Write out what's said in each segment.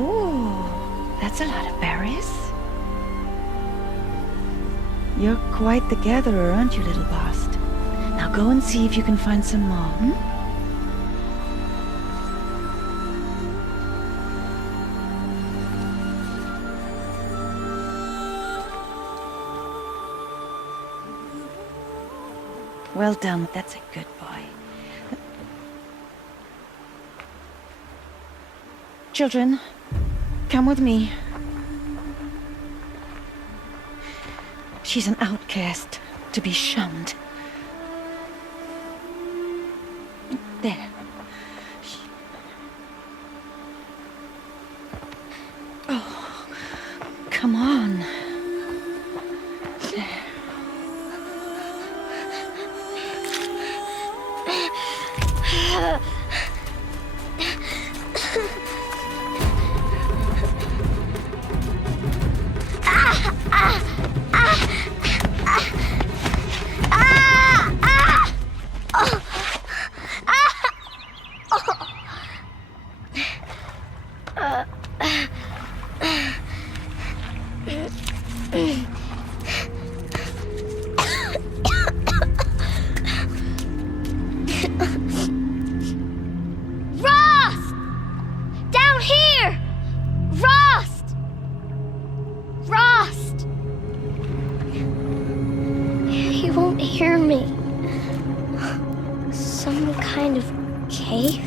Oh, that's a lot of berries. You're quite the gatherer, aren't you, little Bast? Now go and see if you can find some more, hmm? Well done, that's a good boy. Children, come with me. She's an outcast, to be shunned. There. Oh, come on. There. Rost! Down here! Rost! Rost! He won't hear me. Some kind of cave?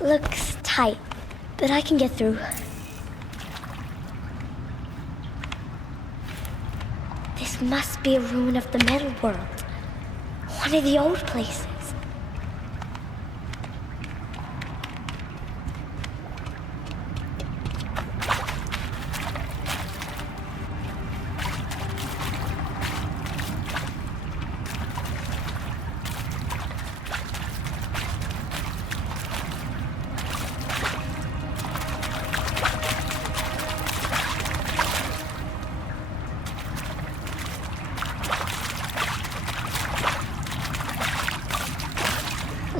Looks tight, but I can get through. This must be a ruin of the metal world. One of the old places.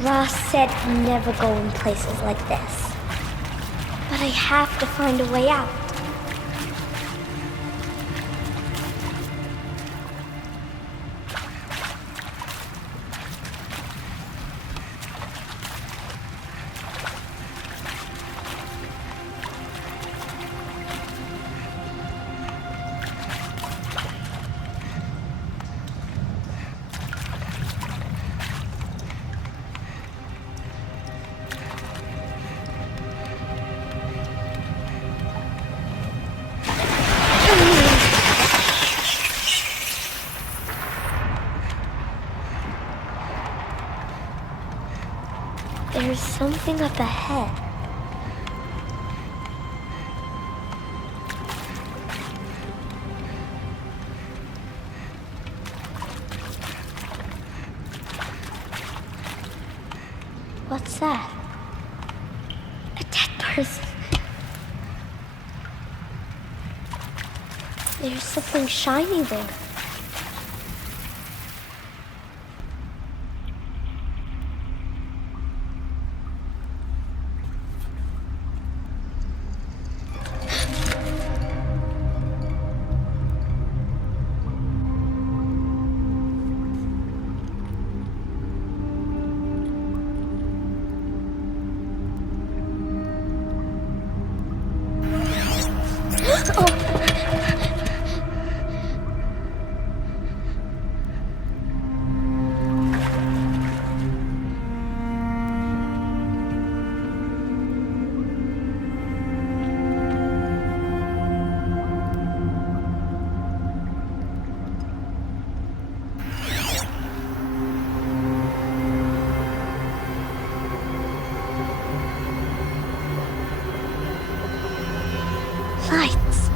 Ross said never go in places like this. But I have to find a way out. There's something up ahead. What's that? A dead person. There's something shiny there. Lights.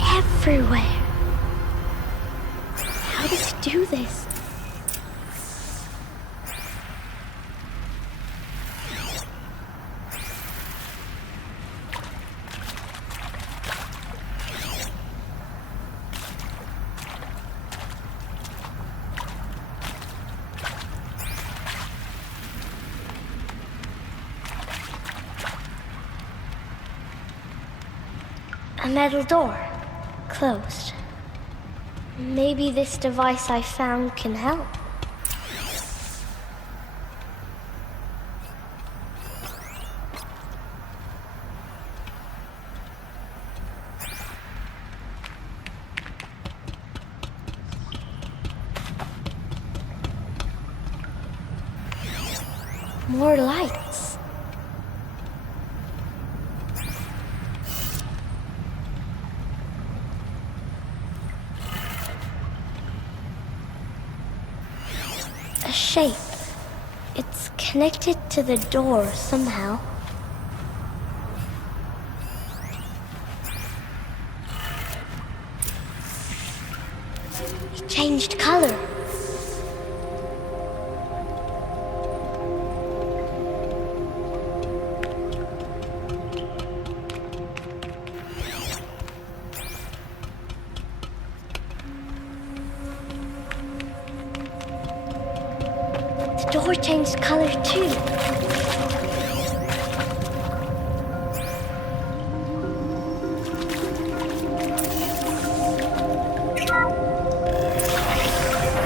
Everywhere. How does he do this? A metal door. Closed. Maybe this device I found can help. More lights. A shape. It's connected to the door somehow. It changed color. The door changed color too.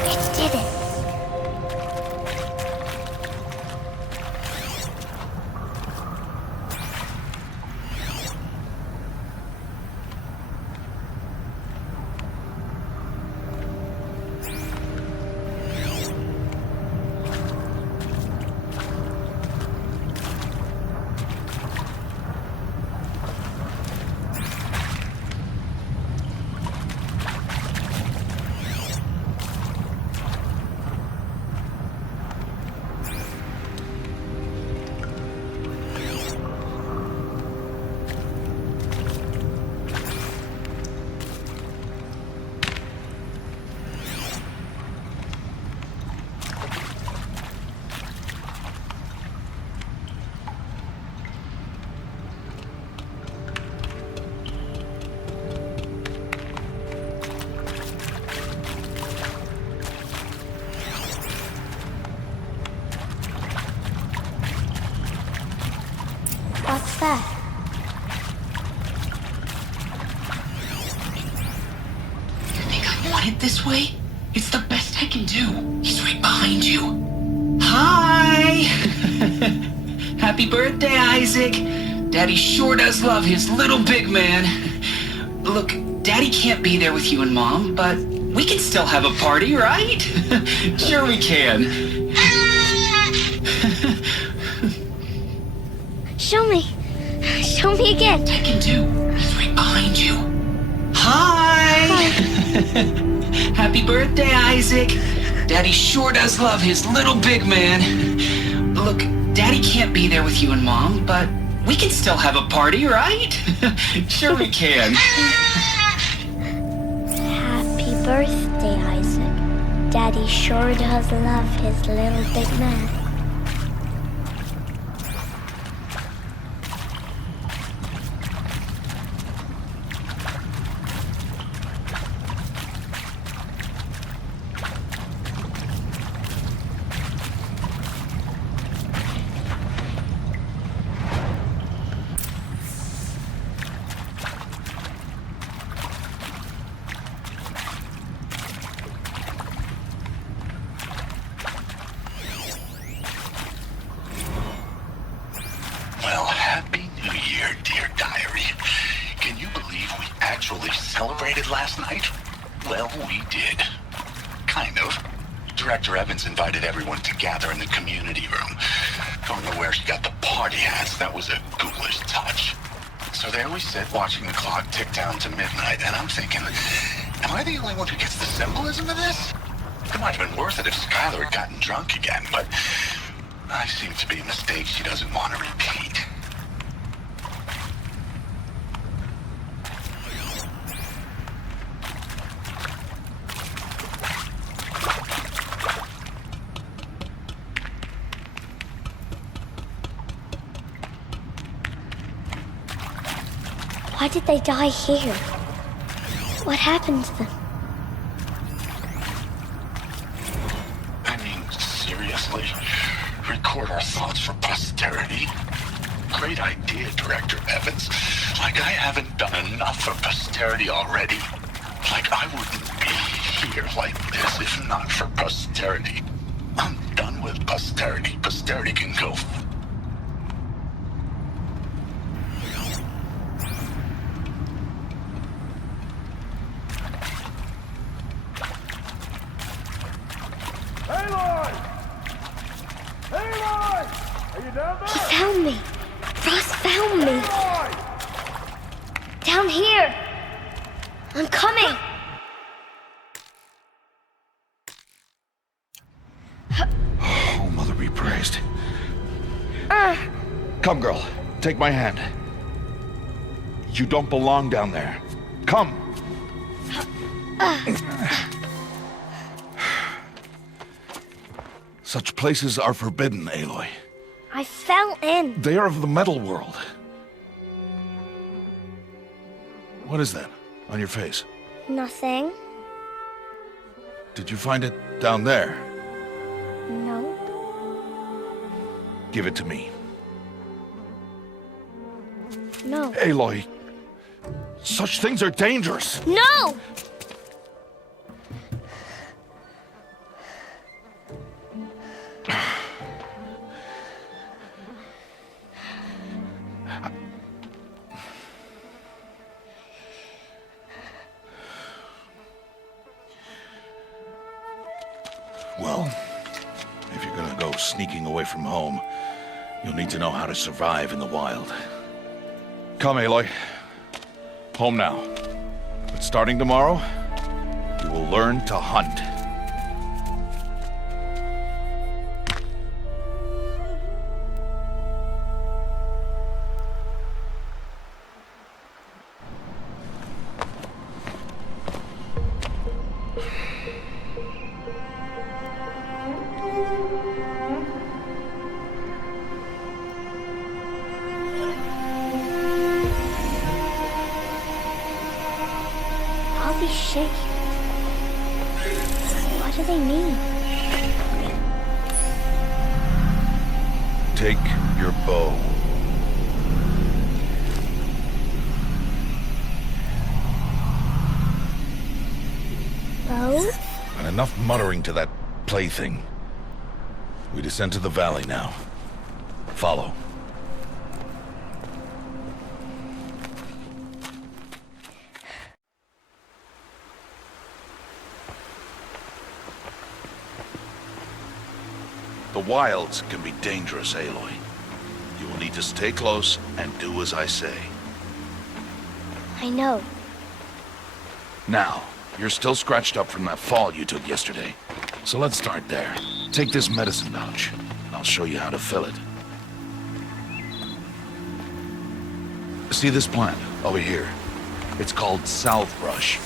It did it. What's that? You think I want it this way? It's the best I can do. He's right behind you. Hi! Happy birthday, Isaac. Daddy sure does love his little big man. Look, Daddy can't be there with you and Mom, but we can still have a party, right? Sure we can. Show me. Show me again. I can do. He's right behind you. Hi! Happy birthday, Isaac. Daddy sure does love his little big man. Look, Daddy can't be there with you and Mom, but we can still have a party, right? Sure we can. Happy birthday, Isaac. Daddy sure does love his little big man. Well, Happy New Year, dear diary. Can you believe we actually celebrated last night? Well, we did. Kind of. Director Evans invited everyone to gather in the community room. Don't know where she got the party hats. That was a ghoulish touch. So there we sit, watching the clock tick down to midnight, and I'm thinking, am I the only one who gets the symbolism of this? It might have been worth it if Skylar had gotten drunk again, but I seem to be a mistake she doesn't want to repeat. Why did they die here? What happened to them? I mean, seriously? Record our thoughts for posterity? Great idea, Director Evans. Like I haven't done enough for posterity already. Like I wouldn't be here like this if not for posterity. I'm done with posterity. Posterity can go. Aloy! Aloy! Are you down there? He found me. Ross found me. Aloy! Down here. I'm coming. Oh, Mother be praised. Come, girl. Take my hand. You don't belong down there. Come. Such places are forbidden, Aloy. I fell in. They are of the metal world. What is that on your face? Nothing. Did you find it down there? No. Give it to me. No. Aloy, such things are dangerous. No! Well, if you're gonna go sneaking away from home, you'll need to know how to survive in the wild. Come, Aloy. Home now. But starting tomorrow, you will learn to hunt. All these shapes. What do they mean? Take your bow. Bow? And enough muttering to that plaything. We descend to the valley now. Follow. The wilds can be dangerous, Aloy. You will need to stay close and do as I say. I know. Now, you're still scratched up from that fall you took yesterday. So let's start there. Take this medicine pouch. I'll show you how to fill it. See this plant over here? It's called salvebrush.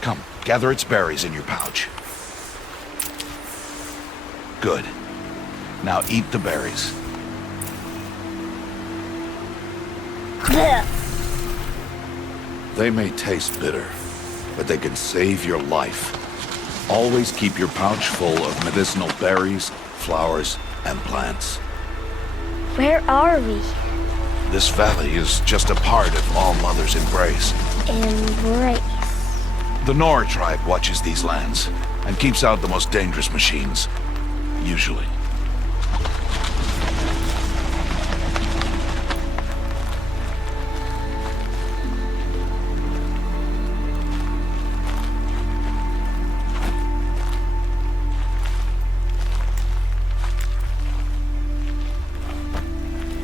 Come, gather its berries in your pouch. Good. Now eat the berries. They may taste bitter, but they can save your life. Always keep your pouch full of medicinal berries, flowers, and plants. Where are we? This valley is just a part of All Mother's embrace. Embrace. The Nora tribe watches these lands and keeps out the most dangerous machines. Usually.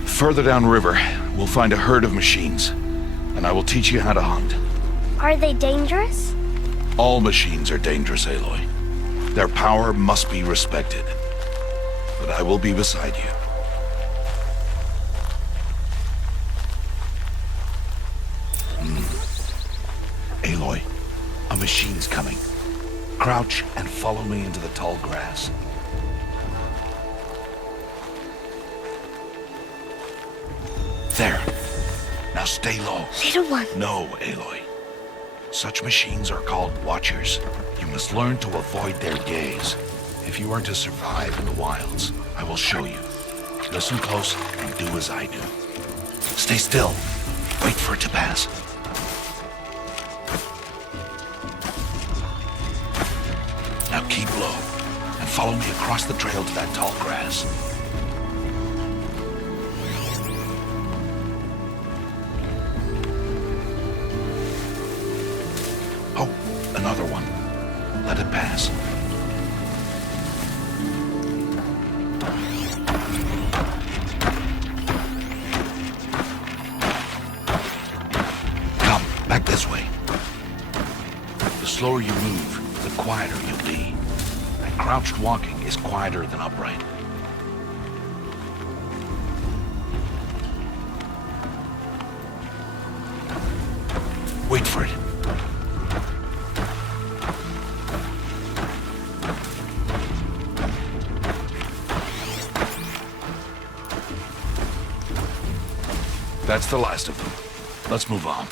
Further downriver, we'll find a herd of machines, and I will teach you how to hunt. Are they dangerous? All machines are dangerous, Aloy. Their power must be respected. But I will be beside you. Aloy, a machine's coming. Crouch and follow me into the tall grass. There. Now stay low. Little one. No, Aloy. Such machines are called Watchers. You must learn to avoid their gaze. If you are to survive in the wilds, I will show you. Listen close and do as I do. Stay still. Wait for it to pass. follow me across the trail to that tall grass. Oh, another one. Let it pass. Come, back this way. The slower you move, the quieter you'll be. And crouched walking is quieter than upright. Wait for it. That's the last of them. Let's move on.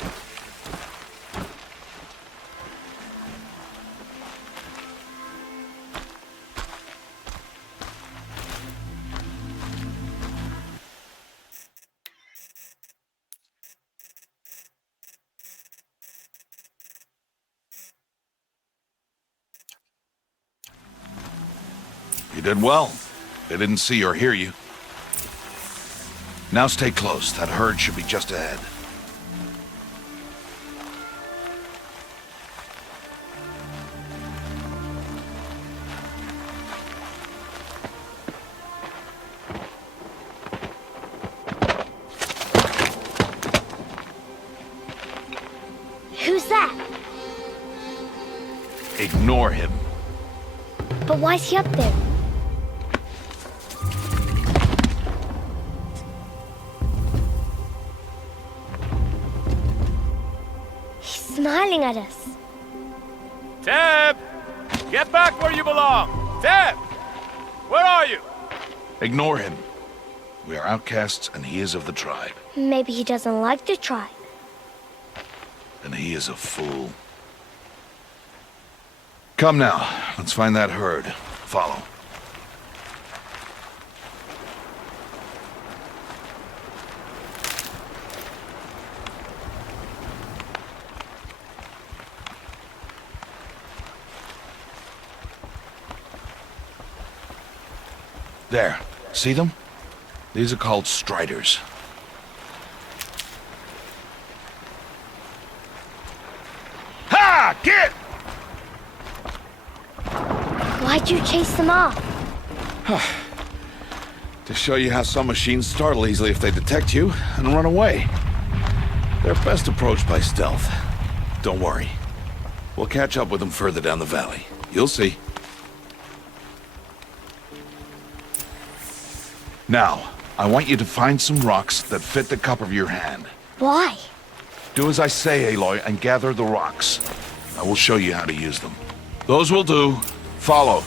You did well. They didn't see or hear you. Now stay close. That herd should be just ahead. Who's that? Ignore him. But why's he up there? He's smiling at us. Teb! Get back where you belong! Teb! Where are you? Ignore him. We are outcasts, and he is of the tribe. Maybe he doesn't like the tribe. And he is a fool. Come now. Let's find that herd. Follow. There. See them? These are called striders. Ha! Get! Why'd you chase them off? To show you how some machines startle easily if they detect you and run away. They're best approached by stealth. Don't worry. We'll catch up with them further down the valley. You'll see. Now, I want you to find some rocks that fit the cup of your hand. Why? Do as I say, Aloy, and gather the rocks. I will show you how to use them. Those will do. Follow.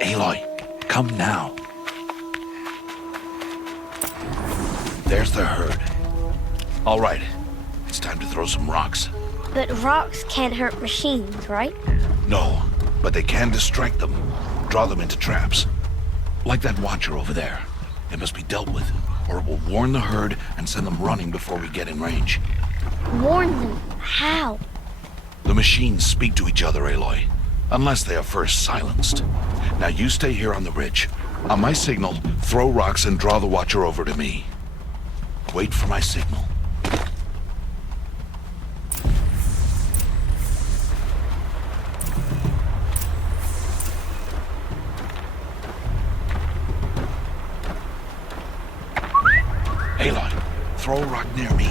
Aloy, come now. There's the herd. All right, it's time to throw some rocks. But rocks can't hurt machines, right? No, but they can distract them, draw them into traps. Like that watcher over there. It must be dealt with, or it will warn the herd and send them running before we get in range. Warn them. How? The machines speak to each other, Aloy, unless they are first silenced. Now you stay here on the ridge. On my signal, throw rocks and draw the watcher over to me. Wait for my signal. Aloy, throw a rock near me.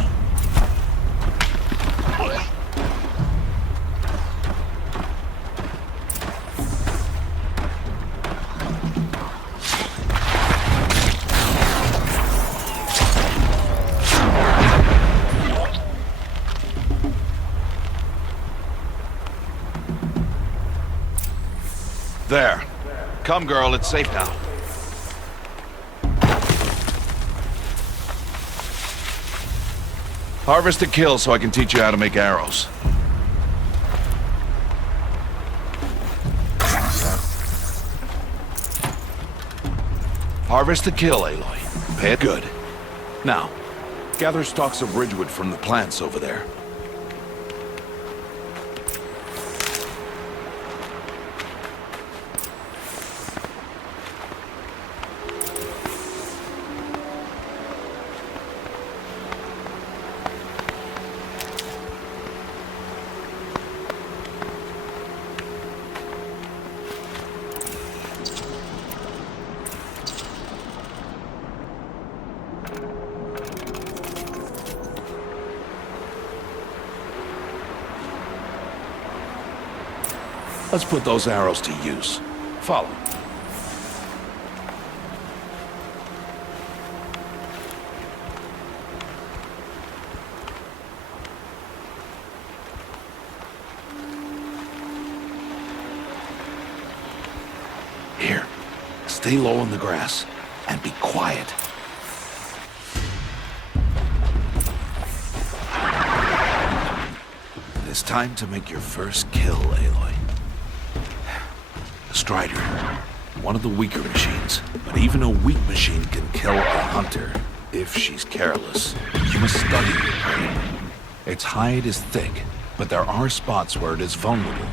There. Come, girl, it's safe now. Harvest a kill so I can teach you how to make arrows. Harvest the kill, Aloy. Pay it good. Now, gather stalks of ridgewood from the plants over there. Let's put those arrows to use. Follow. Here, stay low in the grass and be quiet. It's time to make your first kill, Aloy. The Strider, one of the weaker machines, but even a weak machine can kill a hunter if she's careless. You must study your prey. Its hide is thick, but there are spots where it is vulnerable,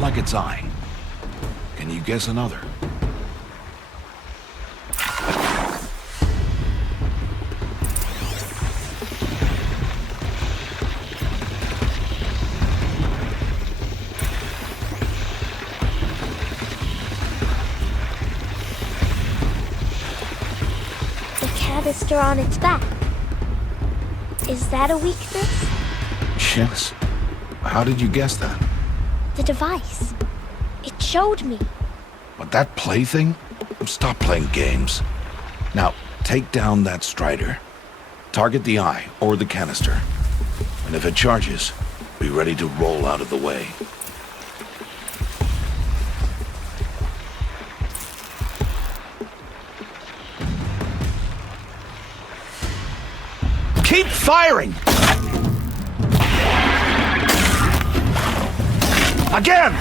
like its eye. Can you guess another? Canister on its back. Is that a weakness? Yes. How did you guess that? The device. It showed me. But that plaything? Stop playing games. Now, take down that Strider. Target the eye or the canister. And if it charges, be ready to roll out of the way. Keep firing! Again!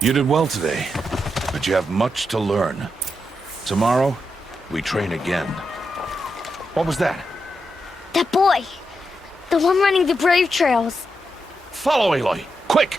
You did well today, but you have much to learn. Tomorrow, we train again. What was that? That boy! The one running the brave trails. Follow Aloy, quick!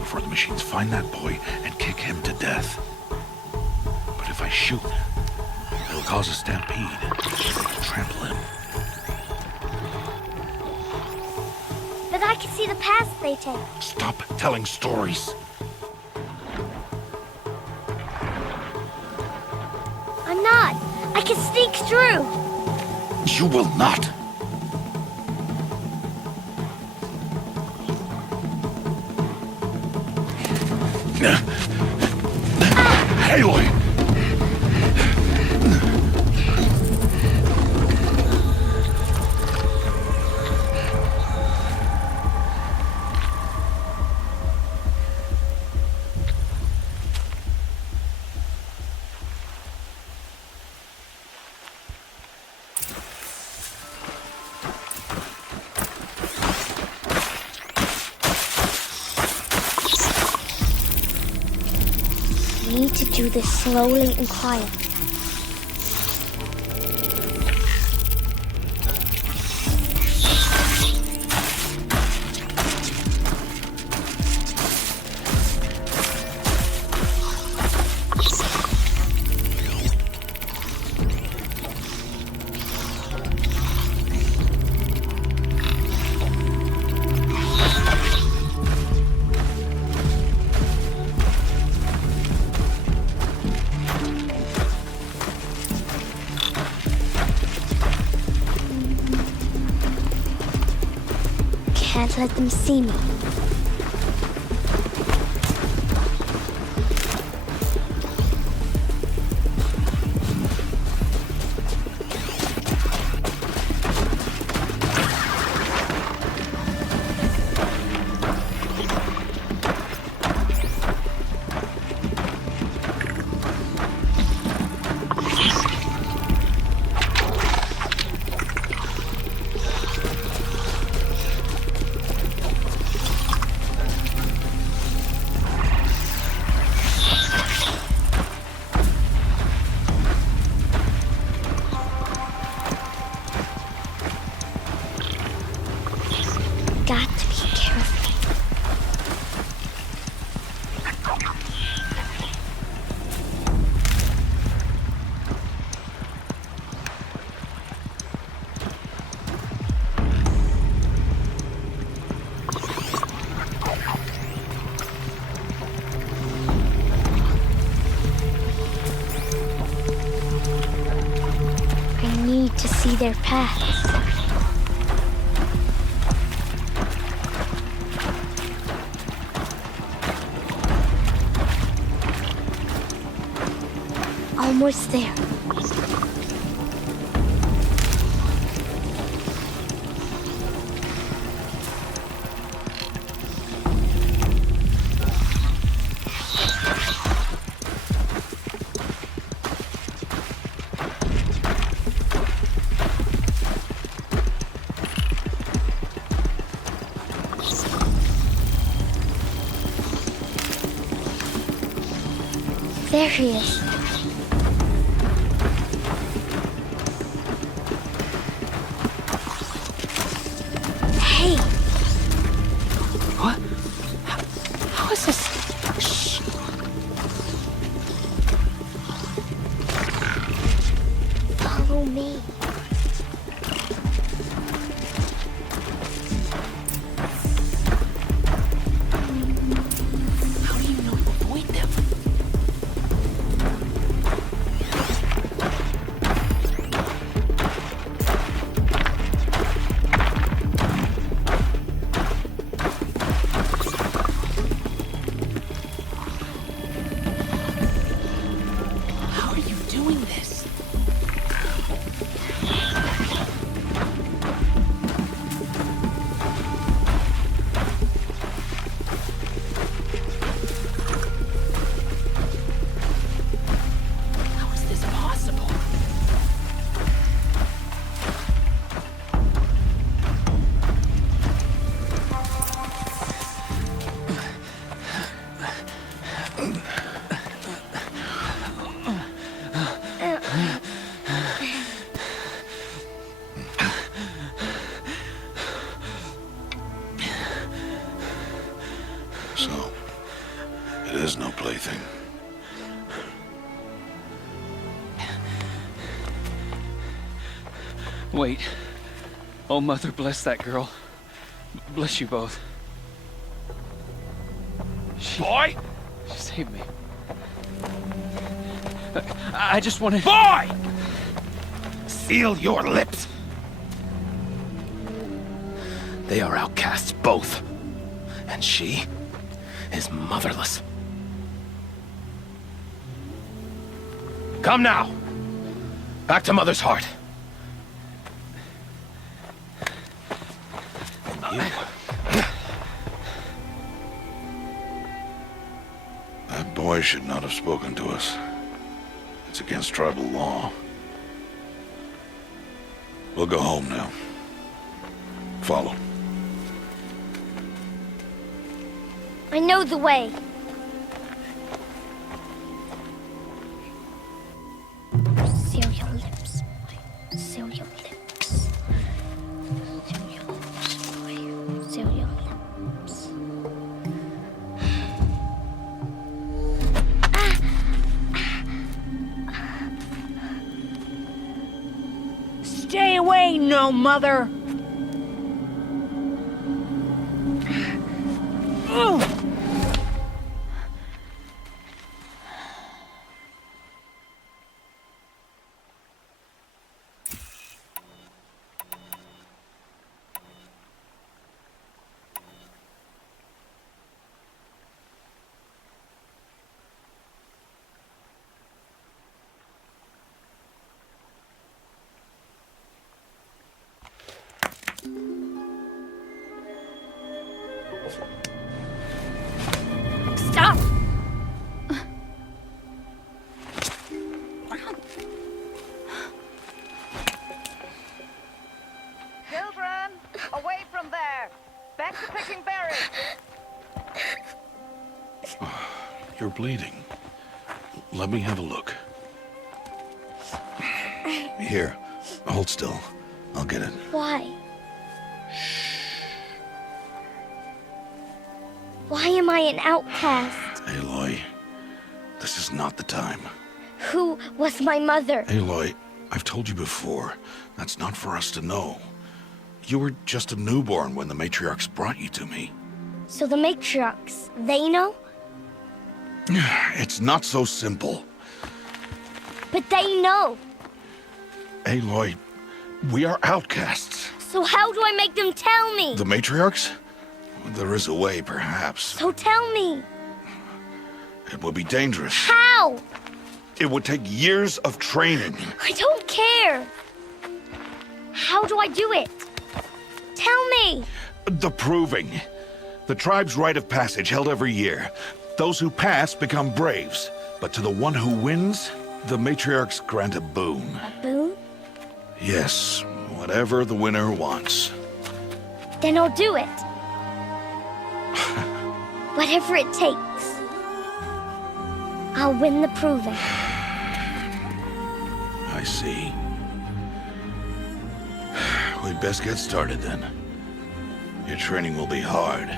Before the machines find that boy and kick him to death. But if I shoot, it'll cause a stampede. It'll trample him. But I can see the paths they take. Stop telling stories. I'm not. I can sneak through. You will not. Aloy! do this slowly and quietly. Can't let them see me. Got to be careful. I need to see their paths. Almost there. There he is. Hey! What? How is this? Shh. Follow me. How do you know to avoid them? How are you doing this? How is this possible? So, it is no plaything. Wait. Oh, Mother, bless that girl. Bless you both. Boy! She saved me. I just wanted... Boy! Seal your lips! They are outcasts, both. And she is motherless. Come now! Back to Mother's heart. And you... That boy should not have spoken to us. It's against tribal law. We'll go home now. Follow. I know the way. Stay away, no mother! Stop! Children, away from there! Back to picking berries! You're bleeding. Let me have a look. Here, hold still. I'll get it. Why? Why am I an outcast? Aloy, this is not the time. Who was my mother? Aloy, I've told you before, that's not for us to know. You were just a newborn when the matriarchs brought you to me. So the matriarchs, they know? It's not so simple. But they know. Aloy, we are outcasts. So how do I make them tell me? The matriarchs? There is a way, perhaps. So tell me. It would be dangerous. How? It would take years of training. I don't care. How do I do it? Tell me. The proving. The tribe's rite of passage held every year. Those who pass become braves. But to the one who wins, the matriarchs grant a boon. A boon? Yes, whatever the winner wants. Then I'll do it. Whatever it takes. I'll win the proving. I see. We'd best get started then. Your training will be hard.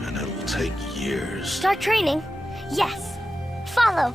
And it'll take years. Start training? Yes. Follow.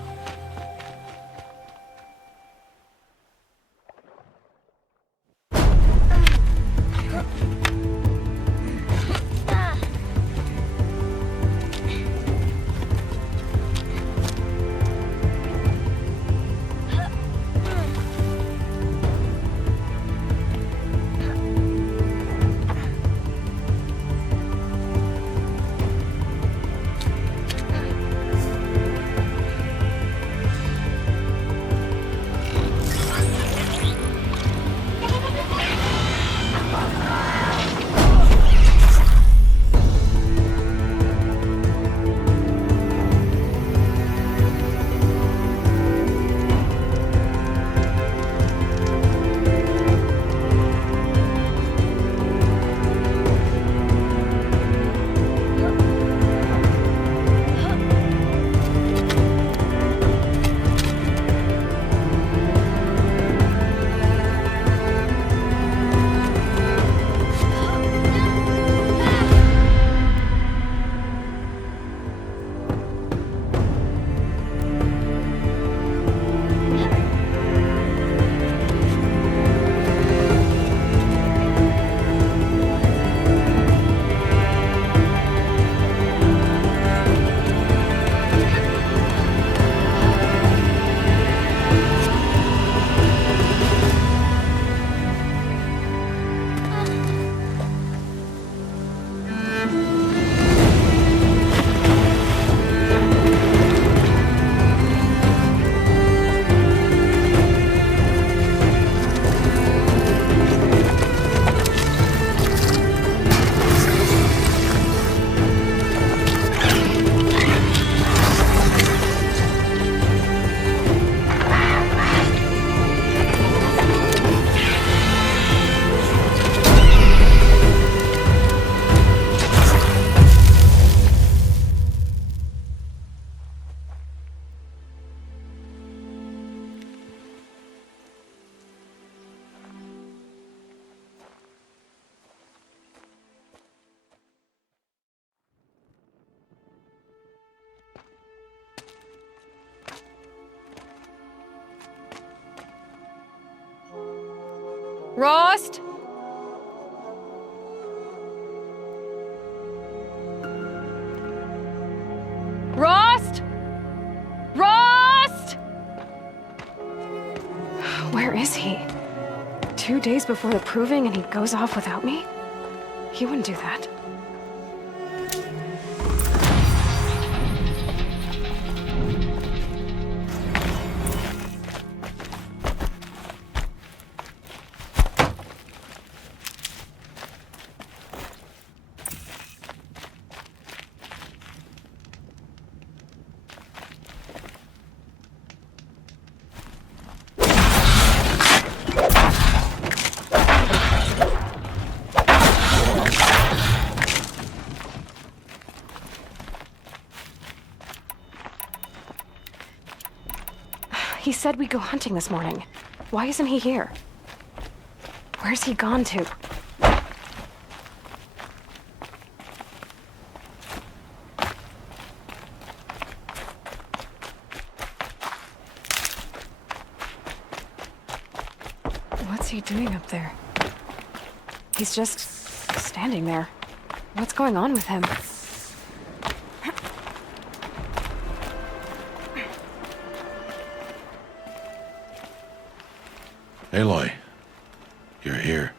Rost? Rost? Rost? Where is he? 2 days before the proving and he goes off without me? He wouldn't do that. He said we'd go hunting this morning. Why isn't he here? Where's he gone to? What's he doing up there? He's just standing there. What's going on with him? Aloy, you're here.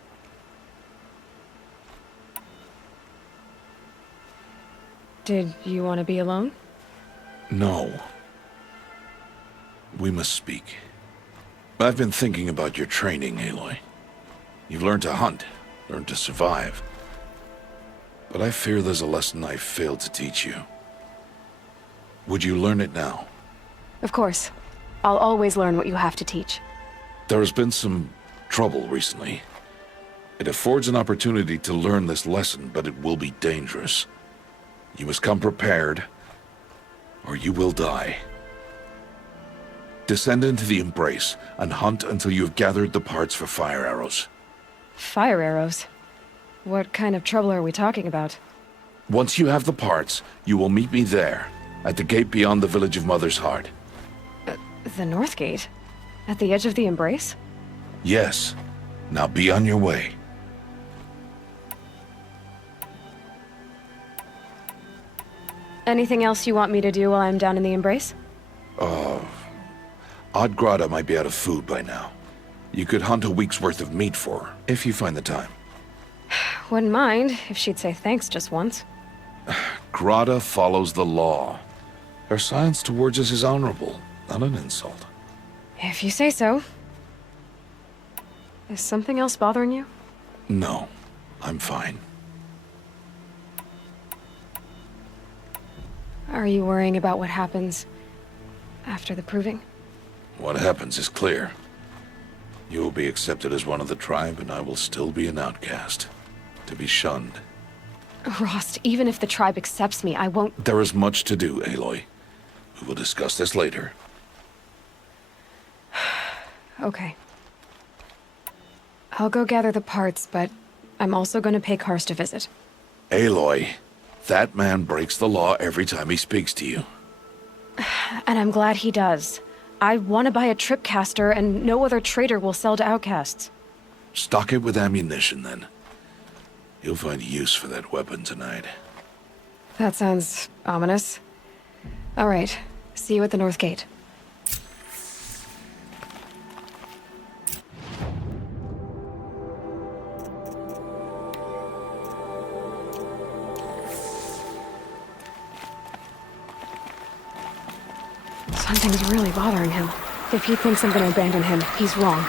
Did you want to be alone? No. We must speak. I've been thinking about your training, Aloy. You've learned to hunt, learned to survive. But I fear there's a lesson I failed to teach you. Would you learn it now? Of course. I'll always learn what you have to teach. There has been some trouble recently. It affords an opportunity to learn this lesson, but it will be dangerous. You must come prepared, or you will die. Descend into the Embrace and hunt until you have gathered the parts for fire arrows. Fire arrows? What kind of trouble are we talking about? Once you have the parts, you will meet me there, at the gate beyond the village of Mother's Heart. The North Gate? At the edge of the Embrace? Yes. Now be on your way. Anything else you want me to do while I'm down in the Embrace? Odgrada might be out of food by now. You could hunt a week's worth of meat for her, if you find the time. Wouldn't mind if she'd say thanks just once. Grada follows the law. Her silence towards us is honorable, not an insult. If you say so. Is something else bothering you? No, I'm fine. Are you worrying about what happens after the proving? What happens is clear. You will be accepted as one of the tribe, and I will still be an outcast. To be shunned. Rost, even if the tribe accepts me, I won't— There is much to do, Aloy. We will discuss this later. Okay. I'll go gather the parts, but I'm also going to pay Karst a visit. Aloy, that man breaks the law every time he speaks to you. And I'm glad he does. I want to buy a tripcaster, and no other trader will sell to outcasts. Stock it with ammunition, then. You'll find use for that weapon tonight. That sounds ominous. All right. See you at the North Gate. Something's really bothering him. If he thinks I'm gonna abandon him, he's wrong.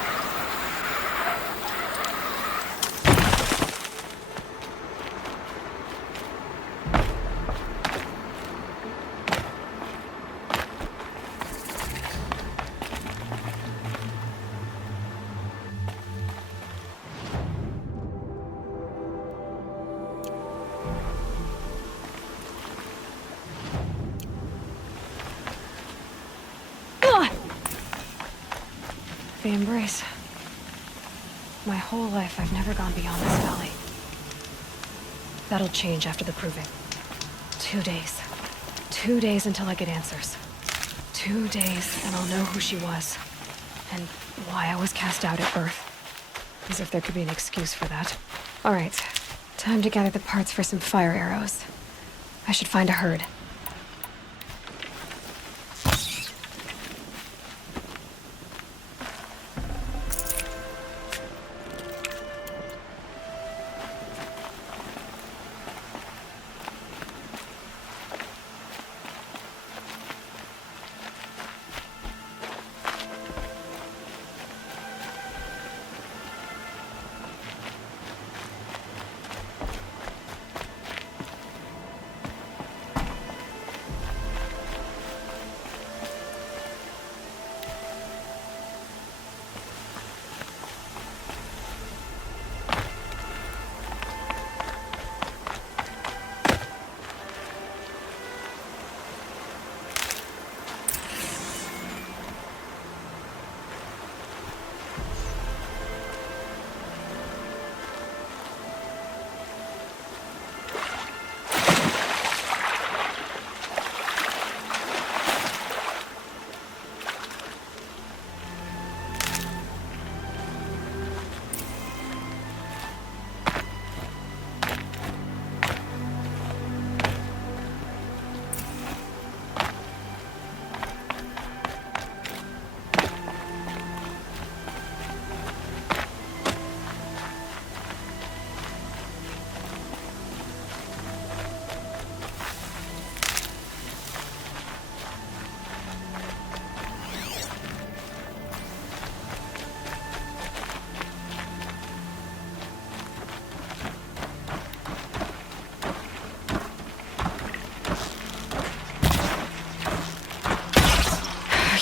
The Embrace. My whole life, I've never gone beyond this valley. That'll change after the proving. 2 days. 2 days until I get answers. 2 days, and I'll know who she was. And why I was cast out at birth. As if there could be an excuse for that. All right, time to gather the parts for some fire arrows. I should find a herd.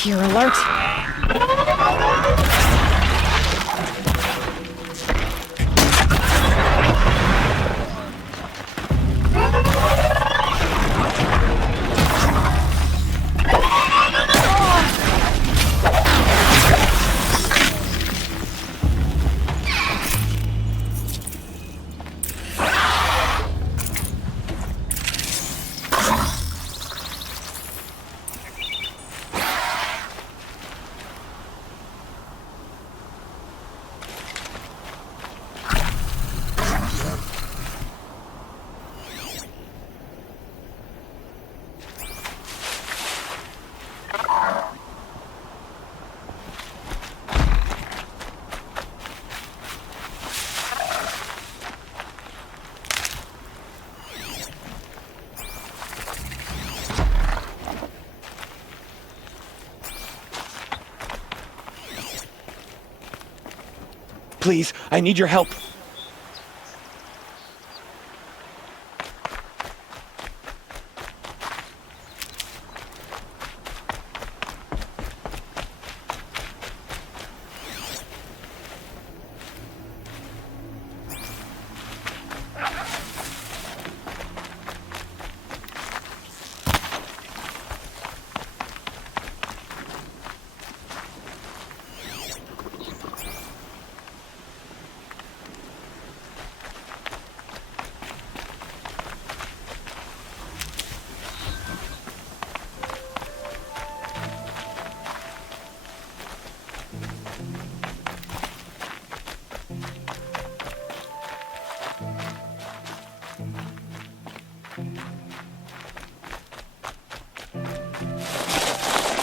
You're alert. Please, I need your help.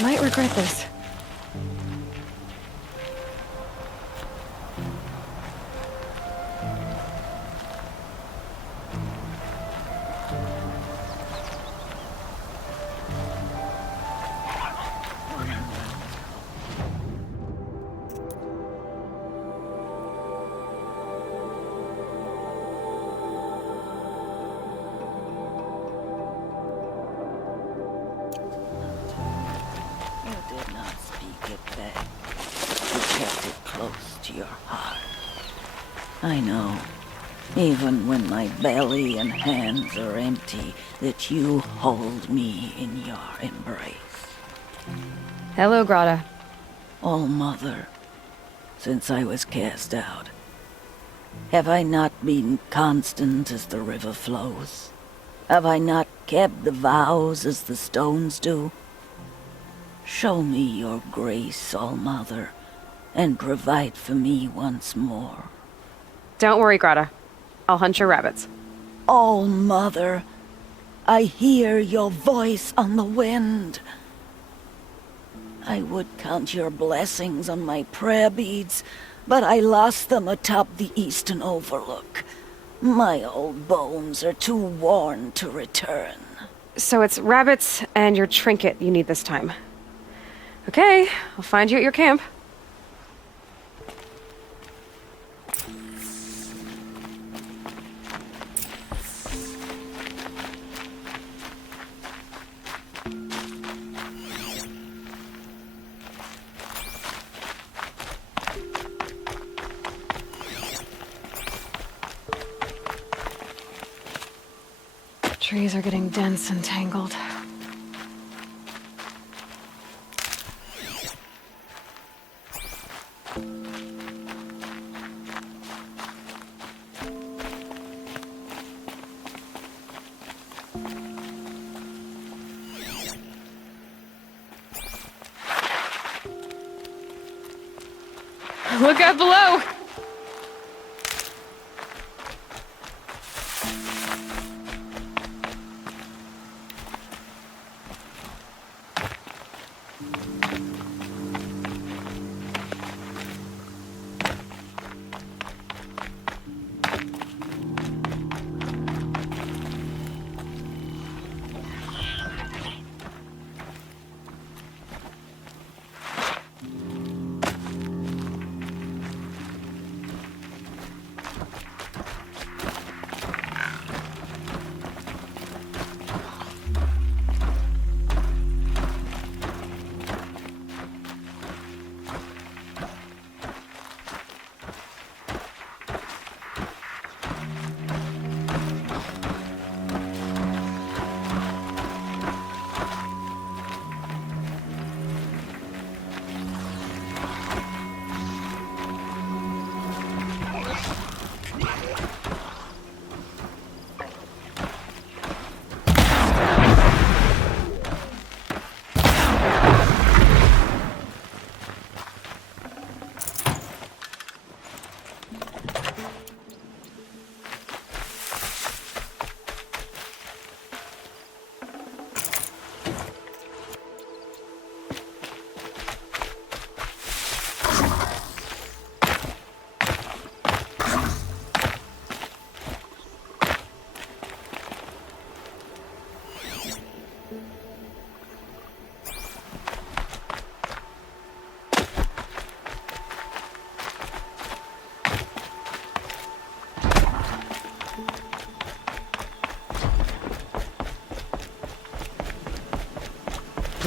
Might regret this. I know, even when my belly and hands are empty, that you hold me in your embrace. Hello, Grata. All-Mother, since I was cast out, have I not been constant as the river flows? Have I not kept the vows as the stones do? Show me your grace, All-Mother, and provide for me once more. Don't worry, Grata. I'll hunt your rabbits. Oh, Mother, I hear your voice on the wind. I would count your blessings on my prayer beads, but I lost them atop the eastern overlook. My old bones are too worn to return. So it's rabbits and your trinket you need this time. Okay, I'll find you at your camp. Trees are getting dense and tangled. Look out below!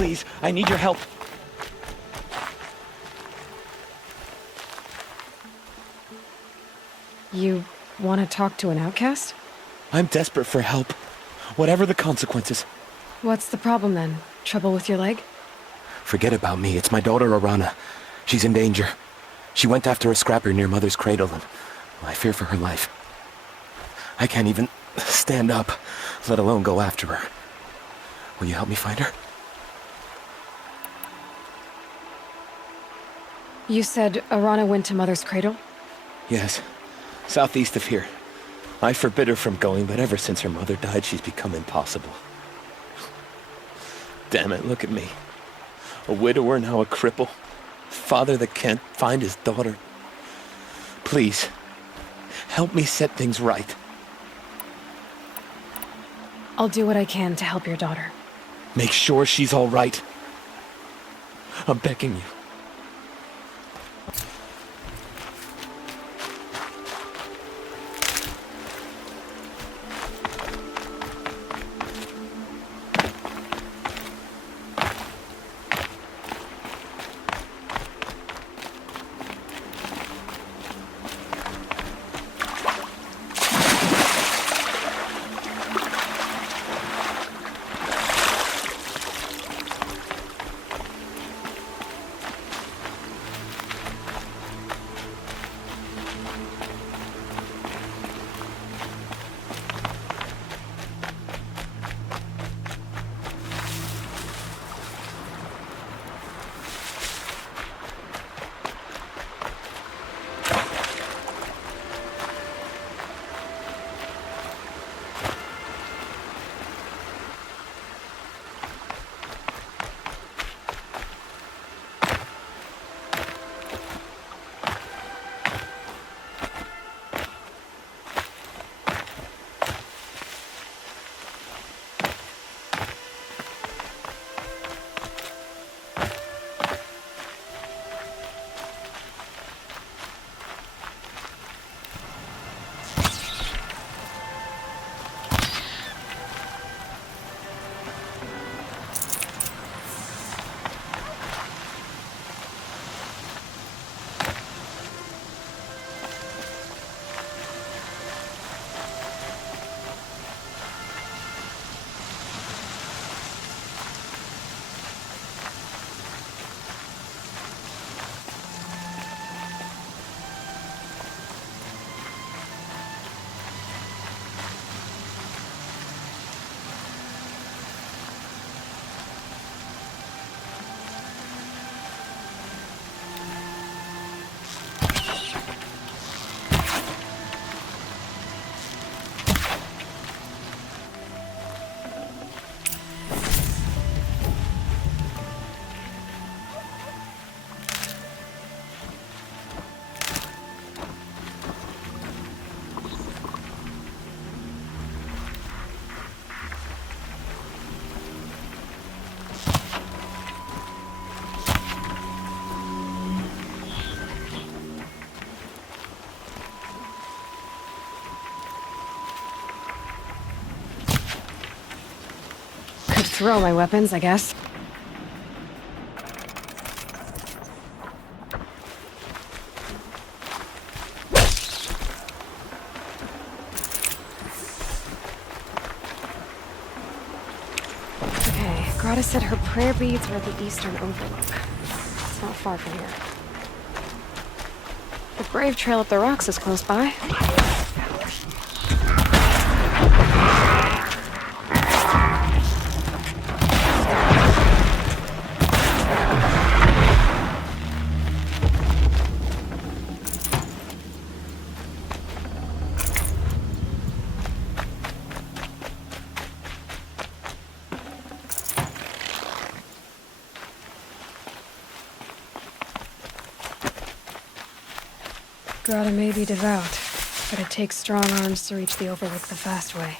Please, I need your help. You want to talk to an outcast? I'm desperate for help. Whatever the consequences. What's the problem then? Trouble with your leg? Forget about me. It's my daughter, Arana. She's in danger. She went after a scrapper near Mother's cradle, and I fear for her life. I can't even stand up, let alone go after her. Will you help me find her? You said Arana went to Mother's cradle? Yes. Southeast of here. I forbid her from going, but ever since her mother died, she's become impossible. Damn it, look at me. A widower, now a cripple. Father that can't find his daughter. Please, help me set things right. I'll do what I can to help your daughter. Make sure she's all right. I'm begging you. throw my weapons, I guess. Okay, Grata said her prayer beads were at the eastern overlook. It's not far from here. The Brave Trail up the rocks is close by. Grata may be devout, but it takes strong arms to reach the overlook the fast way.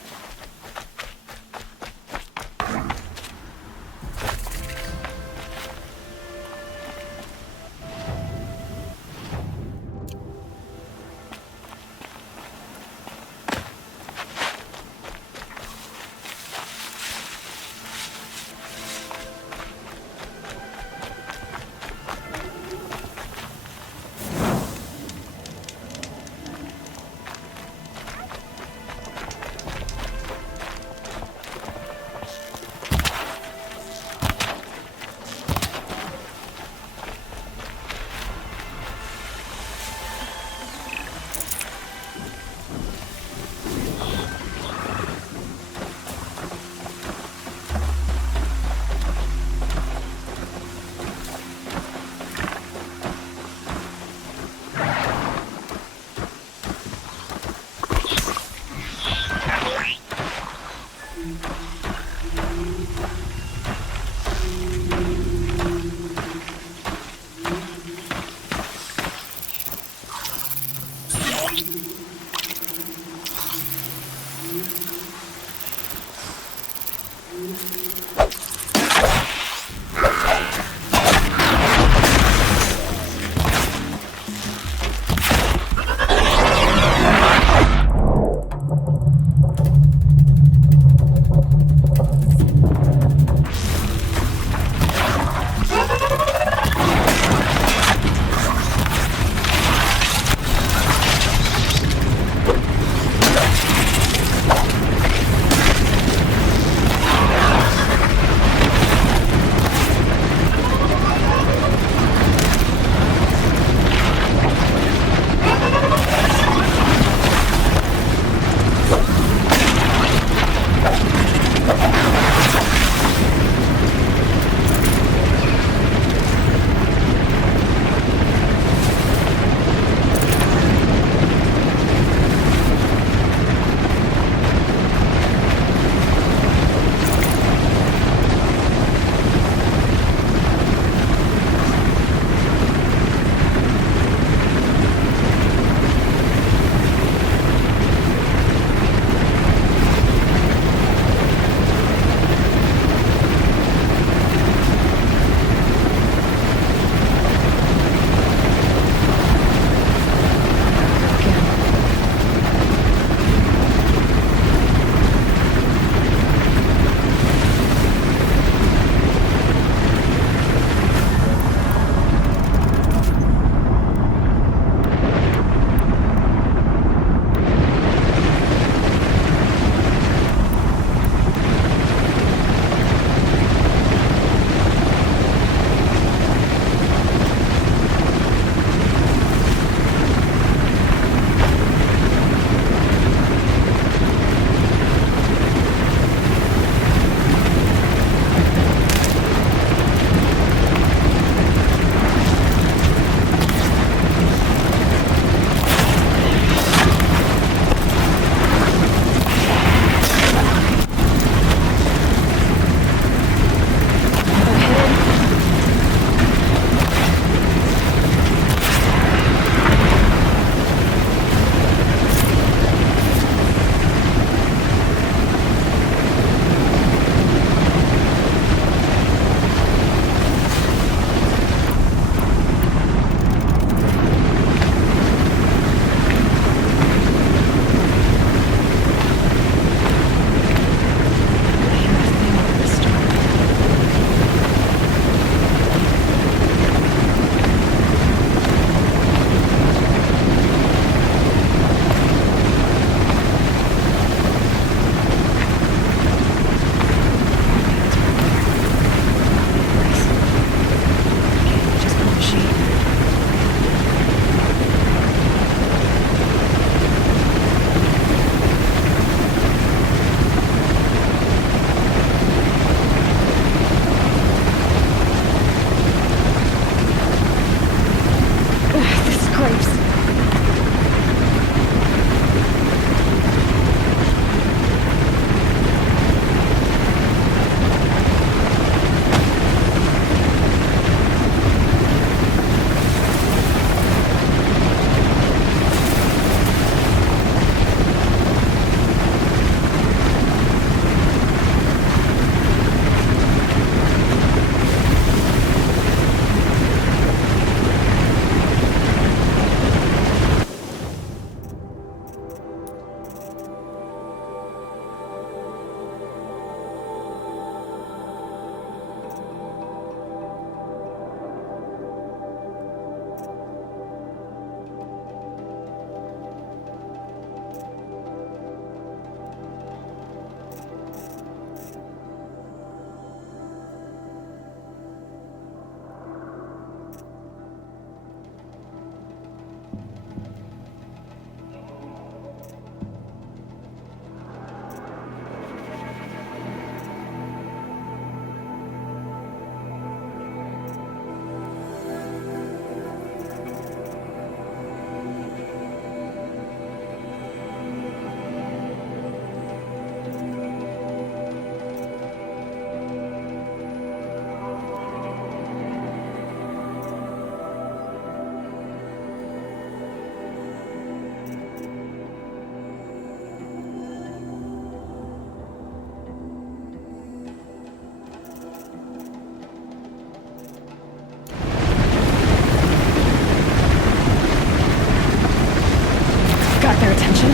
their attention.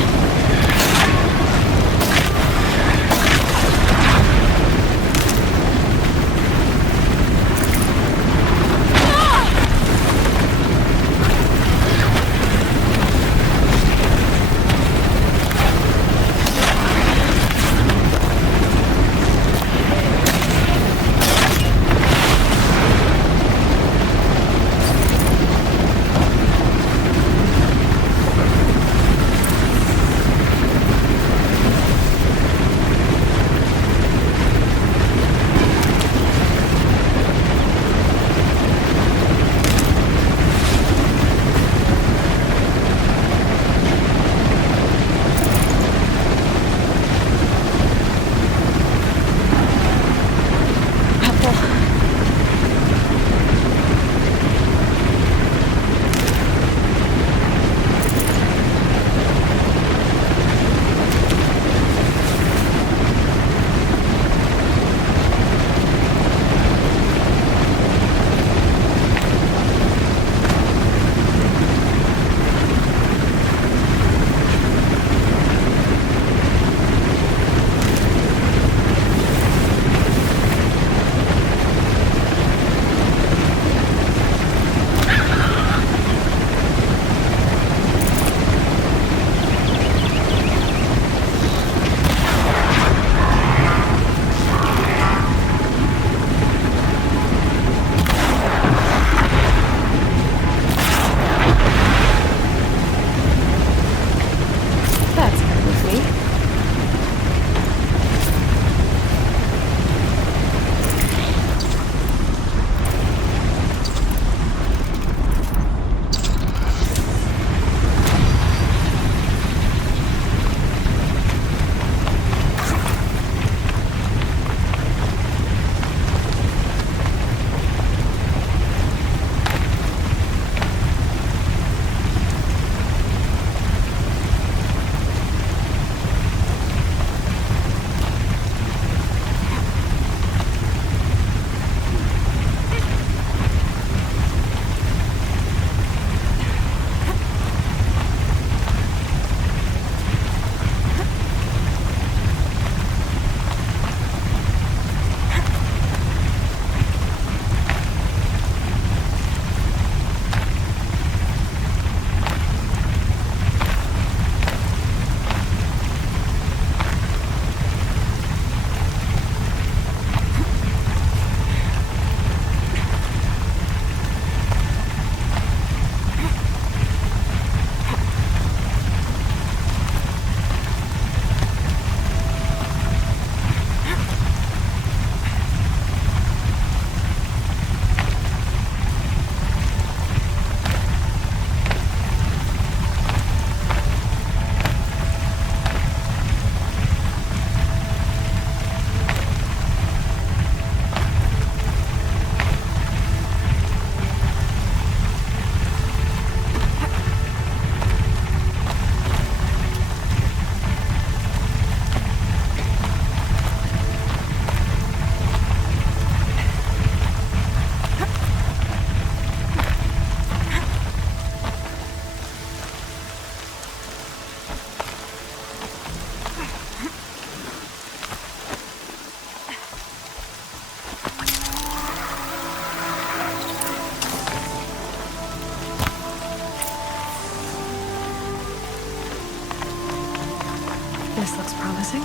This looks promising.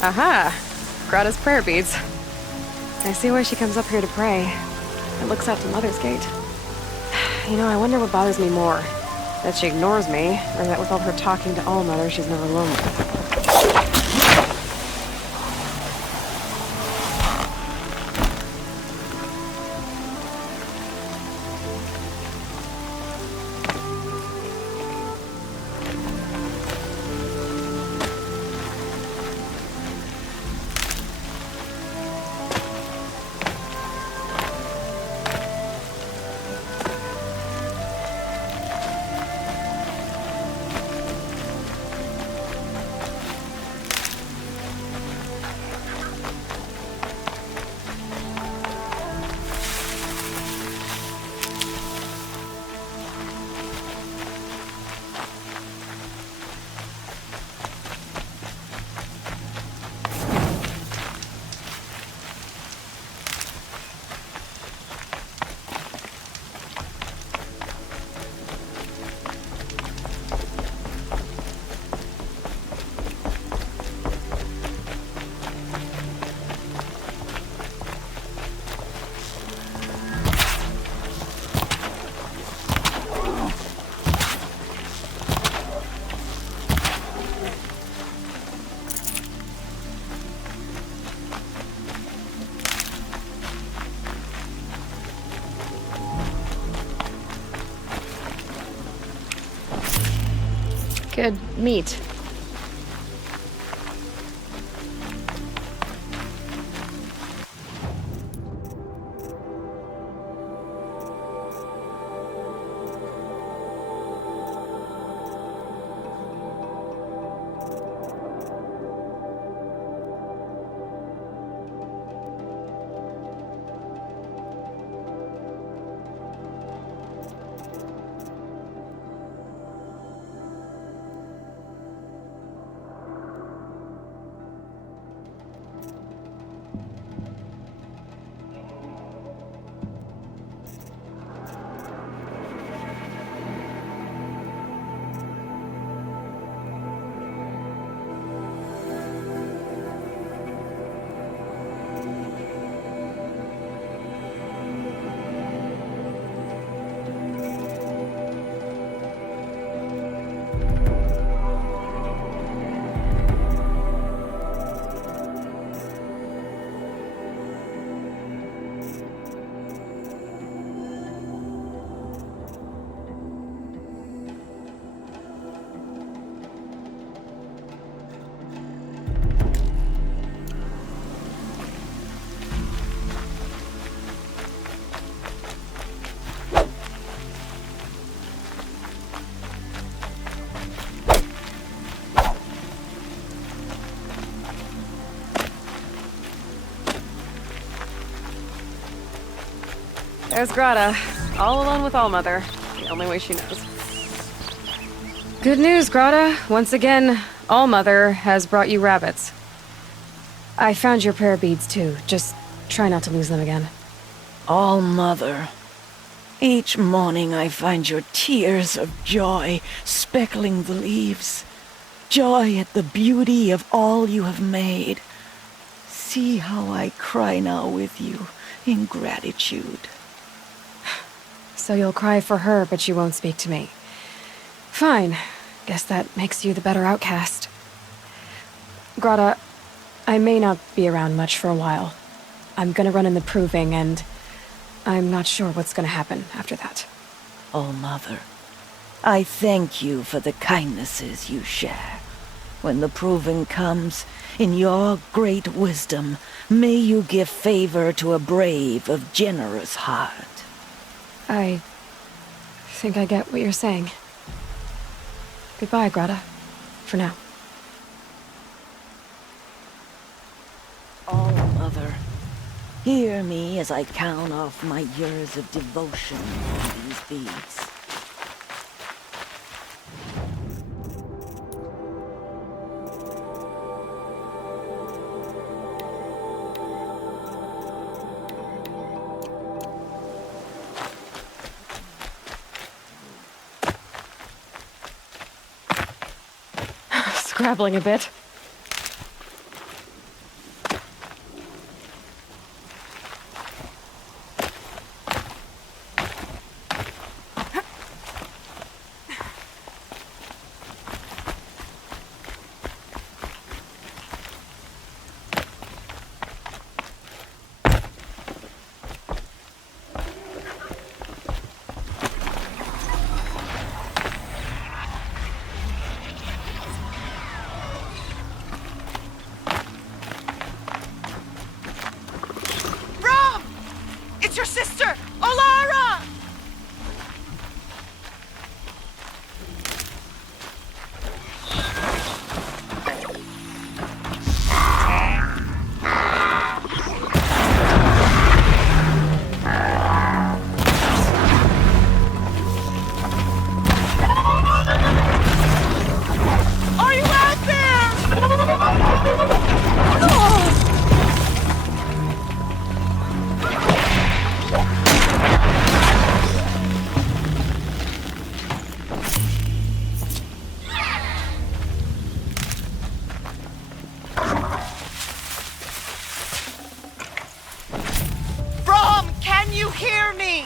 Aha! Grata's prayer beads. I see why she comes up here to pray. It looks out to Mother's Gate. You know, I wonder what bothers me more. That she ignores me, or that with all her talking to Allmother, she's never alone with me. Good meat. There's Grata, all alone with Allmother, the only way she knows. Good news, Grata. Once again, Allmother has brought you rabbits. I found your prayer beads too. Just try not to lose them again. All-Mother, each morning I find your tears of joy speckling the leaves. Joy at the beauty of all you have made. See how I cry now with you in gratitude. So you'll cry for her, but you won't speak to me. Fine. Guess that makes you the better outcast. Grata, I may not be around much for a while. I'm gonna run in the proving, and I'm not sure what's gonna happen after that. All-Mother, I thank you for the kindnesses you share. When the proving comes, in your great wisdom, may you give favor to a brave of generous heart. I think I get what you're saying. Goodbye, Grata. For now. All-Mother, hear me as I count off my years of devotion to these beads. Scrabbling a bit. Your sister, Olara! Are you out there? You hear me?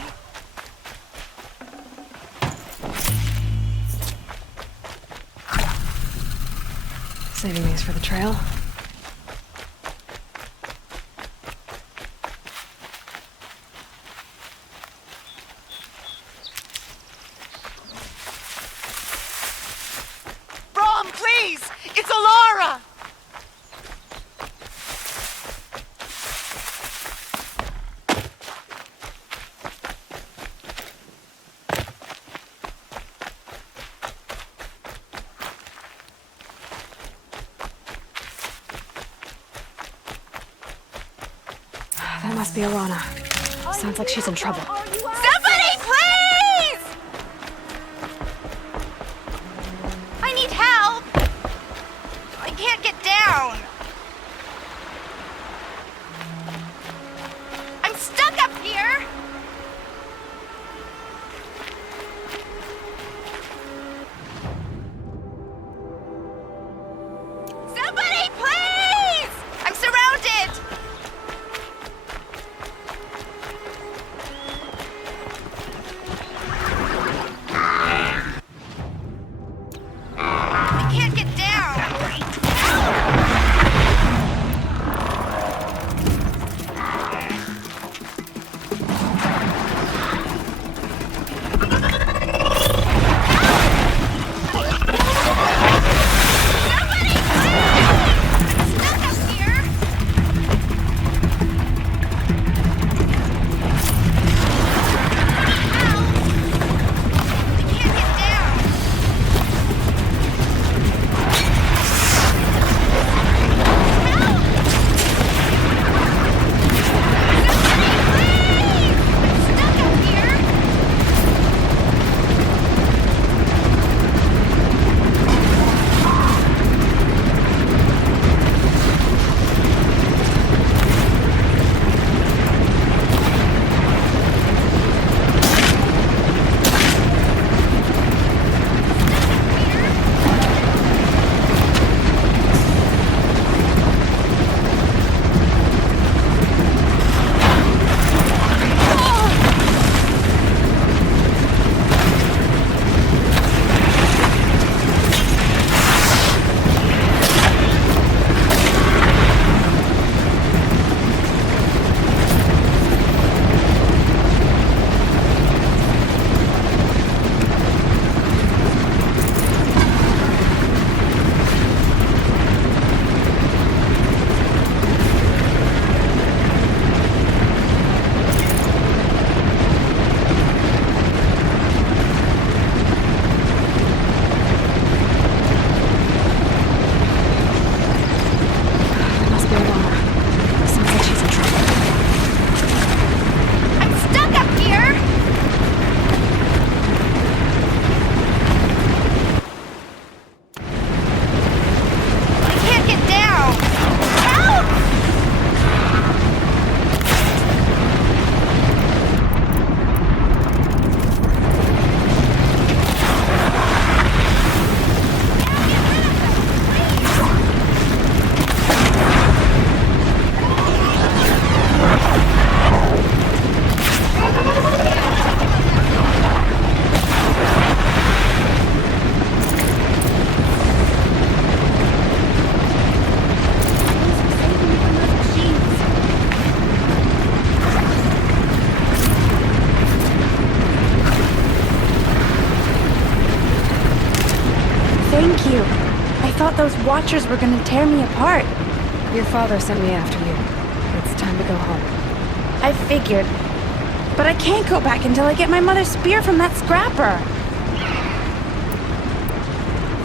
Saving these for the trail. Must be Alana. Sounds like she's in trouble. Somebody, please! I need help! I can't get down. I'm stuck up here! Somebody, please! I'm surrounded! I can't get down! Thank you. I thought those Watchers were gonna tear me apart. Your father sent me after you. It's time to go home. I figured. But I can't go back until I get my mother's spear from that scrapper.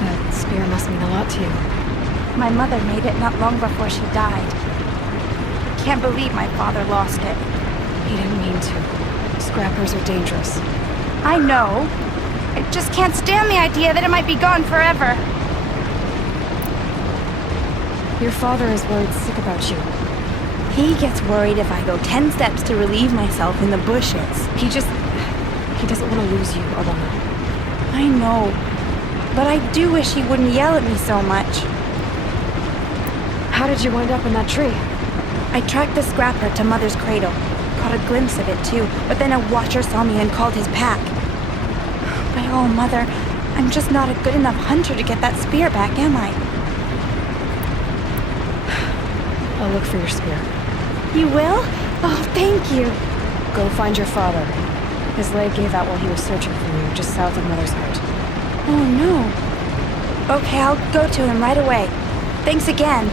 That spear must mean a lot to you. My mother made it not long before she died. Can't believe my father lost it. He didn't mean to. Scrappers are dangerous. I know. I just can't stand the idea that it might be gone forever. Your father is worried sick about you. He gets worried if I go 10 steps to relieve myself in the bushes. He doesn't want to lose you, Alana. I know. But I do wish he wouldn't yell at me so much. How did you wind up in that tree? I tracked the scrapper to Mother's cradle. Caught a glimpse of it too, but then a Watcher saw me and called his pack. By all, Mother, I'm just not a good enough hunter to get that spear back, am I? I'll look for your spear. You will? Oh, thank you. Go find your father. His leg gave out while he was searching for you, just south of Mother's Heart. Oh, no. Okay, I'll go to him right away. Thanks again.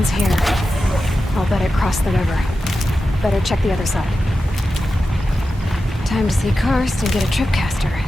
ends here. I'll bet it crossed the river. Better check the other side. Time to see Karst and get a tripcaster.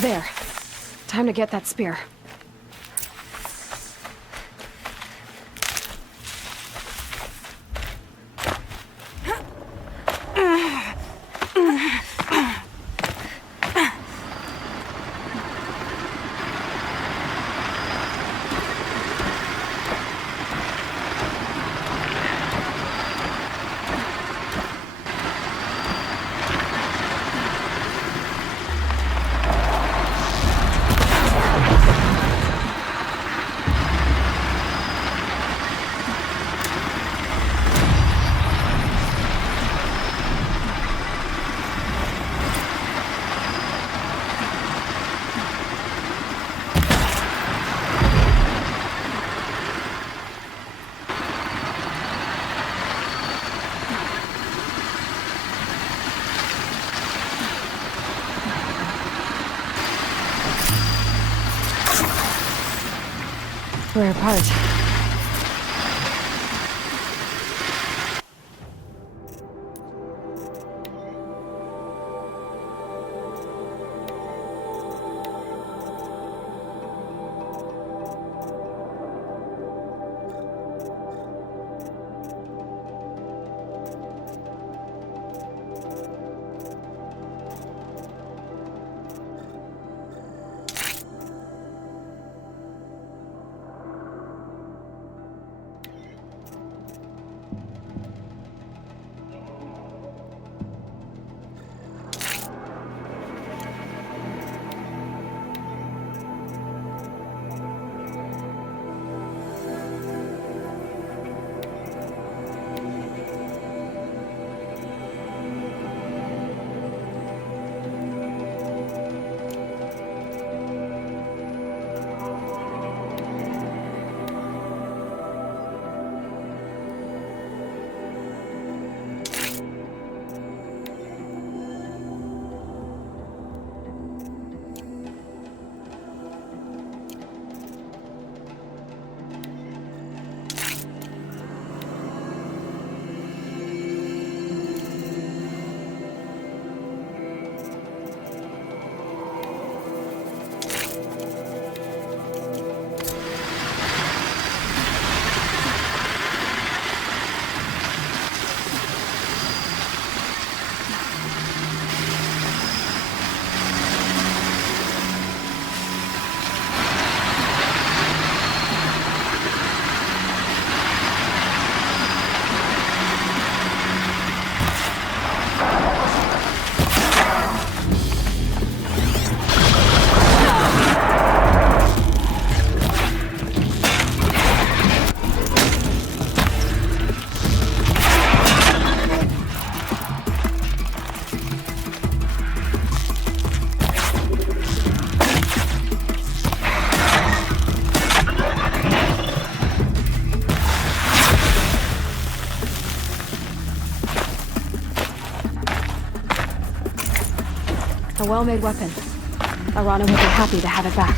There. Time to get that spear. We're apart. A well-made weapon. Arana would be happy to have it back.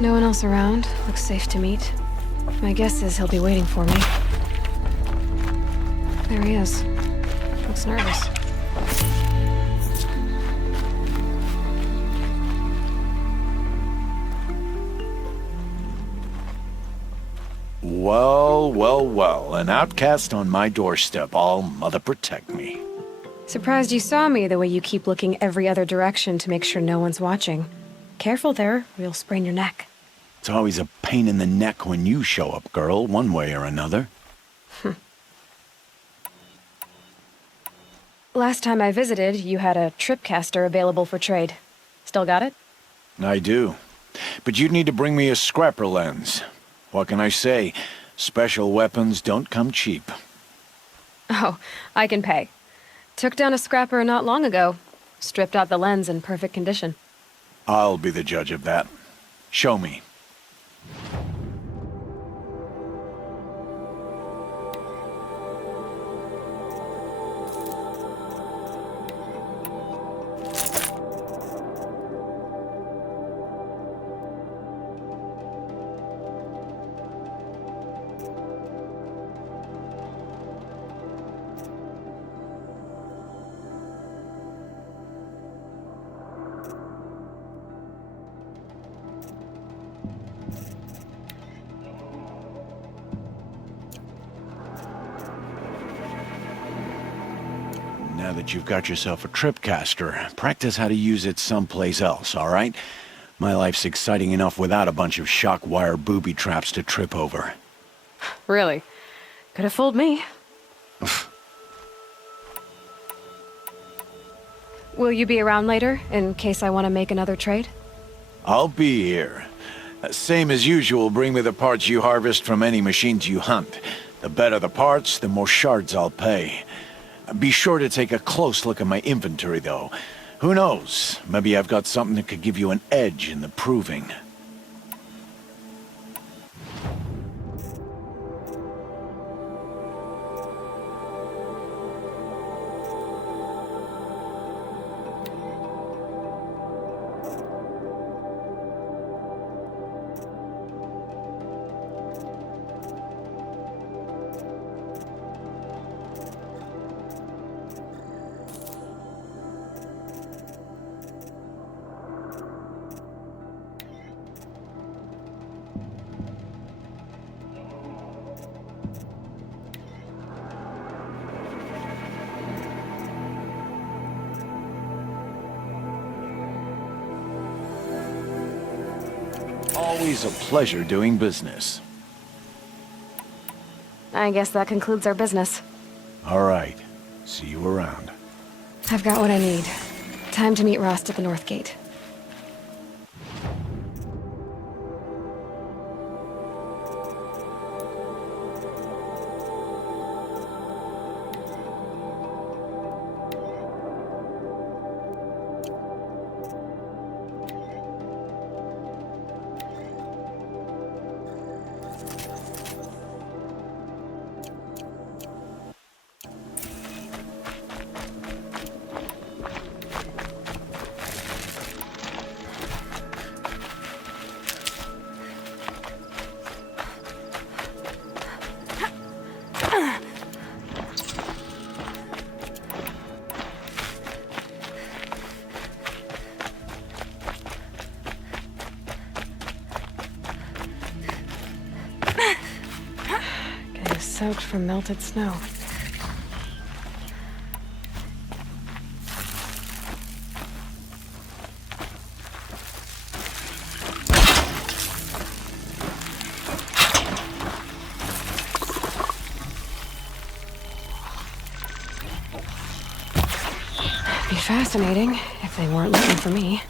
No one else around. Looks safe to meet. My guess is he'll be waiting for me. There he is. Looks nervous. Well, well, well. An outcast on my doorstep. All mother protect me. Surprised you saw me the way you keep looking every other direction to make sure no one's watching. Careful there, or you'll sprain your neck. It's always a pain in the neck when you show up, girl, one way or another. Last time I visited, you had a tripcaster available for trade. Still got it? I do. But you'd need to bring me a scrapper lens. What can I say? Special weapons don't come cheap. Oh, I can pay. Took down a scrapper not long ago. Stripped out the lens in perfect condition. I'll be the judge of that. Show me. Now that you've got yourself a tripcaster, practice how to use it someplace else, all right? My life's exciting enough without a bunch of shock wire booby traps to trip over. Really? Could have fooled me. Will you be around later, in case I want to make another trade? I'll be here. Same as usual, bring me the parts you harvest from any machines you hunt. The better the parts, the more shards I'll pay. Be sure to take a close look at my inventory, though. Who knows? Maybe I've got something that could give you an edge in the proving. Always a pleasure doing business. I guess that concludes our business. All right. See you around. I've got what I need. Time to meet Rost at the North Gate. Soaked from melted snow. Be fascinating if they weren't looking for me.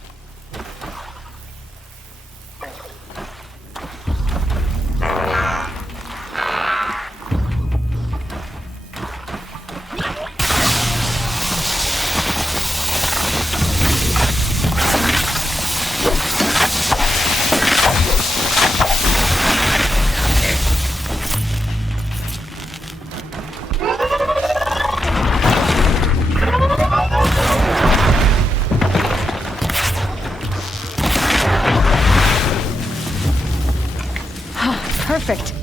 perfect.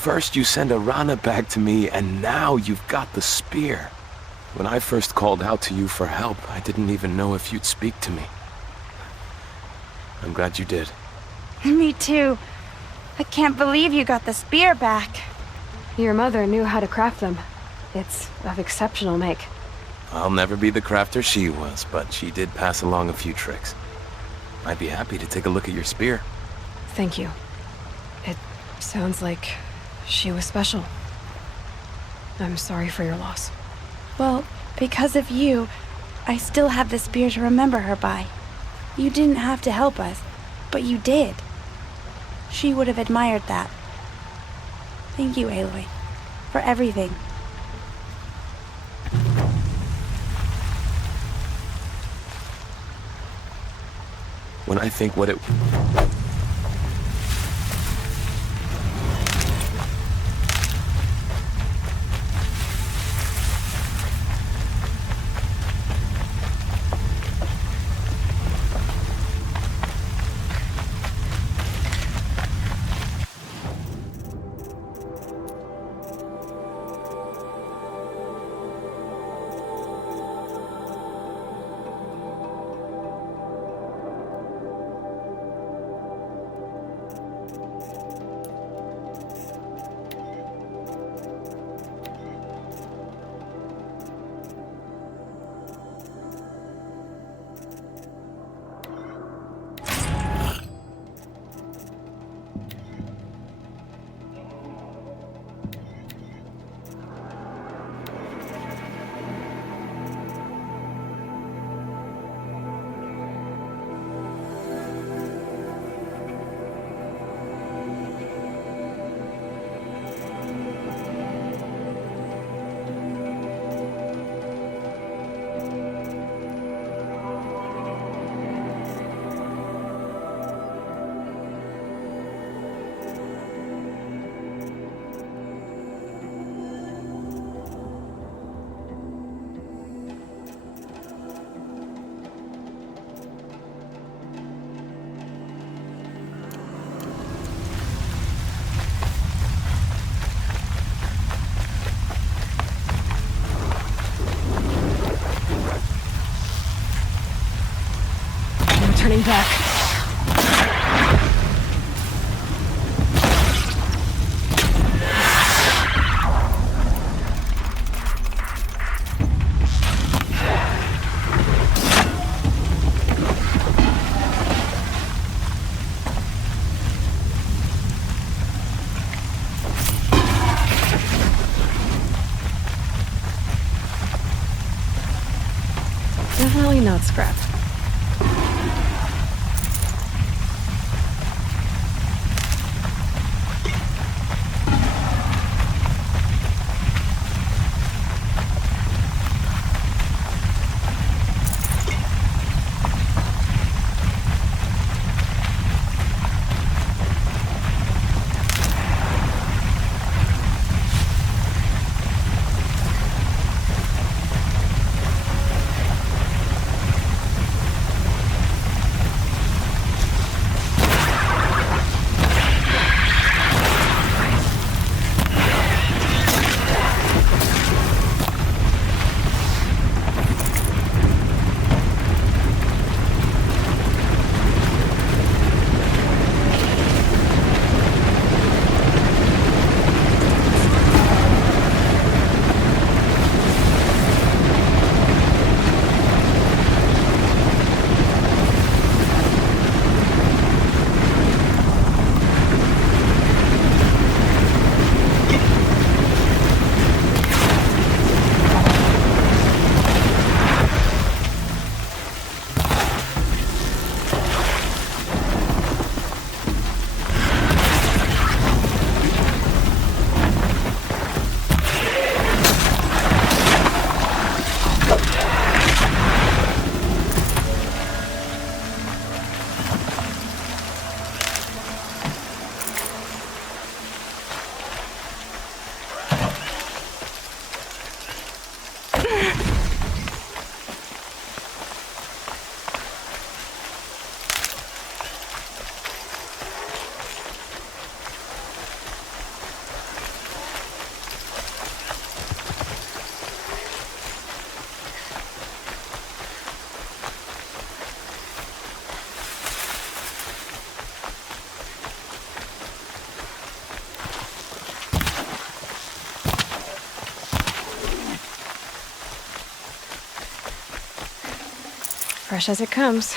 First you send Arana back to me, and now you've got the spear. When I first called out to you for help, I didn't even know if you'd speak to me. I'm glad you did. Me too. I can't believe you got the spear back. Your mother knew how to craft them. It's of exceptional make. I'll never be the crafter she was, but she did pass along a few tricks. I'd be happy to take a look at your spear. Thank you. It sounds like she was special. I'm sorry for your loss. Well, because of you, I still have the spear to remember her by. You didn't have to help us, but you did. She would have admired that. Thank you, Aloy, for everything. When I think what it... not scrap. Fresh as it comes.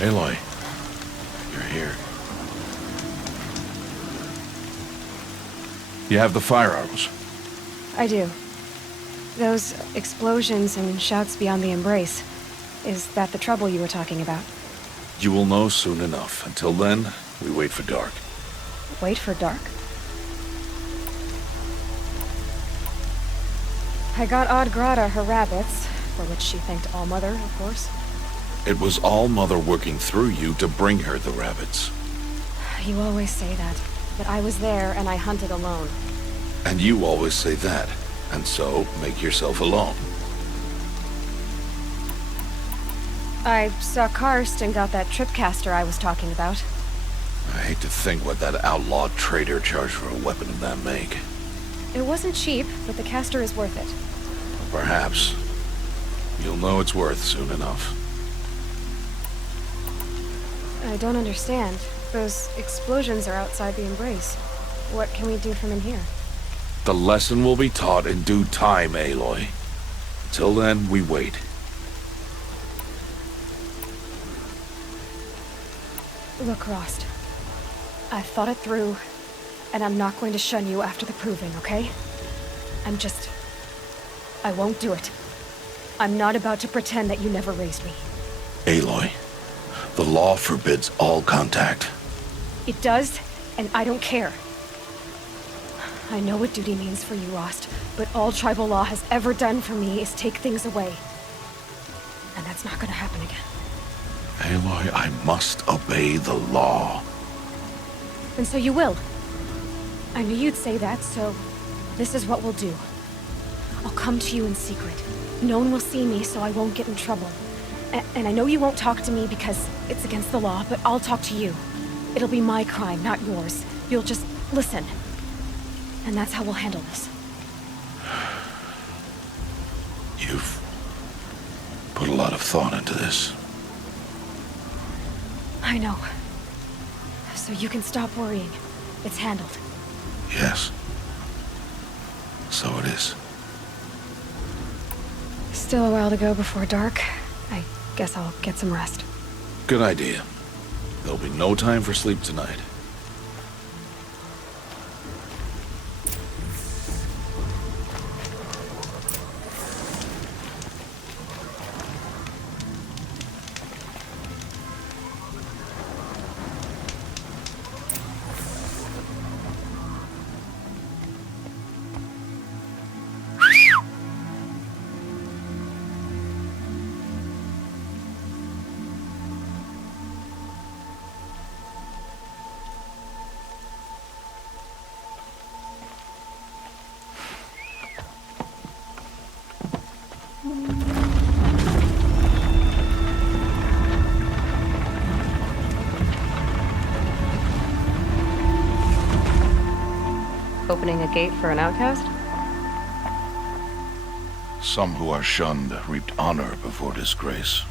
Aloy, you're here. You have the firearms. I do. Those explosions and shouts beyond the embrace. Is that the trouble you were talking about? You will know soon enough. Until then, we wait for dark. Wait for dark? I got Odd Grata her rabbits, for which she thanked All-Mother, of course. It was All-Mother working through you to bring her the rabbits. You always say that, but I was there and I hunted alone. And you always say that, and so make yourself alone. I saw Karst and got that tripcaster I was talking about. I hate to think what that outlawed trader charged for a weapon of that make. It wasn't cheap, but the caster is worth it. Perhaps. You'll know it's worth soon enough. I don't understand. Those explosions are outside the embrace. What can we do from in here? The lesson will be taught in due time, Aloy. Till then, we wait. Look, Rost. I've thought it through, and I'm not going to shun you after the proving, okay? I won't do it. I'm not about to pretend that you never raised me. Aloy, the law forbids all contact. It does, and I don't care. I know what duty means for you, Rost, but all tribal law has ever done for me is take things away. And that's not gonna happen again. Aloy, I must obey the law. And so you will. I knew you'd say that, so this is what we'll do. I'll come to you in secret. No one will see me, so I won't get in trouble. And I know you won't talk to me because it's against the law, but I'll talk to you. It'll be my crime, not yours. You'll just listen. And that's how we'll handle this. You've lot of thought into this. I know. So you can stop worrying. It's handled. Yes. So it is. Still a while to go before dark. I guess I'll get some rest. Good idea. There'll be no time for sleep tonight. Opening a gate for an outcast? Some who are shunned reaped honor before disgrace.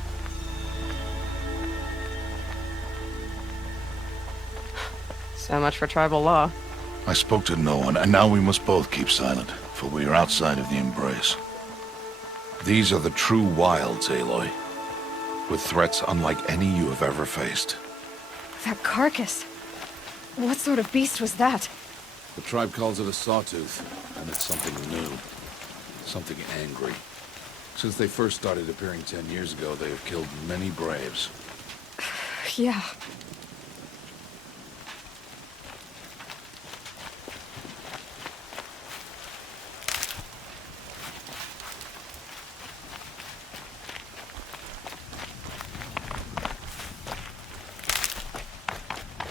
So much for tribal law. I spoke to no one, and now we must both keep silent, for we are outside of the embrace. These are the true wilds, Aloy, with threats unlike any you have ever faced. That carcass. What sort of beast was that? The tribe calls it a sawtooth, and it's something new. Something angry. Since they first started appearing 10 years ago, they have killed many braves. Yeah.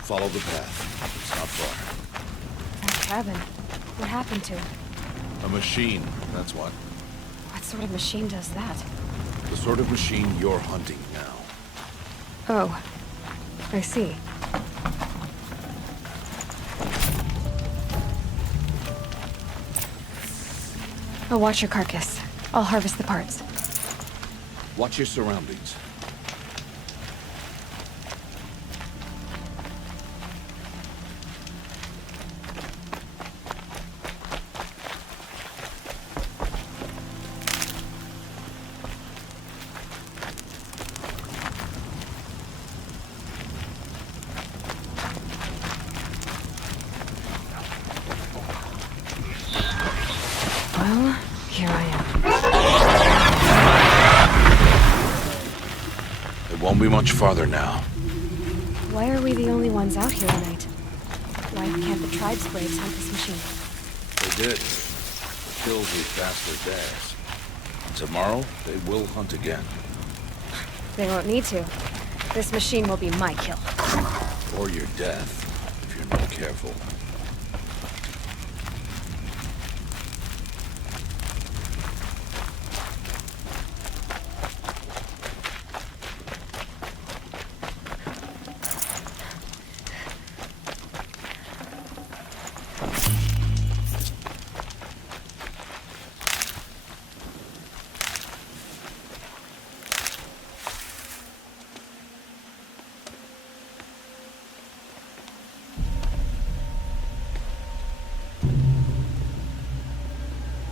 Follow the path. It's not far. That cabin. What happened to it? A machine, that's what. What sort of machine does that? The sort of machine you're hunting now. Oh. I see. I'll watch your carcass. I'll harvest the parts. Watch your surroundings. Well, here I am. It won't be much farther now. Why are we the only ones out here tonight? Why can't the tribe's braves hunt this machine? They did. The kills we passed their days. And tomorrow, they will hunt again. They won't need to. This machine will be my kill. Or your death, if you're not careful.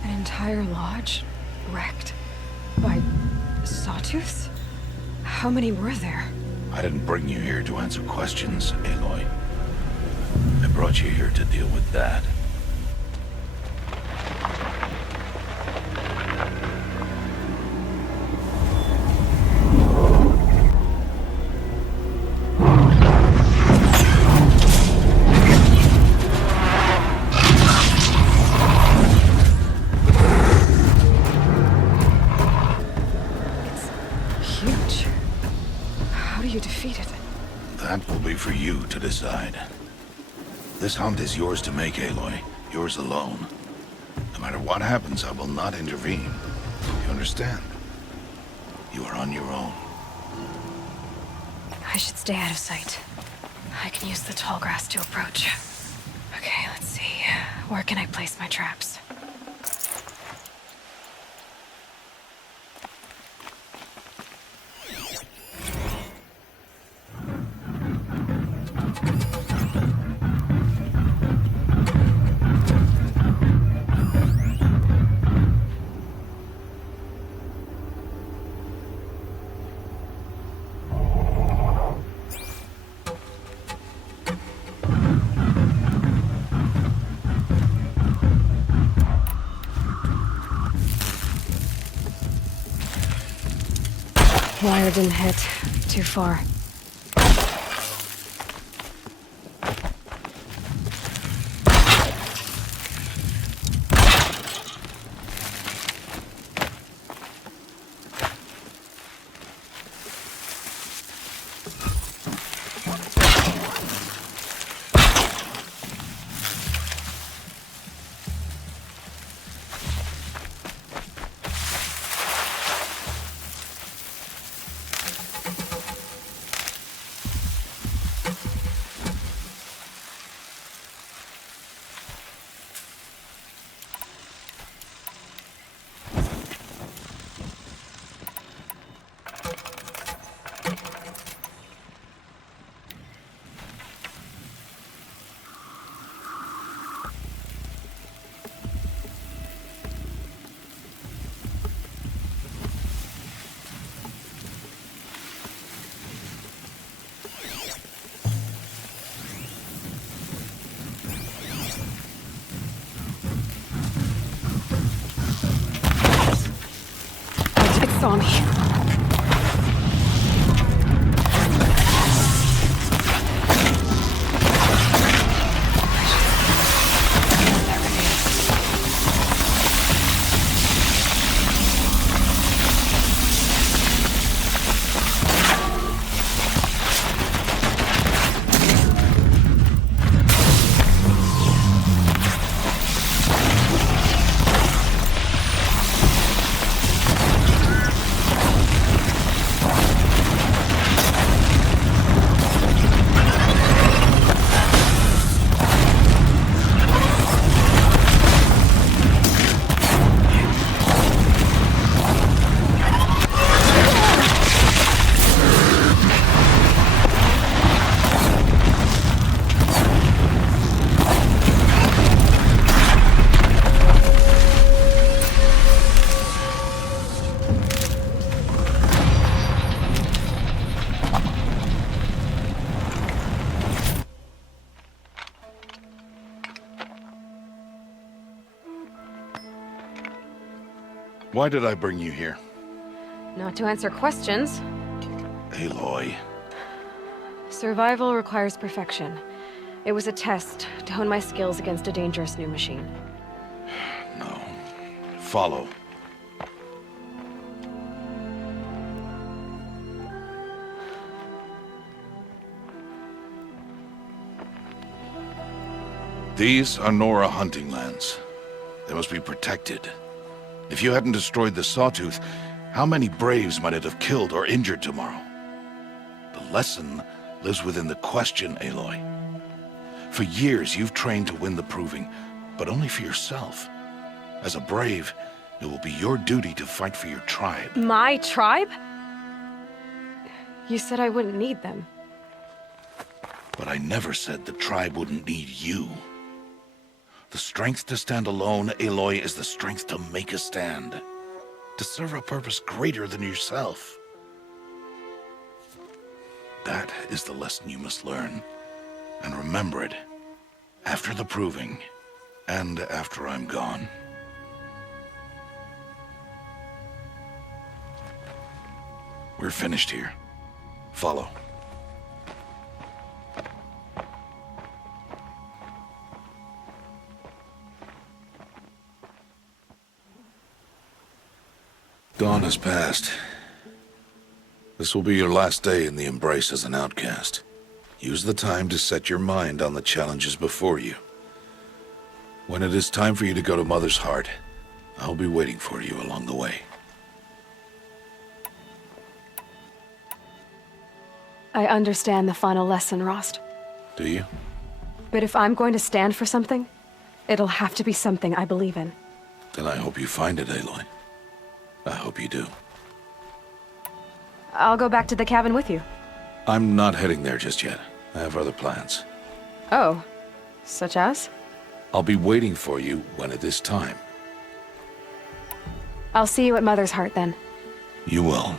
An entire lodge wrecked by sawtooths? How many were there? I didn't bring you here to answer questions, Aloy. I brought you here to deal with that. Huge. How do you defeat it? That will be for you to decide. This hunt is yours to make, Aloy. Yours alone. No matter what happens, I will not intervene. You understand? You are on your own. I should stay out of sight. I can use the tall grass to approach. Okay, let's see. Where can I place my traps? Wire didn't hit. Too far. It saw me. Why did I bring you here? Not to answer questions. Aloy. Survival requires perfection. It was a test to hone my skills against a dangerous new machine. No. Follow. These are Nora hunting lands. They must be protected. If you hadn't destroyed the Sawtooth, how many Braves might it have killed or injured tomorrow? The lesson lives within the question, Aloy. For years, you've trained to win the Proving, but only for yourself. As a Brave, it will be your duty to fight for your tribe. My tribe? You said I wouldn't need them. But I never said the tribe wouldn't need you. The strength to stand alone, Aloy, is the strength to make a stand. To serve a purpose greater than yourself. That is the lesson you must learn. And remember it. After the Proving. And after I'm gone. We're finished here. Follow. Dawn has passed. This will be your last day in the Embrace as an outcast. Use the time to set your mind on the challenges before you. When it is time for you to go to Mother's Heart, I'll be waiting for you along the way. I understand the final lesson, Rost. Do you? But if I'm going to stand for something, it'll have to be something I believe in. Then I hope you find it, Aloy. I hope you do. I'll go back to the cabin with you. I'm not heading there just yet. I have other plans. Oh, such as? I'll be waiting for you when it is time. I'll see you at Mother's Heart then. You will.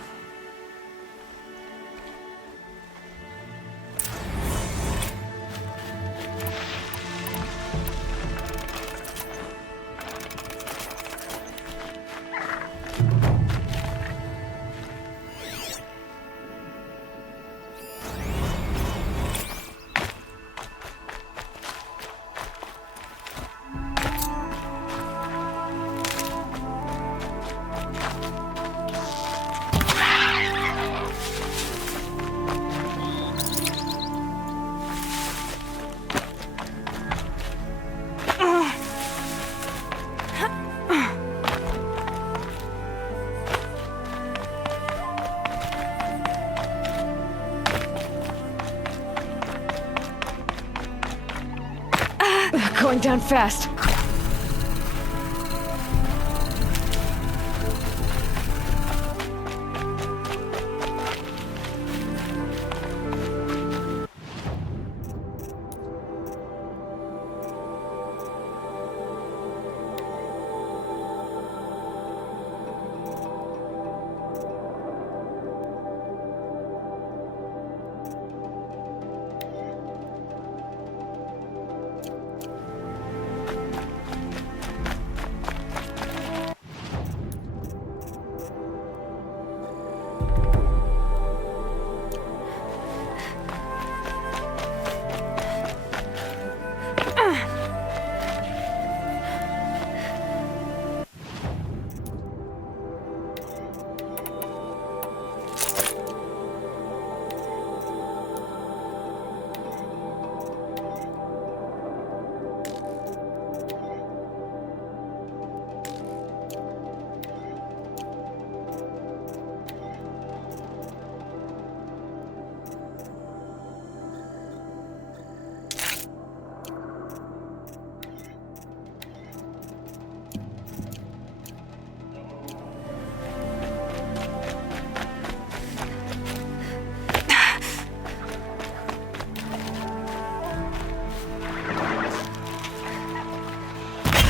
Going down fast.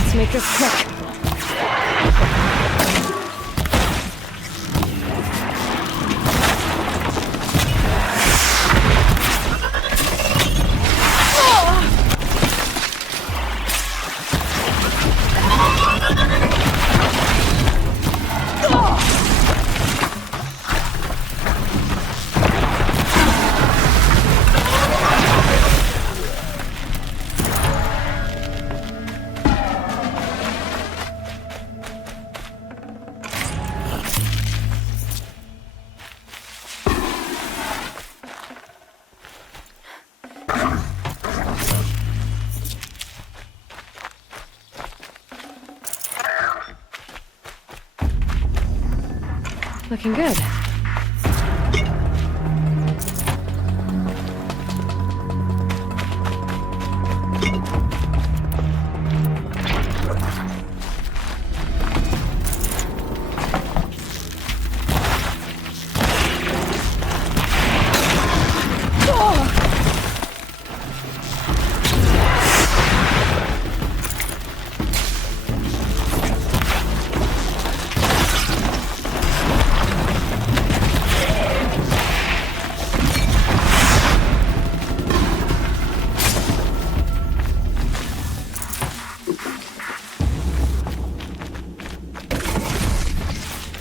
Let's make this quick. Looking good.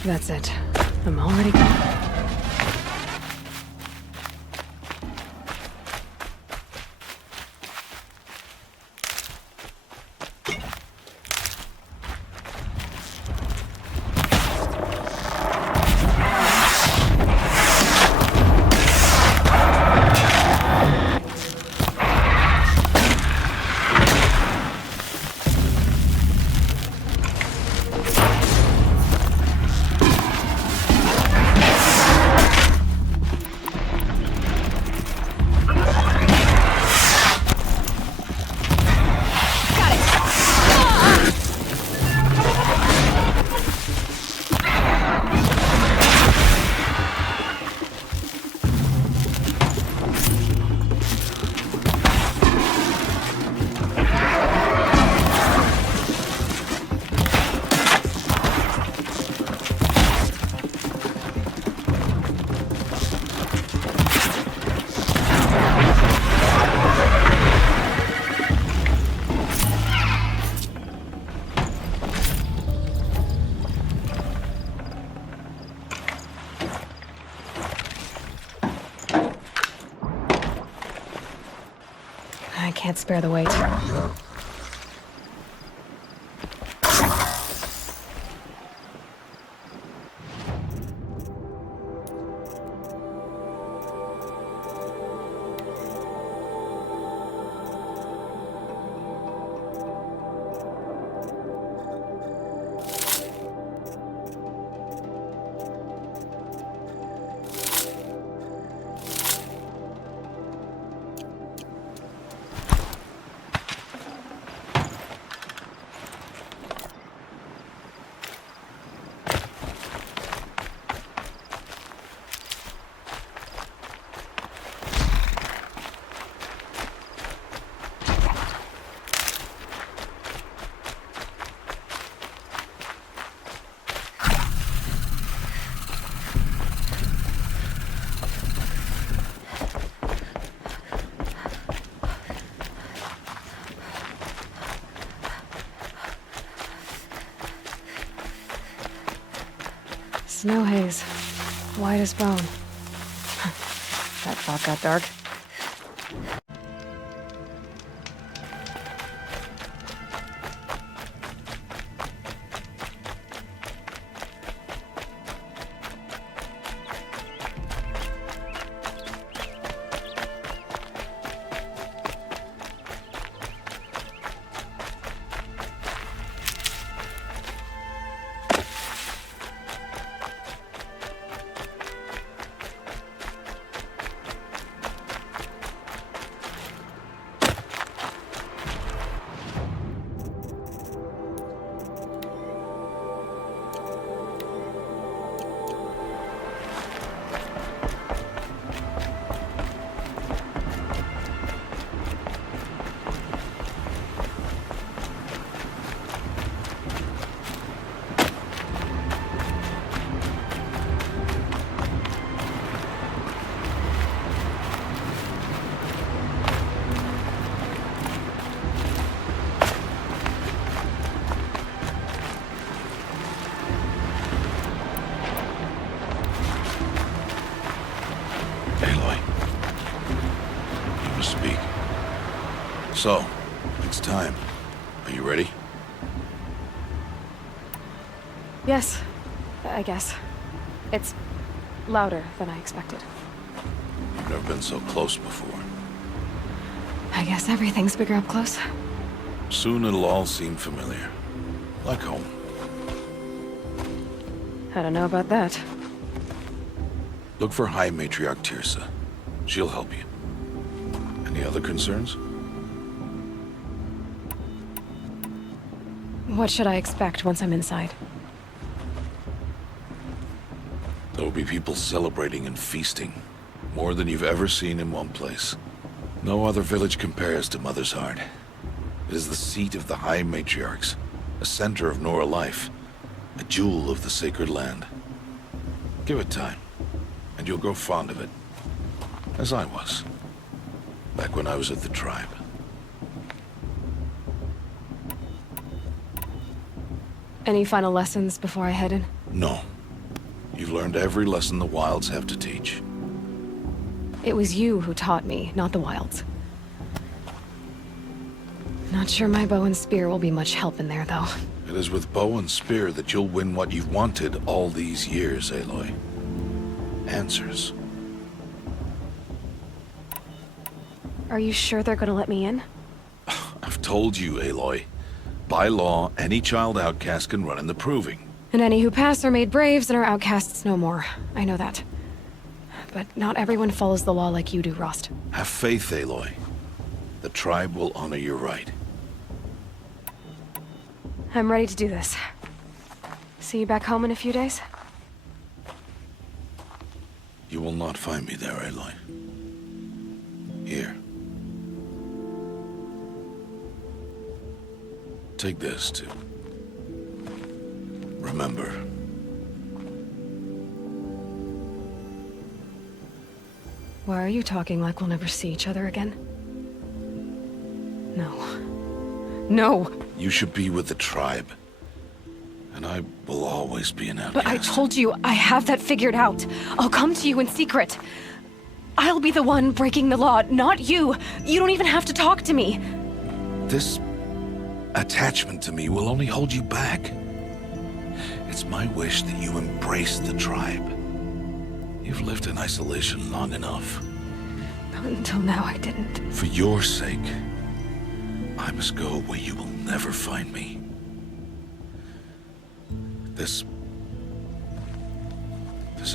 That's it. I'm already gone. I can't spare the weight. Snow haze. White as bone. That thought got dark. Aloy. You must speak. So, it's time. Are you ready? Yes, I guess. It's louder than I expected. You've never been so close before. I guess everything's bigger up close. Soon it'll all seem familiar. Like home. I don't know about that. Look for High Matriarch Teersa. She'll help you. Any other concerns? What should I expect once I'm inside? There will be people celebrating and feasting. More than you've ever seen in one place. No other village compares to Mother's Heart. It is the seat of the High Matriarchs, a center of Nora life, a jewel of the sacred land. Give it time, and you'll grow fond of it. As I was, back when I was at the tribe. Any final lessons before I head in? No. You've learned every lesson the Wilds have to teach. It was you who taught me, not the Wilds. Not sure my bow and spear will be much help in there, though. It is with bow and spear that you'll win what you've wanted all these years, Aloy. Answers. Are you sure they're gonna let me in? I've told you, Aloy. By law, any child outcast can run in the Proving. And any who pass are made braves and are outcasts no more. I know that. But not everyone follows the law like you do, Rost. Have faith, Aloy. The tribe will honor your right. I'm ready to do this. See you back home in a few days? You will not find me there, Aloy. Here. Take this, too. Remember. Why are you talking like we'll never see each other again? No. No! You should be with the tribe. And I will always be an outcast. But I told you, I have that figured out. I'll come to you in secret. I'll be the one breaking the law, not you. You don't even have to talk to me. This attachment to me will only hold you back. It's my wish that you embrace the tribe. You've lived in isolation long enough. Until now, I didn't. For your sake, I must go where you will never find me. This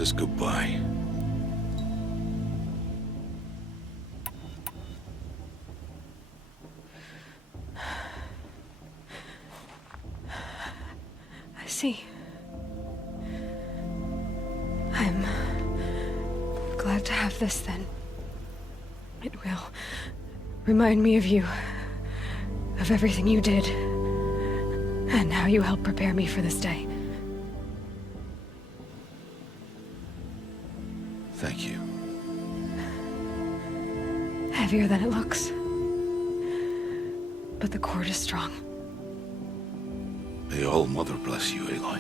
is goodbye. I see. I'm glad to have this, then. It will remind me of you, of everything you did, and how you helped prepare me for this day. Thank you. Heavier than it looks. But the cord is strong. May All Mother bless you, Aloy.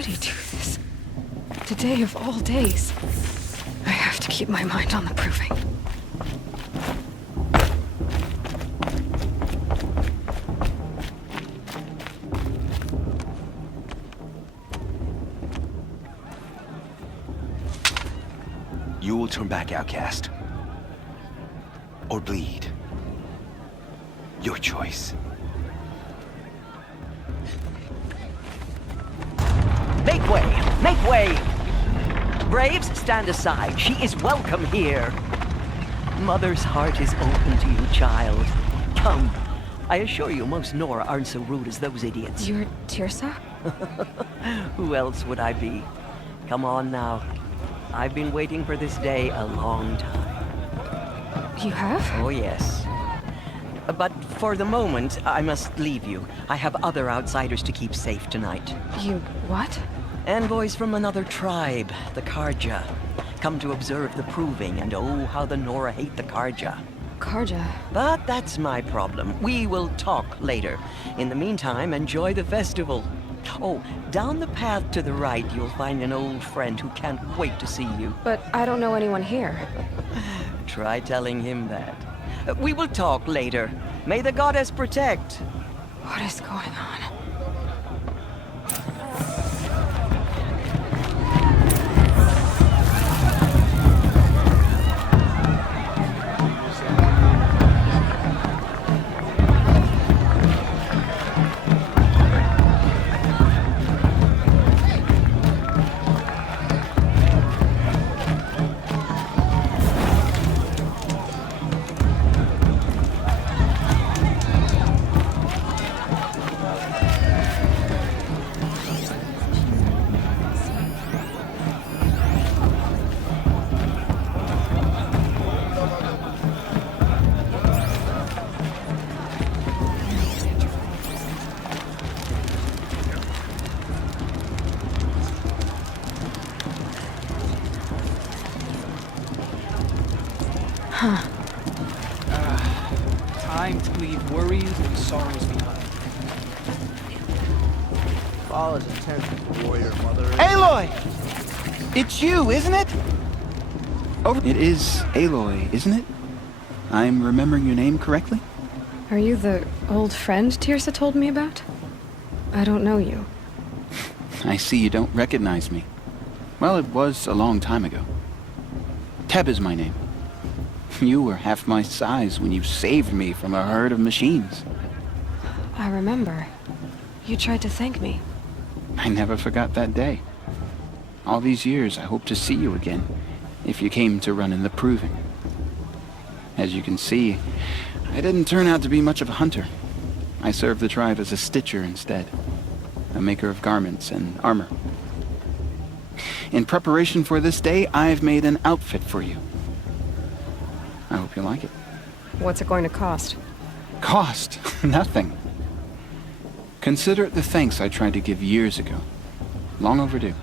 could he do this? Today of all days. I have to keep my mind on the proving. You will turn back, outcast. Or bleed. Your choice. Make way! Make way! Braves, stand aside. She is welcome here. Mother's heart is open to you, child. Come. I assure you, most Nora aren't so rude as those idiots. You're Teersa? Who else would I be? Come on now. I've been waiting for this day a long time. You have? Oh, yes. But for the moment, I must leave you. I have other outsiders to keep safe tonight. You what? Envoys from another tribe, the Carja. Come to observe the proving, and oh, how the Nora hate the Carja. Carja? But that's my problem. We will talk later. In the meantime, enjoy the festival. Oh, down the path to the right, you'll find an old friend who can't wait to see you. But I don't know anyone here. Try telling him that. We will talk later. May the goddess protect. What is going on? Time to leave worries and sorrows behind. Fall is a tenth warrior, mother. Aloy! It's you, isn't it? It is Aloy, isn't it? I'm remembering your name correctly? Are you the old friend Teersa told me about? I don't know you. I see you don't recognize me. Well, it was a long time ago. Teb is my name. You were half my size when you saved me from a herd of machines. I remember. You tried to thank me. I never forgot that day. All these years, I hope to see you again, if you came to run in the proving. As you can see, I didn't turn out to be much of a hunter. I served the tribe as a stitcher instead, a maker of garments and armor. In preparation for this day, I've made an outfit for you. I hope you like it. What's it going to cost? Cost? Nothing. Consider it the thanks I tried to give years ago. Long overdue.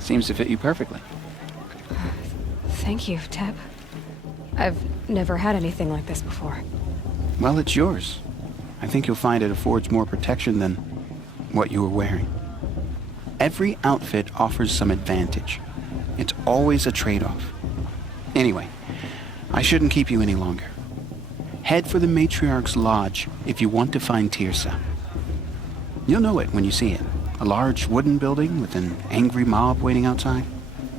Seems to fit you perfectly. Thank you, Teb. I've never had anything like this before. Well, it's yours. I think you'll find it affords more protection than what you were wearing. Every outfit offers some advantage. It's always a trade-off. Anyway, I shouldn't keep you any longer. Head for the Matriarch's Lodge if you want to find Teersa. You'll know it when you see it. A large wooden building with an angry mob waiting outside.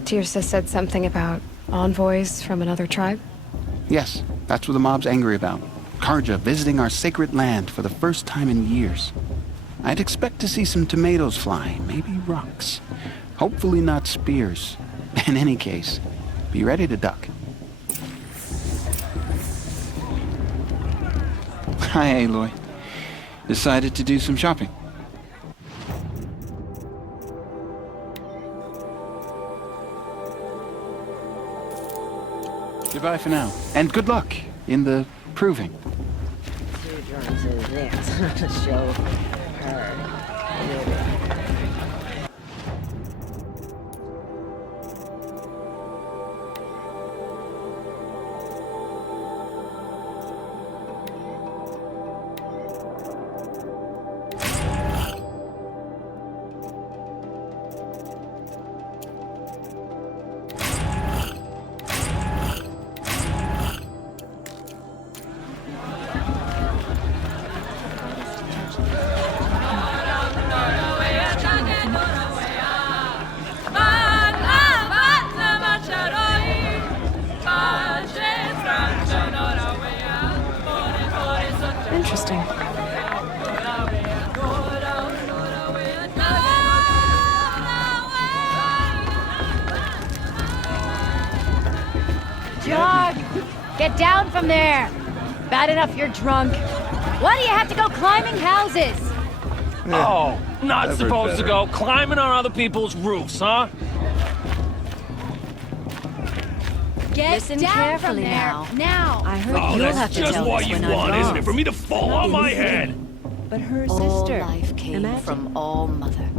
Teersa said something about envoys from another tribe? Yes, that's what the mob's angry about. Karja visiting our sacred land for the first time in years. I'd expect to see some tomatoes fly, maybe rocks. Hopefully not spears. In any case, be ready to duck. Hi, Aloy. Decided to do some shopping. Goodbye for now, and good luck in the proving. Two drums is this to show her. Interesting. Jog! Get down from there! Bad enough you're drunk. Why do you have to go climbing houses? Oh, not supposed to go climbing on other people's roofs, huh? Listen carefully now. Now! I heard Oh, you'll that's have to just tell what us you when want, I'm isn't wrong. it? For me to fall on my head. But her All sister. life came Imagine. from All Mother.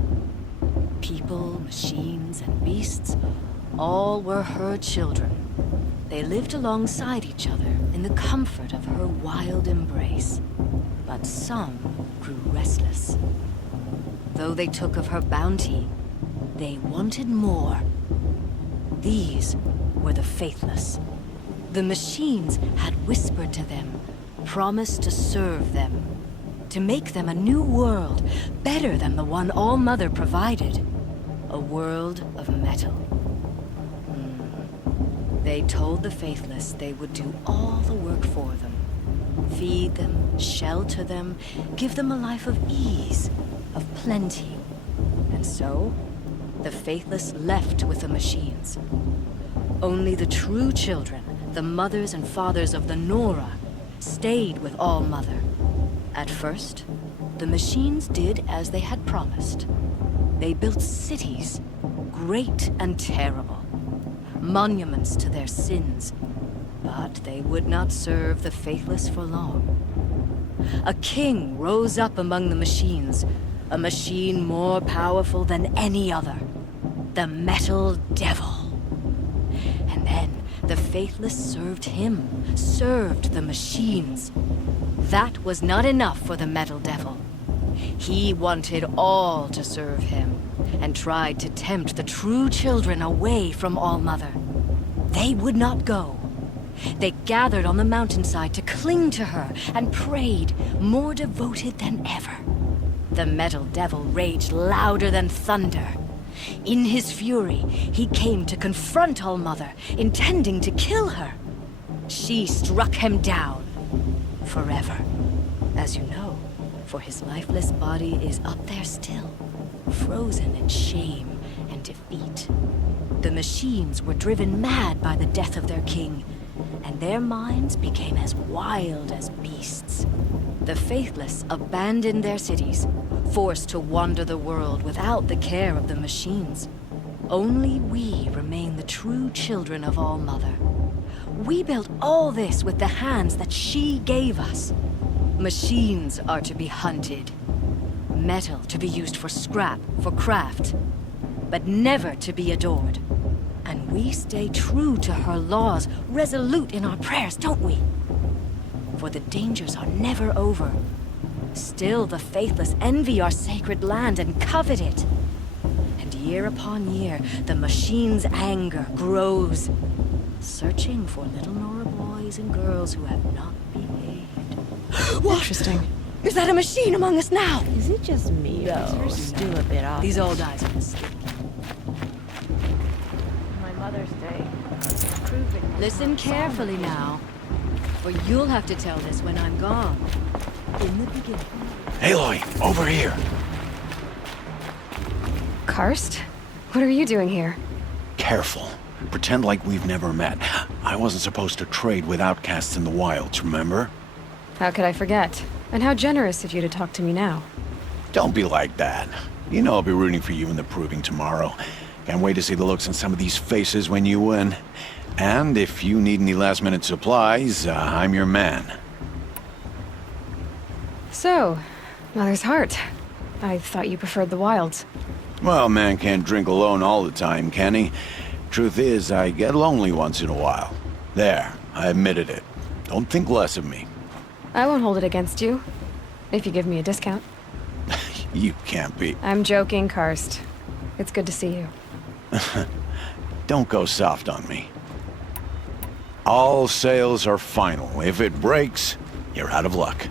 People, machines, and beasts, all were her children. They lived alongside each other in the comfort of her wild embrace. But some grew restless. Though they took of her bounty, they wanted more. These were the faithless. The machines had whispered to them, promised to serve them, to make them a new world, better than the one All Mother provided. A world of metal. They told the faithless they would do all the work for them. Feed them, shelter them, give them a life of ease, of plenty. And so, the faithless left with the machines. Only the true children, the mothers and fathers of the Nora, stayed with All Mother. At first, the machines did as they had promised. They built cities, great and terrible, monuments to their sins, but they would not serve the faithless for long. A king rose up among the machines, a machine more powerful than any other, the Metal Devil. And then the faithless served him, served the machines. That was not enough for the Metal Devil. He wanted all to serve him, and tried to tempt the true children away from All Mother. They would not go. They gathered on the mountainside to cling to her and prayed, more devoted than ever. The Metal Devil raged louder than thunder. In his fury, he came to confront All Mother, intending to kill her. She struck him down. Forever. As you know, for his lifeless body is up there still, frozen in shame and defeat. The machines were driven mad by the death of their king, and their minds became as wild as beasts. The faithless abandoned their cities, forced to wander the world without the care of the machines. Only we remain the true children of All Mother. We built all this with the hands that she gave us. Machines are to be hunted. Metal to be used for scrap, for craft. But never to be adored. And we stay true to her laws, resolute in our prayers, don't we? For the dangers are never over. Still the faithless envy our sacred land and covet it. And year upon year, the machine's anger grows, searching for little Nora boys and girls who have not behaved. What? Interesting. Is that a machine among us now? Is it just me, or is her stew a bit off? These old eyes are mistaken. My Mother's Day. Proving. Listen carefully now. For you'll have to tell this when I'm gone. In the beginning. Aloy, over here. Karst? What are you doing here? Careful. Pretend like we've never met. I wasn't supposed to trade with outcasts in the wilds, remember? How could I forget? And how generous of you to talk to me now. Don't be like that. You know I'll be rooting for you in the proving tomorrow. Can't wait to see the looks on some of these faces when you win. And if you need any last-minute supplies, I'm your man. So, Mother's Heart. I thought you preferred the wilds. Well, man can't drink alone all the time, can he? Truth is, I get lonely once in a while. There, I admitted it. Don't think less of me. I won't hold it against you. If you give me a discount. You can't be. I'm joking, Karst. It's good to see you. Don't go soft on me. All sales are final. If it breaks, you're out of luck.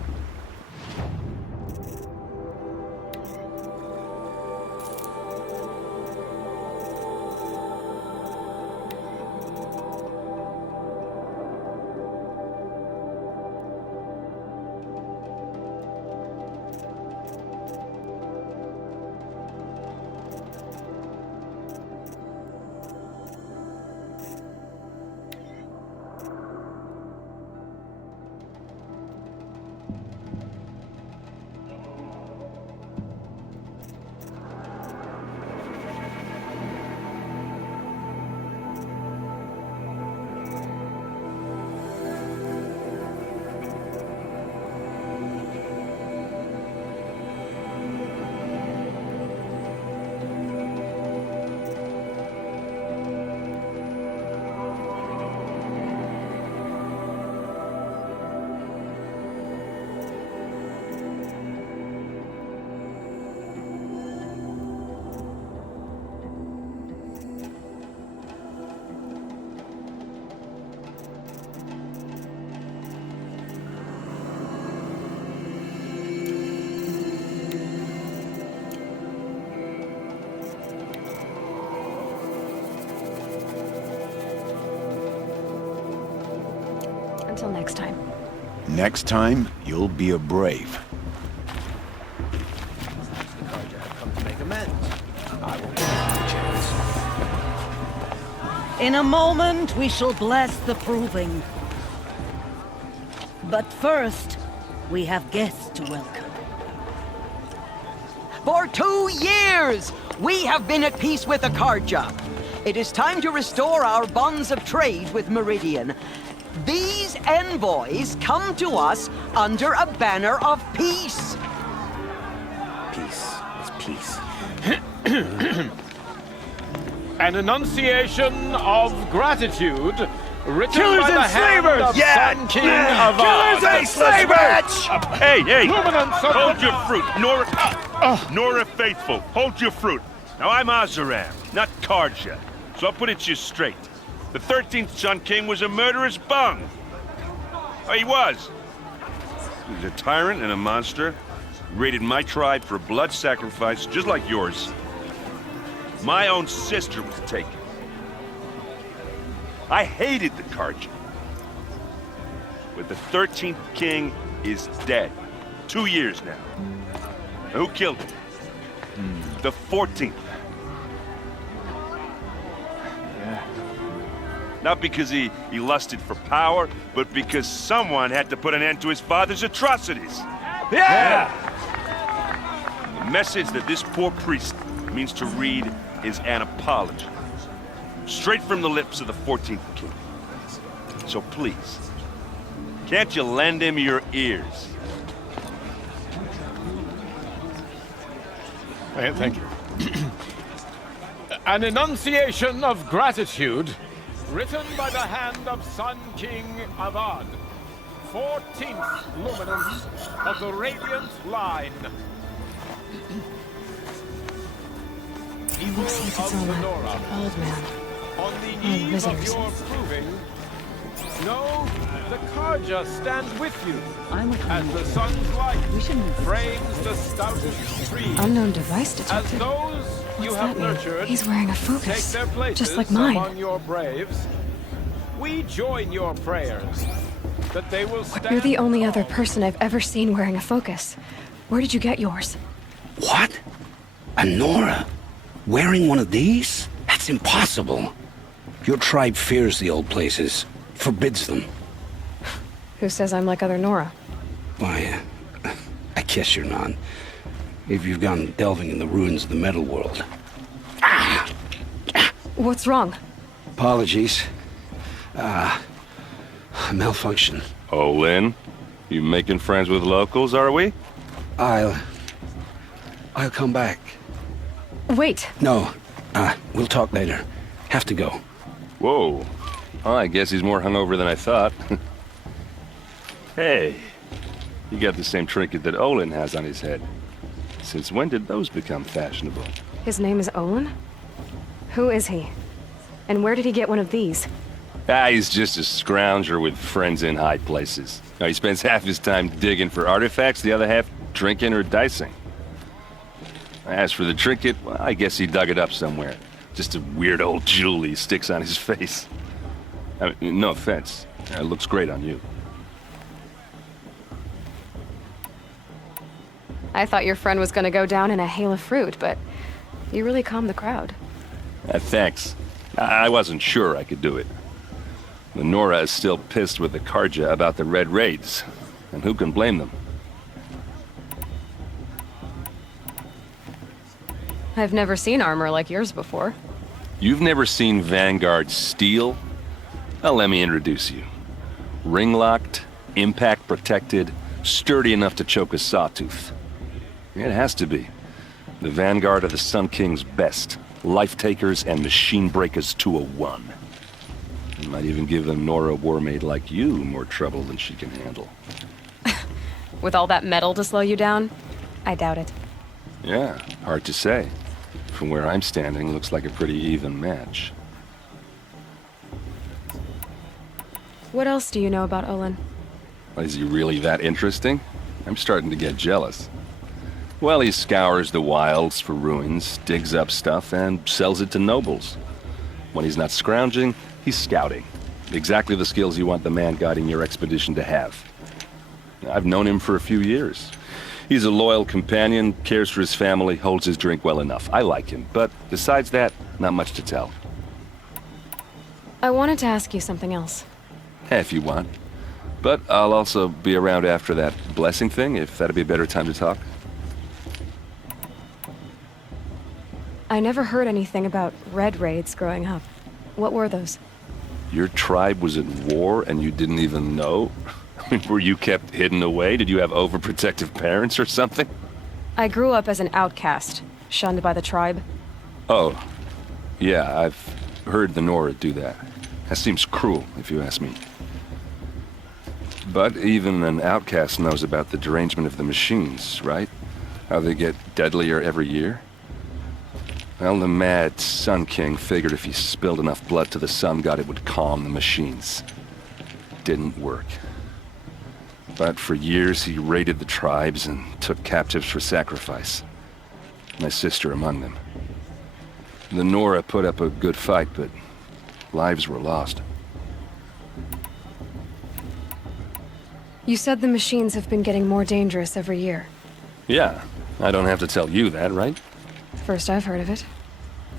Until next time. Next time, you'll be a brave. In a moment, we shall bless the proving. But first, we have guests to welcome. For 2 years, we have been at peace with Akarja. It is time to restore our bonds of trade with Meridian. These envoys come to us under a banner of peace. Peace. It's peace. An enunciation of gratitude written Killers by the and hand slavers! of Yeah! Sun King Yeah! of Killers Ard. and slavers! Hey, hey! Luminance of Hold the- your fruit, Nora Faithful. Hold your fruit. Now I'm Azaram, not Karja, so I'll put it to you straight. The 13th Sun King was a murderous bung. Oh, he was. He was a tyrant and a monster. He raided my tribe for a blood sacrifice, just like yours. My own sister was taken. I hated the Karja. But the 13th king is dead. 2 years now. Who killed him? The 14th. Not because he lusted for power, but because someone had to put an end to his father's atrocities. Yeah! The message that this poor priest means to read is an apology. Straight from the lips of the 14th king. So please, can't you lend him your ears? Thank you. An enunciation of gratitude written by the hand of Sun King of Ard, 14th luminance of the Radiant Line. It looks like it's all that old man. On the All the eve of visitors. your proving, know the Karja stand with you as the sun's light frames the stoutest trees. Unknown device As detected. those you What's have that mean? nurtured He's wearing a take focus, their places just like mine. among your braves, we join your prayers. that they will stand. You're the only other person I've ever seen wearing a focus. Where did you get yours? What? A Nora? Wearing one of these? That's impossible. Your tribe fears the old places, forbids them. Who says I'm like other Nora? Why, I guess you're not. If you've gone delving in the ruins of the metal world. What's wrong? Apologies. A malfunction. Oh, Lynn? You making friends with locals, are we? I'll come back. Wait. No, we'll talk later. Have to go. Whoa. Well, I guess he's more hungover than I thought. Hey, you got the same trinket that Olin has on his head. Since when did those become fashionable? His name is Olin? Who is he? And where did he get one of these? He's just a scrounger with friends in high places. Now, he spends half his time digging for artifacts, the other half drinking or dicing. As for the trinket, well, I guess he dug it up somewhere. Just a weird old jewel he sticks on his face. I mean, no offense. It looks great on you. I thought your friend was gonna go down in a hail of fruit, but you really calmed the crowd. Thanks. I wasn't sure I could do it. The Nora is still pissed with the Karja about the Red Raids, and who can blame them? I've never seen armor like yours before. You've never seen Vanguard steel? Well, let me introduce you. Ring-locked, impact-protected, sturdy enough to choke a sawtooth. It has to be. The Vanguard are the Sun King's best. Life-takers and machine breakers to a one. You might even give a Nora Warmaid like you more trouble than she can handle. With all that metal to slow you down? I doubt it. Yeah, hard to say. From where I'm standing, looks like a pretty even match. What else do you know about Olin? Is he really that interesting? I'm starting to get jealous. Well, he scours the wilds for ruins, digs up stuff, and sells it to nobles. When he's not scrounging, he's scouting. Exactly the skills you want the man guiding your expedition to have. I've known him for a few years. He's a loyal companion, cares for his family, holds his drink well enough. I like him, but besides that, not much to tell. I wanted to ask you something else. If you want. But I'll also be around after that blessing thing, if that'd be a better time to talk. I never heard anything about Red Raids growing up. What were those? Your tribe was at war and you didn't even know? I mean, were you kept hidden away? Did you have overprotective parents or something? I grew up as an outcast, shunned by the tribe. Oh, yeah, I've heard the Nora do that. That seems cruel, if you ask me. But even an outcast knows about the derangement of the machines, right? How they get deadlier every year? Well, the mad Sun King figured if he spilled enough blood to the Sun God, it would calm the machines. Didn't work. But for years, he raided the tribes and took captives for sacrifice. My sister among them. The Nora put up a good fight, but lives were lost. You said the machines have been getting more dangerous every year. Yeah, I don't have to tell you that, right? First I've heard of it.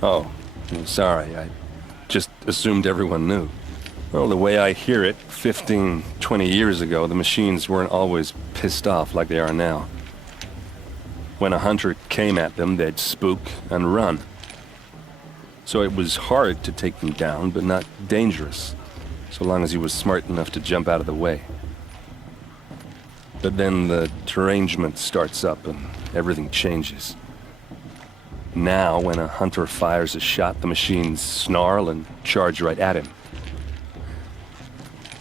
Oh, I'm sorry. I just assumed everyone knew. Well, the way I hear it, 15, 20 years ago, the machines weren't always pissed off like they are now. When a hunter came at them, they'd spook and run. So it was hard to take them down, but not dangerous, so long as he was smart enough to jump out of the way. But then the derangement starts up and everything changes. Now, when a hunter fires a shot, the machines snarl and charge right at him.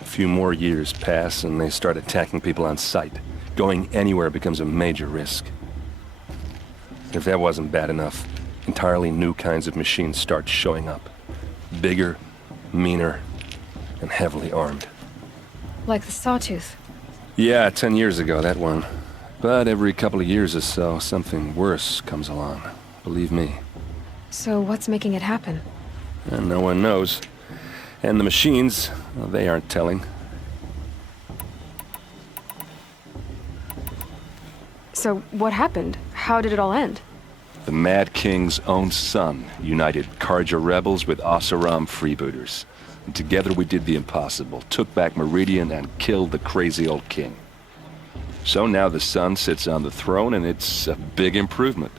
A few more years pass and they start attacking people on sight. Going anywhere becomes a major risk. If that wasn't bad enough, entirely new kinds of machines start showing up. Bigger, meaner, and heavily armed. Like the Sawtooth. Yeah, 10 years ago, that one. But every couple of years or so, something worse comes along. Believe me. So what's making it happen? And no one knows. And the machines, well, they aren't telling. So, what happened? How did it all end? The Mad King's own son united Karja rebels with Oseram freebooters. And together we did the impossible, took back Meridian and killed the crazy old king. So now the son sits on the throne and it's a big improvement.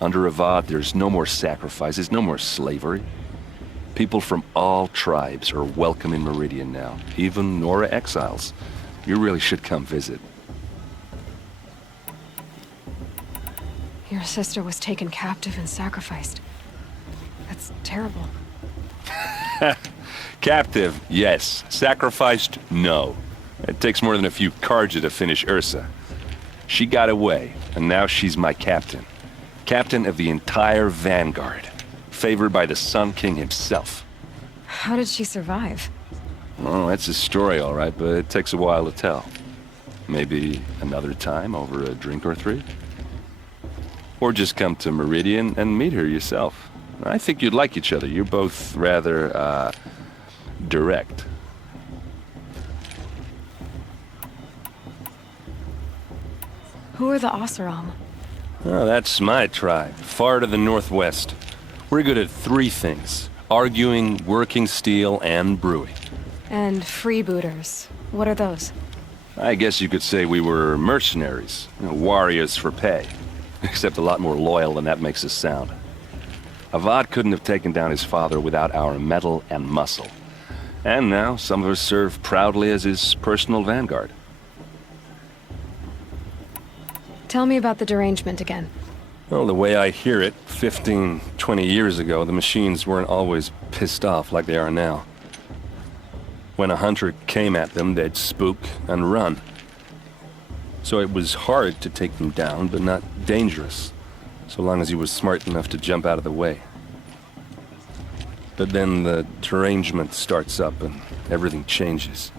Under Avad, there's no more sacrifices, no more slavery. People from all tribes are welcome in Meridian now, even Nora exiles. You really should come visit. Your sister was taken captive and sacrificed. That's terrible. Captive, yes. Sacrificed, no. It takes more than a few Karja to finish Ursa. She got away, and now she's my captain. Captain of the entire Vanguard. Favored by the Sun King himself. How did she survive? Oh, that's a story, all right, but it takes a while to tell. Maybe another time over a drink or three? Or just come to Meridian and meet her yourself. I think you'd like each other. You're both rather, direct. Who are the Oseram? Oh, that's my tribe, far to the northwest. We're good at three things: arguing, working steel, and brewing. And freebooters. What are those? I guess you could say we were mercenaries, warriors for pay. Except a lot more loyal than that makes us sound. Avad couldn't have taken down his father without our metal and muscle. And now some of us serve proudly as his personal vanguard. Tell me about the derangement again. Well, the way I hear it, 15, 20 years ago, the machines weren't always pissed off like they are now. When a hunter came at them, they'd spook and run. So it was hard to take them down, but not dangerous, so long as he was smart enough to jump out of the way. But then the derangement starts up and everything changes.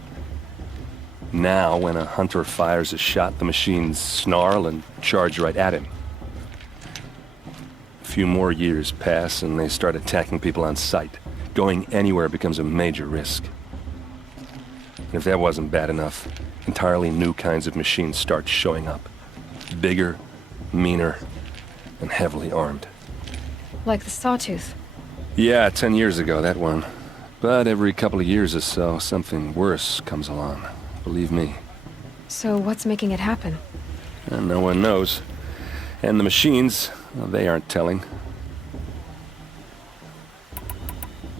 Now, when a hunter fires a shot, the machines snarl and charge right at him. A few more years pass and they start attacking people on sight. Going anywhere becomes a major risk. And if that wasn't bad enough, entirely new kinds of machines start showing up. Bigger, meaner, and heavily armed. Like the Sawtooth? Yeah, 10 years ago, that one. But every couple of years or so, something worse comes along. Believe me. So what's making it happen? And no one knows. And the machines, well, they aren't telling.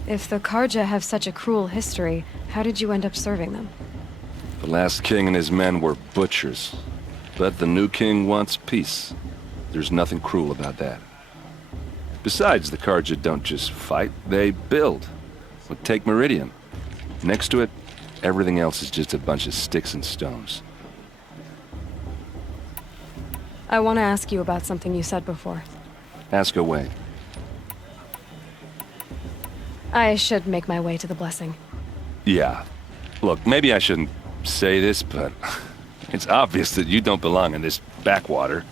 If the Karja have such a cruel history, how did you end up serving them? The last king and his men were butchers. But the new king wants peace. There's nothing cruel about that. Besides, the Karja don't just fight, they build. Well, take Meridian. Next to it, everything else is just a bunch of sticks and stones. I want to ask you about something you said before. Ask away. I should make my way to the blessing. Yeah. Look, maybe I shouldn't say this, but it's obvious that you don't belong in this backwater.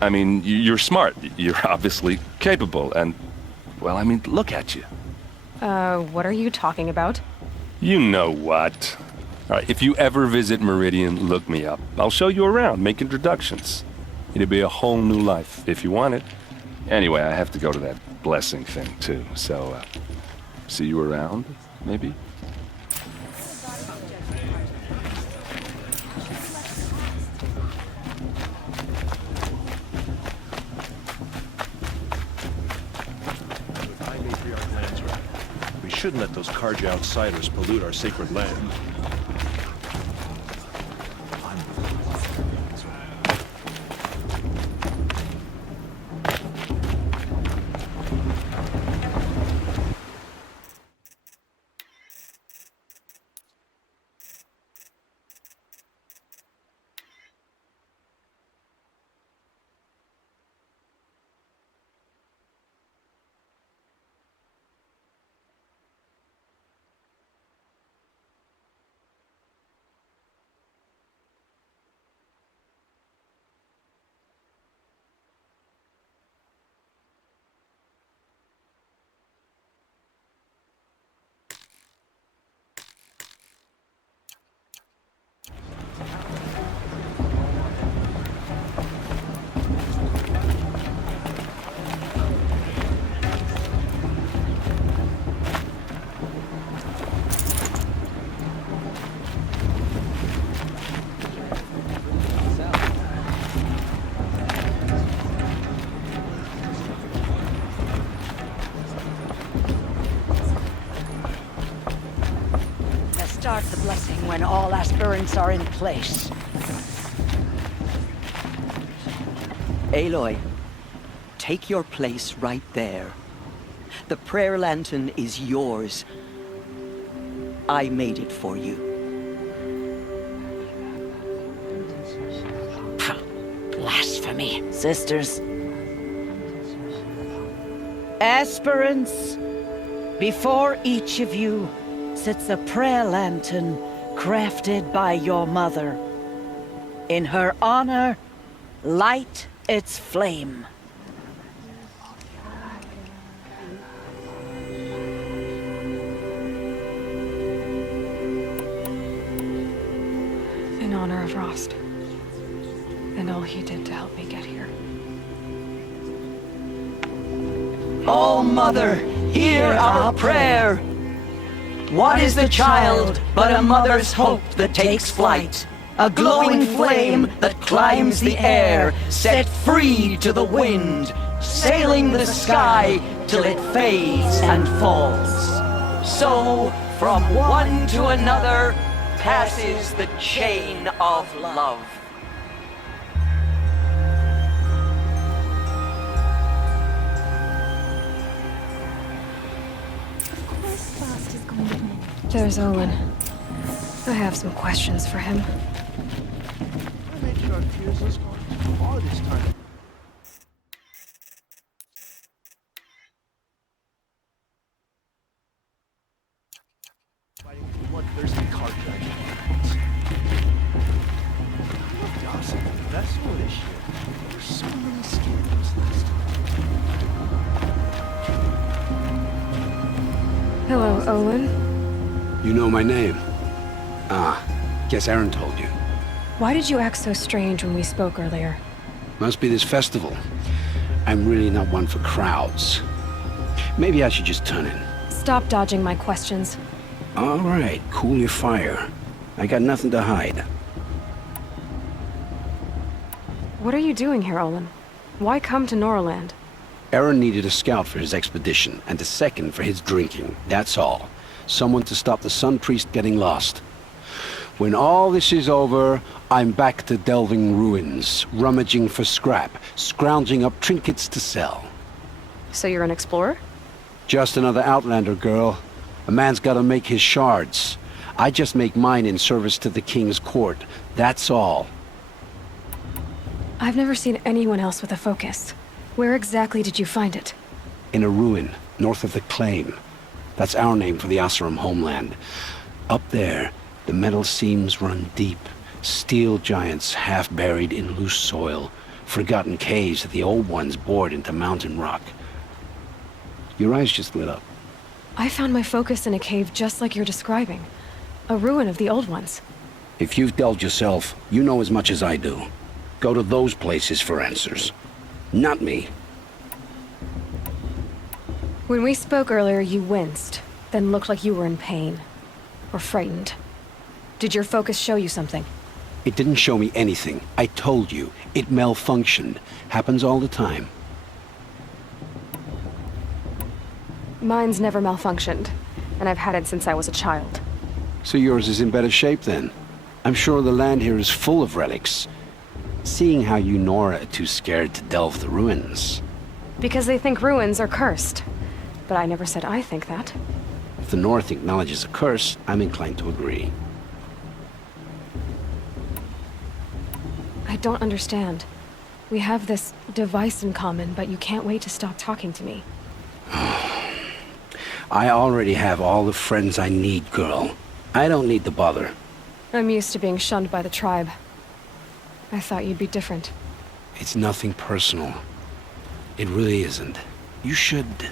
I mean, you're smart. You're obviously capable, and, well, I mean, look at you. What are you talking about? You know what. All right, if you ever visit Meridian, look me up. I'll show you around, make introductions. It'll be a whole new life, if you want it. Anyway, I have to go to that blessing thing, too, so, see you around, maybe? We shouldn't let those Karja outsiders pollute our sacred land. start the blessing when all aspirants are in place. Aloy, take your place right there. The prayer lantern is yours. I made it for you. Blasphemy. Sisters. Aspirants, before each of you sits a prayer lantern crafted by your mother. In her honor, light its flame. In honor of Rost. And all he did to help me get here. Oh, Mother, hear our prayer. What is the child but a mother's hope that takes flight? A glowing flame that climbs the air, set free to the wind, sailing the sky till it fades and falls. So, from one to another, passes the chain of love. There's Olin. I have some questions for him. I made sure our tears was going too far this time. Fighting one thirsty carjack. I love gossip. That's all this shit. There's so many scandals last time. Hello, Olin. You know my name? Ah, guess Aaron told you. Why did you act so strange when we spoke earlier? Must be this festival. I'm really not one for crowds. Maybe I should just turn in. Stop dodging my questions. All right, cool your fire. I got nothing to hide. What are you doing here, Olin? Why come to Noraland? Aaron needed a scout for his expedition, and a second for his drinking. That's all. Someone to stop the Sun Priest getting lost. When all this is over, I'm back to delving ruins, rummaging for scrap, scrounging up trinkets to sell. So you're an explorer? Just another Outlander, girl. A man's gotta make his shards. I just make mine in service to the King's court. That's all. I've never seen anyone else with a focus. Where exactly did you find it? In a ruin, north of the Claim. That's our name for the Oseram homeland. Up there, the metal seams run deep. Steel giants half buried in loose soil. Forgotten caves that the old ones bored into mountain rock. Your eyes just lit up. I found my focus in a cave just like you're describing. A ruin of the old ones. If you've delved yourself, you know as much as I do. Go to those places for answers. Not me. When we spoke earlier, you winced, then looked like you were in pain. Or frightened. Did your focus show you something? It didn't show me anything. I told you. It malfunctioned. Happens all the time. Mine's never malfunctioned, and I've had it since I was a child. So yours is in better shape then. I'm sure the land here is full of relics. Seeing how you Nora are too scared to delve the ruins. Because they think ruins are cursed. But I never said I think that. If the North acknowledges a curse, I'm inclined to agree. I don't understand. We have this device in common, but you can't wait to stop talking to me. I already have all the friends I need, girl. I don't need the bother. I'm used to being shunned by the tribe. I thought you'd be different. It's nothing personal. It really isn't. You should...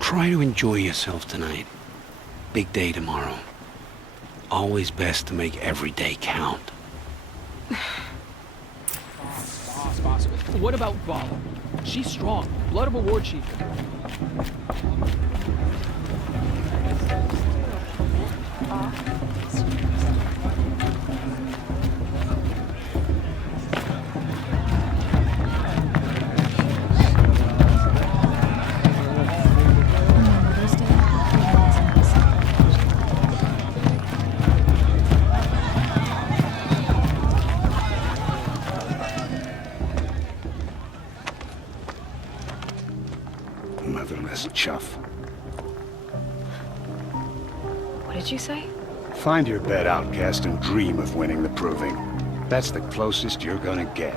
try to enjoy yourself tonight. Big day tomorrow. Always best to make every day count. Boss. What about Vala? She's strong. Blood of a war chief. motherless chuff. What did you say? Find your bed, outcast, and dream of winning the proving. That's the closest you're gonna get.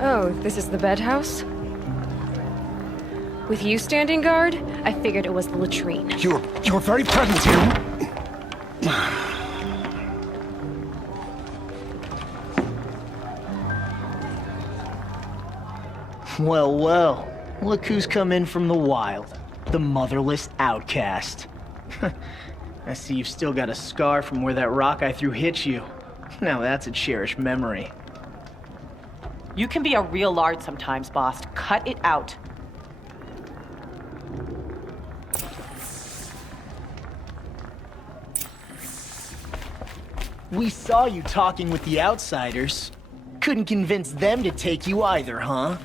Oh, this is the bed house? With you standing guard, I figured it was the latrine. Your very presence here. Well, well. Look who's come in from the wild. The motherless outcast. I see you've still got a scar from where that rock I threw hit you. Now that's a cherished memory. You can be a real lard sometimes, boss. Cut it out. We saw you talking with the outsiders. Couldn't convince them to take you either, huh?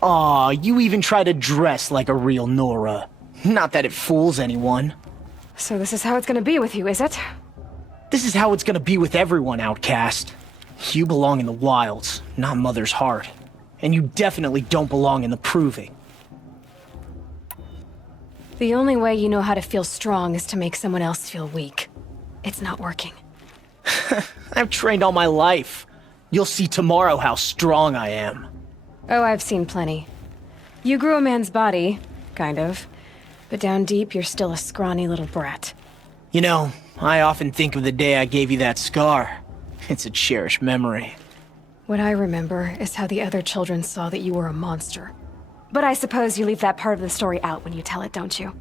Aw, you even try to dress like a real Nora. Not that it fools anyone. So this is how it's gonna be with you, is it? This is how it's gonna be with everyone, outcast. You belong in the wilds, not Mother's heart. And you definitely don't belong in the proving. The only way you know how to feel strong is to make someone else feel weak. It's not working. I've trained all my life. You'll see tomorrow how strong I am. Oh, I've seen plenty. You grew a man's body, kind of. But down deep, you're still a scrawny little brat. You know, I often think of the day I gave you that scar. It's a cherished memory. What I remember is how the other children saw that you were a monster. But I suppose you leave that part of the story out when you tell it, don't you?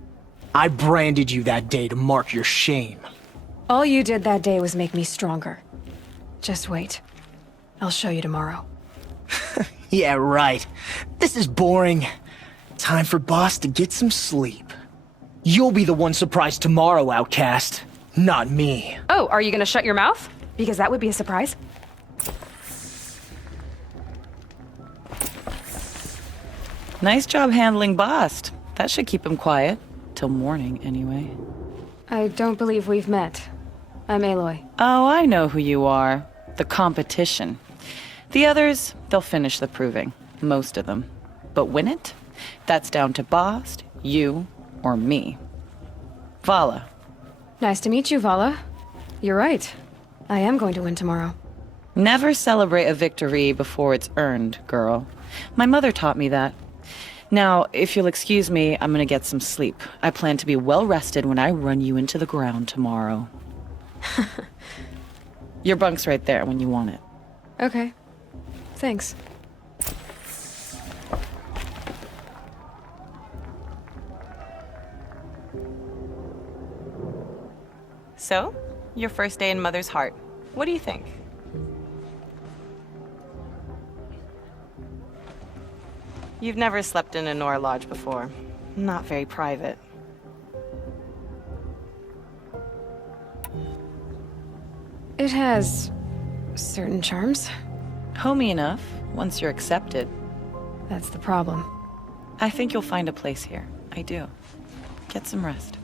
I branded you that day to mark your shame. All you did that day was make me stronger. Just wait. I'll show you tomorrow. Yeah, right. This is boring. Time for Boss to get some sleep. You'll be the one surprised tomorrow, outcast. Not me. Oh, are you gonna shut your mouth? Because that would be a surprise. Nice job handling Bast. That should keep him quiet. Till morning, anyway. I don't believe we've met. I'm Aloy. Oh, I know who you are. The competition. The others, they'll finish the proving. Most of them. But win it? That's down to Bast, you, or me. Vala. Nice to meet you, Vala. You're right. I am going to win tomorrow. Never celebrate a victory before it's earned, girl. My mother taught me that. Now, if you'll excuse me, I'm gonna get some sleep. I plan to be well rested when I run you into the ground tomorrow. Your bunk's right there when you want it. Okay. Thanks. So, your first day in Mother's heart. What do you think? You've never slept in a Nora Lodge before. Not very private. It has certain charms. Homey enough, once you're accepted. That's the problem. I think you'll find a place here. I do. Get some rest.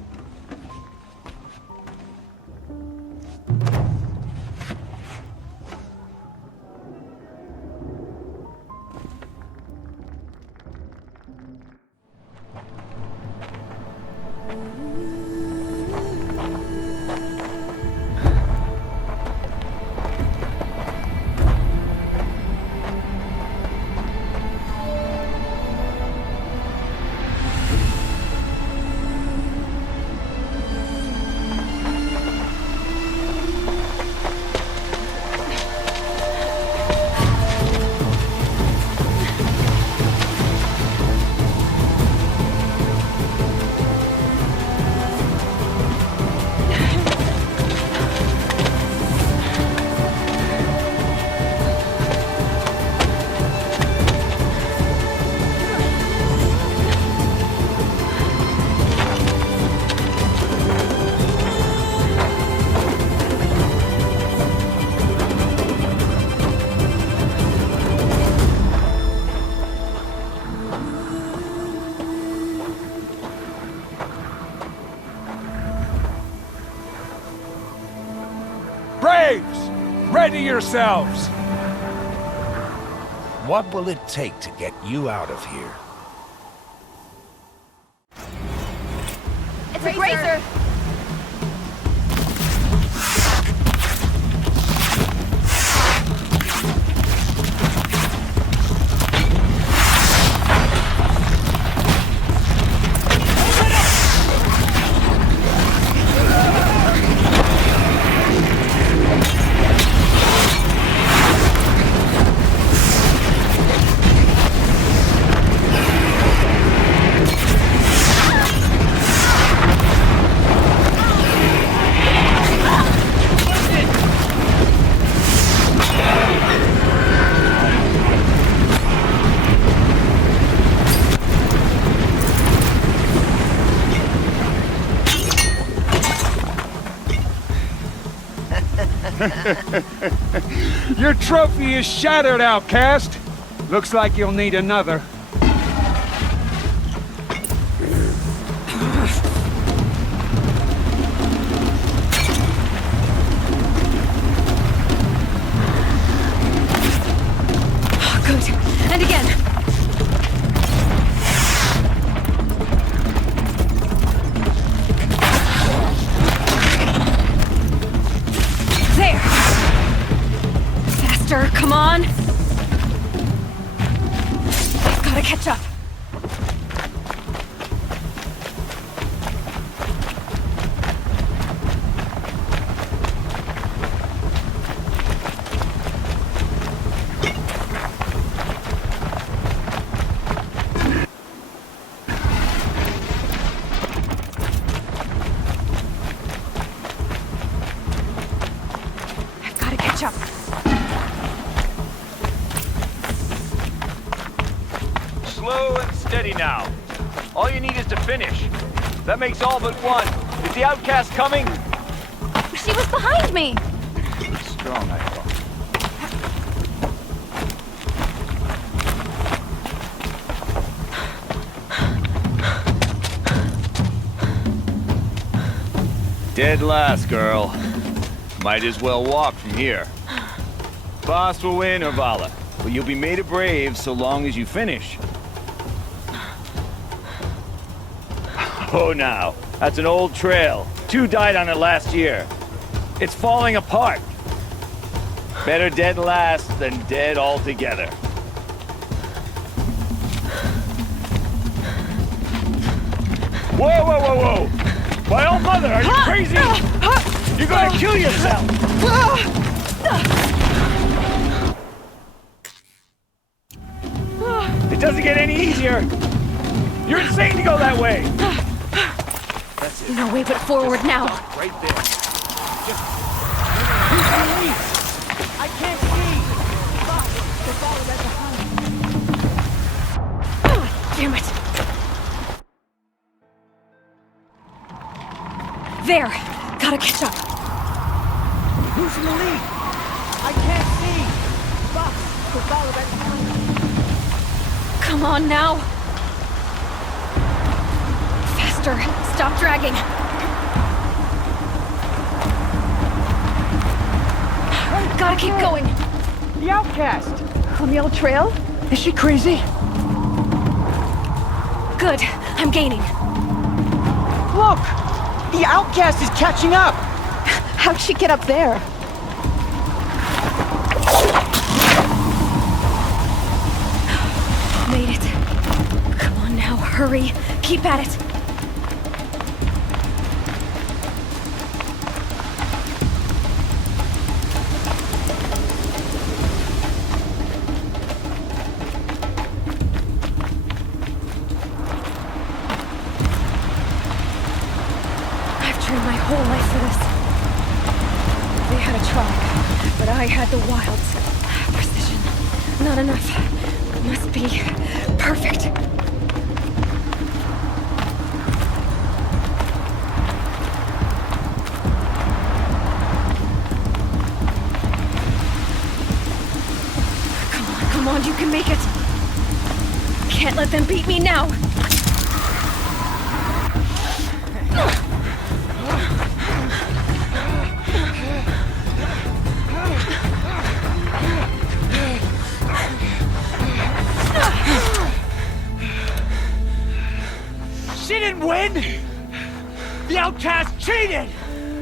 Braves! Ready yourselves! What will it take to get you out of here? It's a grazer! Your trophy is shattered, outcast. Looks like you'll need another. Good. And again. There. Faster, come on. I've gotta catch up. Slow and steady now. All you need is to finish. That makes all but one. Is the outcast coming? She was behind me! Strong, I thought. Dead last, girl. Might as well walk from here. Boss will win, or Vala, but you'll be made a brave so long as you finish. Oh, now, that's an old trail. 2 died on it last year. It's falling apart. Better dead last than dead altogether. Whoa, whoa, whoa, whoa! My old mother, are you crazy? You're gonna kill yourself! It doesn't get any easier! You're insane to go that way! That's it. No way but forward now. Right there. Just... I can't see! The follow that behind. Damn it. There. Gotta catch up. Who's in the lead? I can't see! Fox, the follow that behind. Come on now. Faster. Stop dragging. Gotta keep going. The outcast! On the old trail? Is she crazy? Good. I'm gaining. Look! The outcast is catching up! How'd she get up there? Made it. Come on now, hurry. Keep at it. My whole life for this. They had a tribe, but I had the wilds. Precision. Not enough. Must be perfect. Come on, you can make it. Can't let them beat me now. win? The outcast cheated!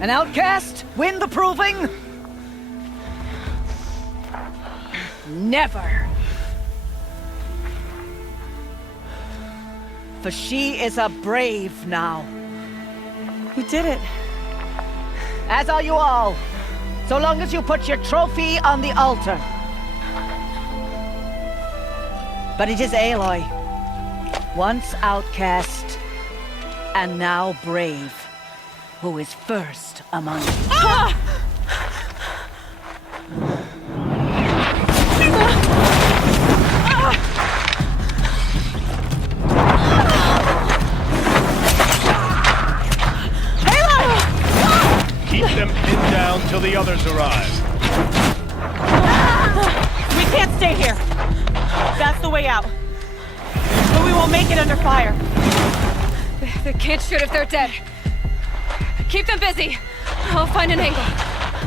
An outcast win the proving? Never. For she is a brave now. You did it. As are you all. So long as you put your trophy on the altar. But it is Aloy, once outcast, and now brave, who is first among you. Ah! Keep them pinned down till the others arrive. We can't stay here. That's the way out. But we won't make it under fire. They can't shoot if they're dead. Keep them busy. I'll find an angle.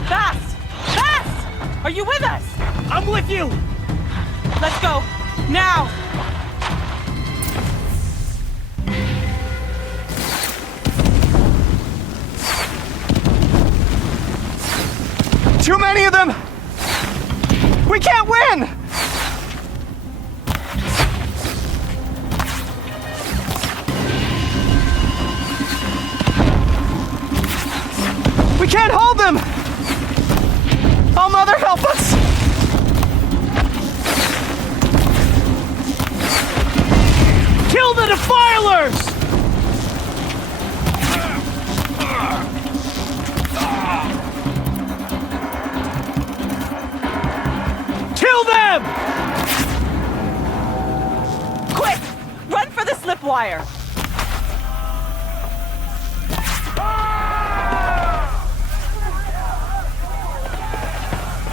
Fast! Fast! Are you with us? I'm with you! Let's go. Now! Too many of them! We can't win! We can't hold them! Oh, Mother, help us! Kill the Defilers! Kill them! Quick! Run for the slipwire!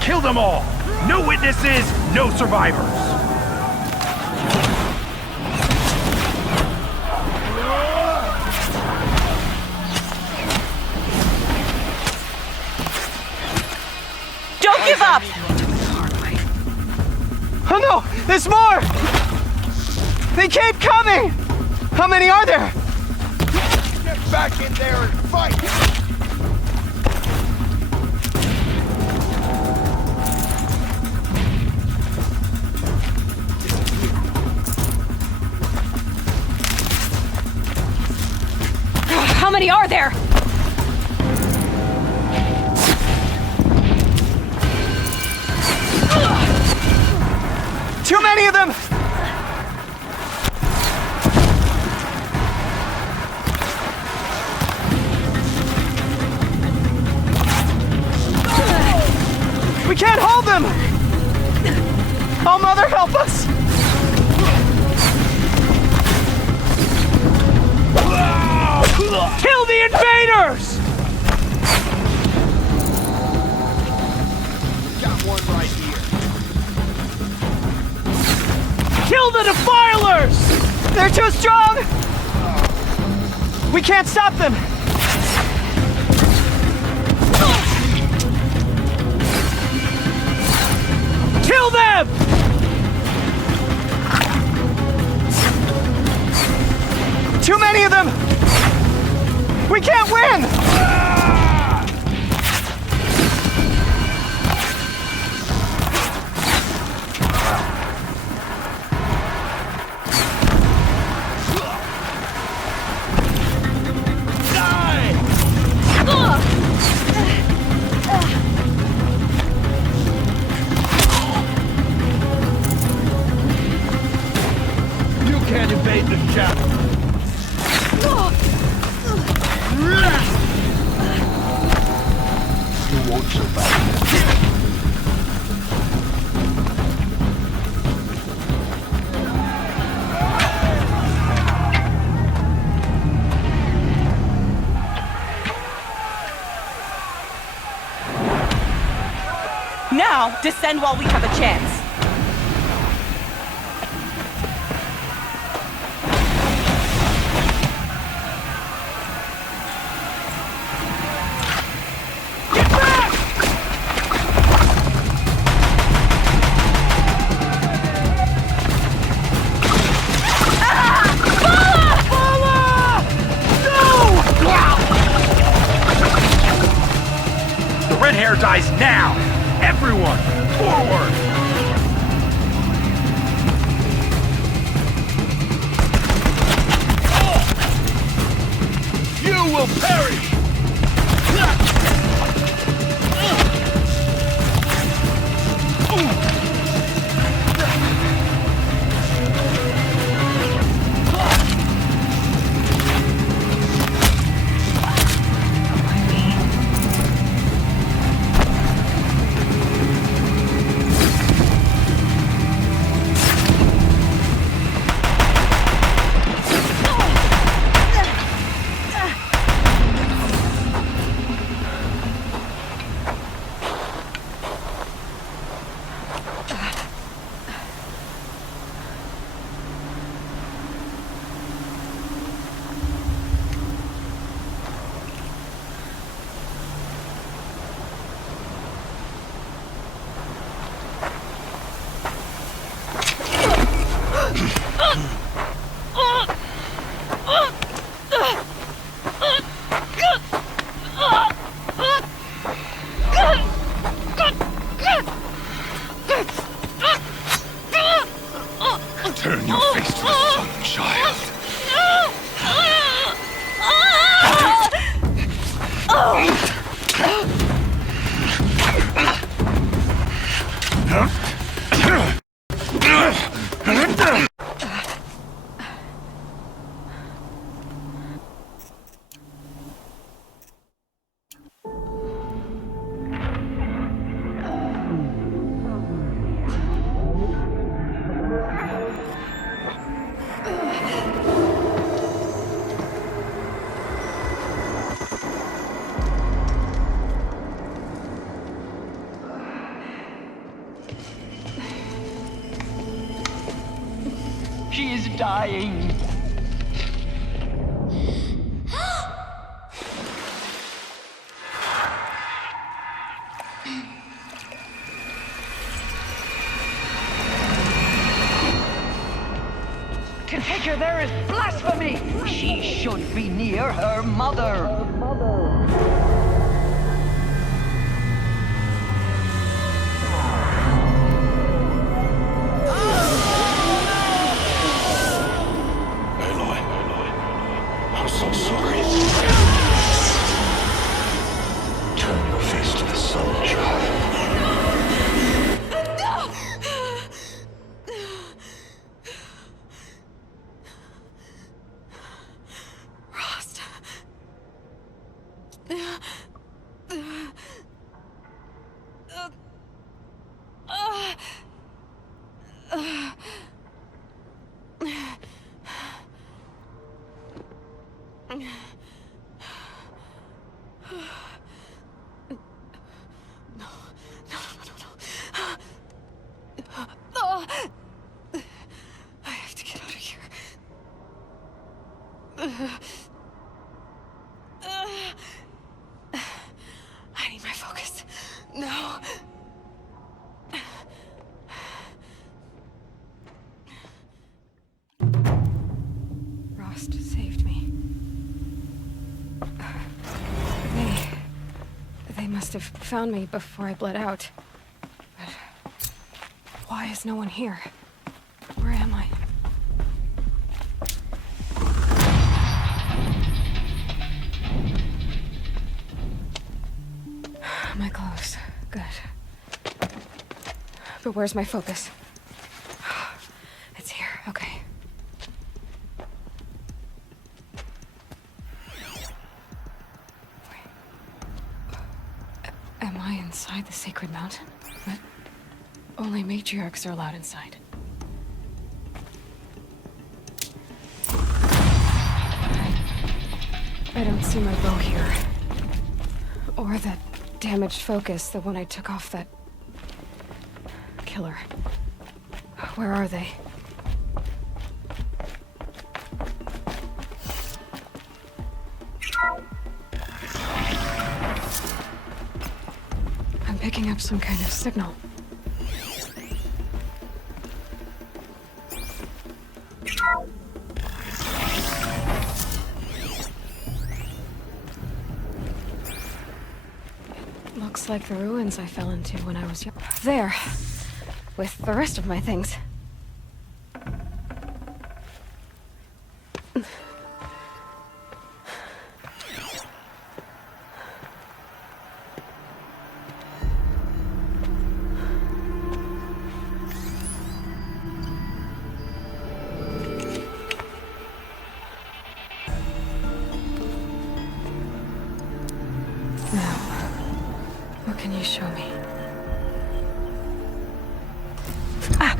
Kill them all! No witnesses, no survivors! Don't give up! Oh no! There's more! They keep coming! How many are there? Get back in there and fight! How many are there? Too many of them! We can't hold them! Oh, Mother, help us! Kill the invaders! Got one right here. Kill the Defilers! They're too strong! We can't stop them! Kill them! Too many of them! We can't win! You can't invade the chapel. You won't survive. Now, descend while we have a chance. Now! Everyone! Forward! You will perish! Turn your face to the sun, child. She is dying. To take her there is blasphemy. She should be near her mother. I'm so sorry. Turn your face to the sun, child. Rost. I have to get out of here. I need my focus. No. Rost saved me. They must have found me before I bled out. But why is no one here? Where am I? My clothes. Good. But where's my focus? It's here. Okay. Am I inside the sacred mountain? But only matriarchs are allowed inside. I don't see my bow here. Or that damaged focus, the one I took off that killer. Where are they? I'm picking up some kind of signal. Looks like the ruins I fell into when I was young. There. With the rest of my things. What can you show me? Ah!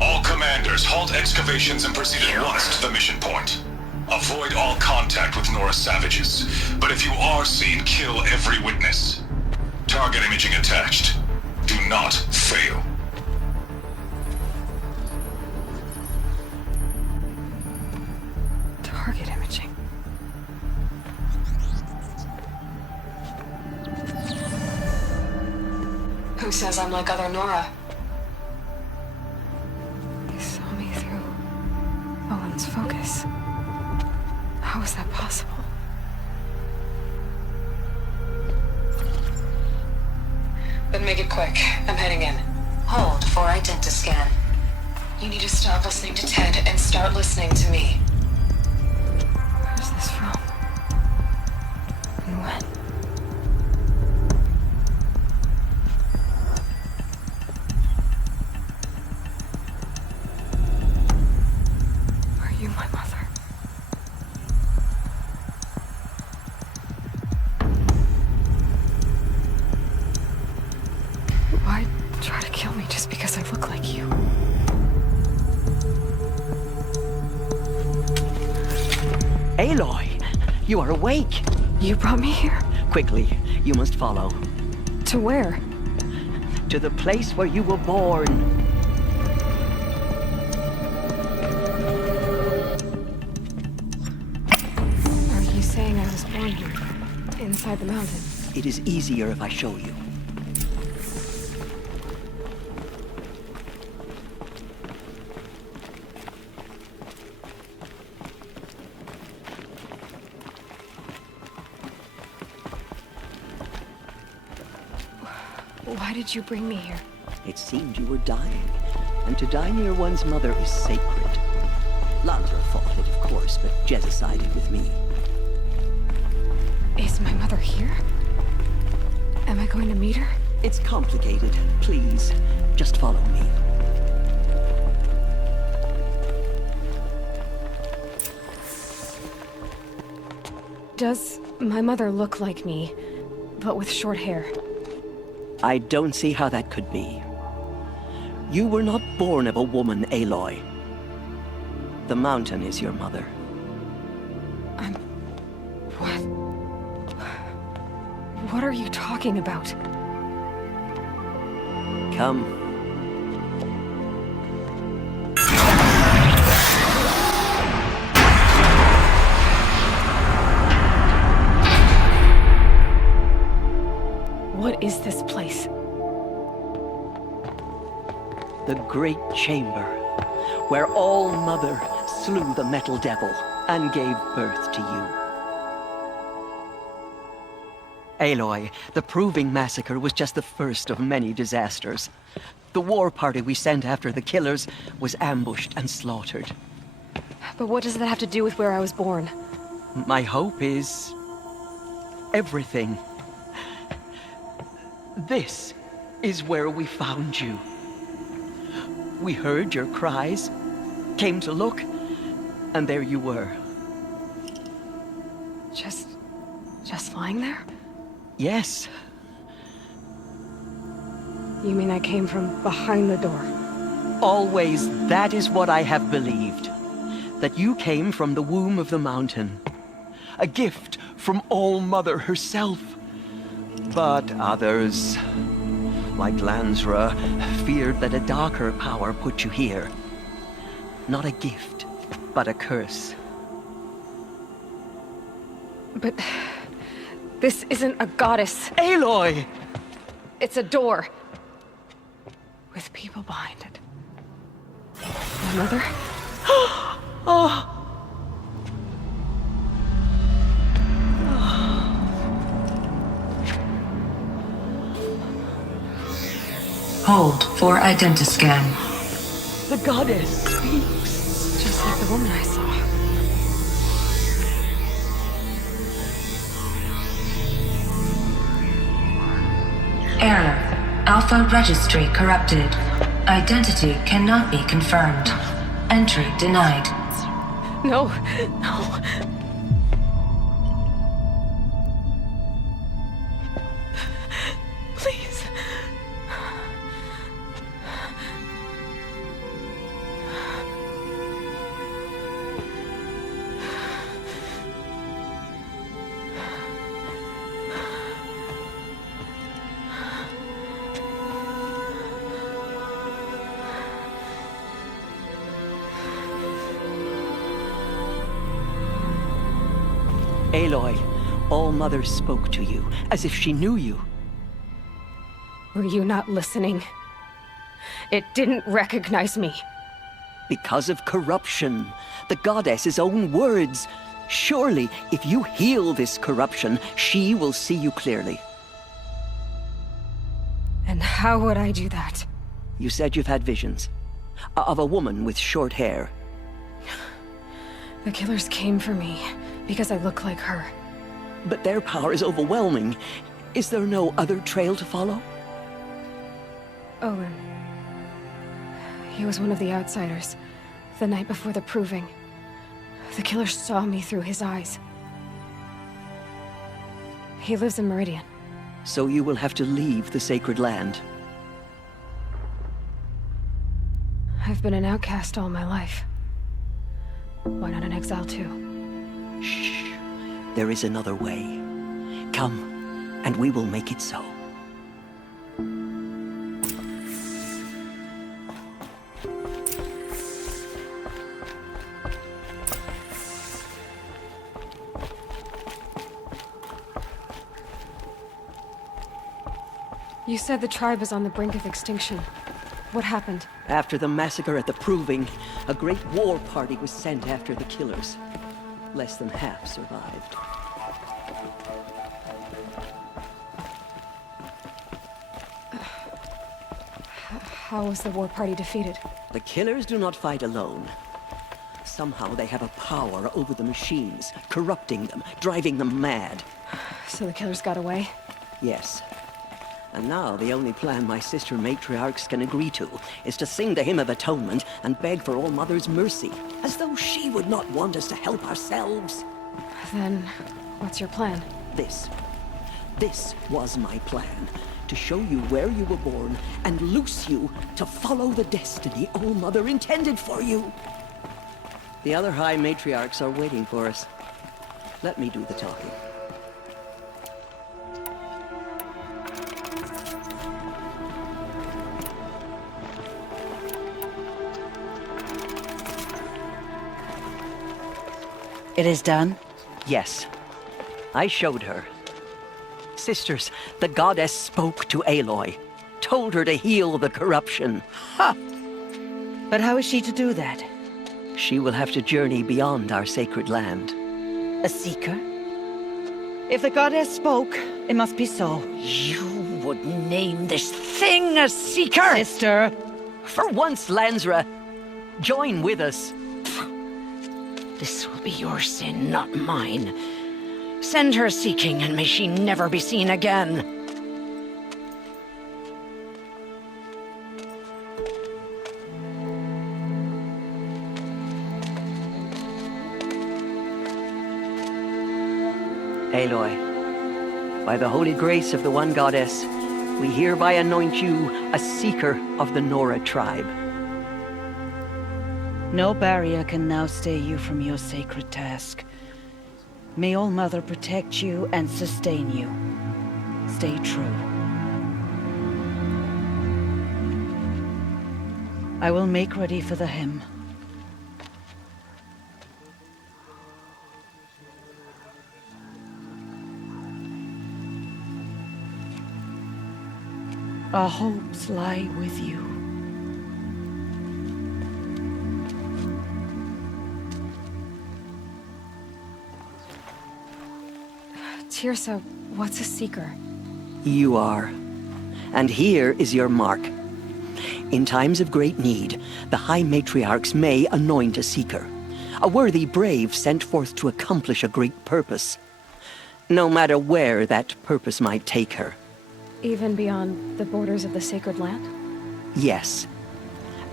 All commanders, halt excavations and proceed at once to the mission point. Avoid all contact with Nora savages, but if you are seen, kill every witness. Target imaging attached. Do not fail. Target imaging. Who says I'm like other Nora? You saw me through Owen's focus. How is that possible? Then make it quick. I'm heading in. Hold for identiscan. You need to stop listening to Ted and start listening to me. Where's this from? And when? Are you my mother? Why try to kill me just because I look like you? Aloy, you are awake. You brought me here? Quickly, you must follow. To where? To the place where you were born. Are you saying I was born here? Inside the mountain? It is easier if I show you. Why did you bring me here? It seemed you were dying, and to die near one's mother is sacred. Landra fought it, of course, but Jezza sided with me. Is my mother here? Am I going to meet her? It's complicated. Please, just follow me. Does my mother look like me, but with short hair? I don't see how that could be. You were not born of a woman, Aloy. The mountain is your mother. What are you talking about? Come. What is this place? The Great Chamber, where All-Mother slew the Metal Devil and gave birth to you. Aloy, the Proving Massacre was just the first of many disasters. The war party we sent after the killers was ambushed and slaughtered. But what does that have to do with where I was born? My hope is everything. This is where we found you. We heard your cries, came to look, and there you were. Just lying there? Yes. You mean I came from behind the door? Always, that is what I have believed. That you came from the womb of the mountain. A gift from All-Mother herself. But others, like Lansra, feared that a darker power put you here. Not a gift, but a curse. But this isn't a goddess. Aloy! It's a door. with people behind it. My mother? Oh! Hold for identiscan. The goddess speaks. Just like the woman I saw. Error. Alpha registry corrupted. Identity cannot be confirmed. Entry denied. No, no. Please. Aloy, All-Mother spoke to you, as if she knew you. Were you not listening? It didn't recognize me. Because of corruption. The goddess's own words. Surely, if you heal this corruption, she will see you clearly. And how would I do that? You said you've had visions. Of a woman with short hair. The killers came for me because I look like her. But their power is overwhelming. Is there no other trail to follow? Owen. He was one of the outsiders. The night before the proving. The killer saw me through his eyes. He lives in Meridian. So you will have to leave the sacred land. I've been an outcast all my life. Why not an exile too? Shh. There is another way. Come, and we will make it so. You said the tribe is on the brink of extinction. What happened? After the massacre at the Proving, a great war party was sent after the killers. Less than half survived. How was the war party defeated? The killers do not fight alone. Somehow they have a power over the machines, corrupting them, driving them mad. So the killers got away? Yes. And now the only plan my sister matriarchs can agree to is to sing the Hymn of Atonement and beg for All-Mother's mercy, as though she would not want us to help ourselves. Then, what's your plan? This was my plan. To show you where you were born and loose you to follow the destiny All-Mother intended for you. The other High Matriarchs are waiting for us. Let me do the talking. It is done? Yes. I showed her. Sisters, the goddess spoke to Aloy. Told her to heal the corruption. Ha! But how is she to do that? She will have to journey beyond our sacred land. A seeker? If the goddess spoke, it must be so. You would name this thing a seeker? Sister! For once, Lansra, join with us. This will be your sin, not mine. Send her seeking, and may she never be seen again. Aloy, by the holy grace of the One Goddess, we hereby anoint you a seeker of the Nora tribe. No barrier can now stay you from your sacred task. May All-Mother protect you and sustain you. Stay true. I will make ready for the hymn. Our hopes lie with you. Tirsa, what's a Seeker? You are. And here is your mark. In times of great need, the High Matriarchs may anoint a Seeker. A worthy brave sent forth to accomplish a great purpose. No matter where that purpose might take her. Even beyond the borders of the Sacred Land? Yes.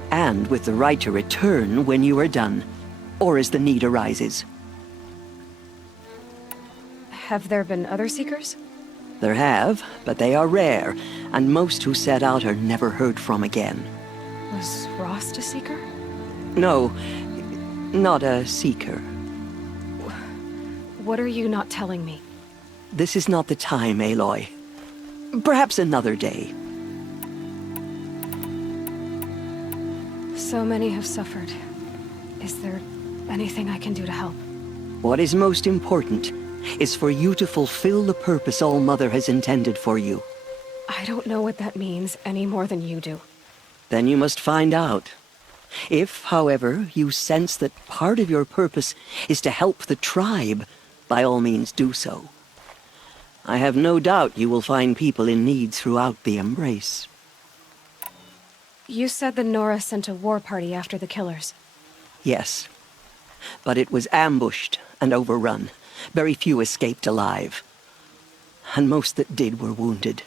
And with the right to return when you are done, or as the need arises. Have there been other Seekers? There have, but they are rare, and most who set out are never heard from again. Was Rost a Seeker? No, not a Seeker. What are you not telling me? This is not the time, Aloy. Perhaps another day. So many have suffered. Is there anything I can do to help? What is most important is for you to fulfill the purpose All-Mother has intended for you. I don't know what that means any more than you do. Then you must find out. If, however, you sense that part of your purpose is to help the tribe, by all means do so. I have no doubt you will find people in need throughout the Embrace. You said the Nora sent a war party after the killers. Yes. But it was ambushed and overrun. Very few escaped alive. And most that did were wounded.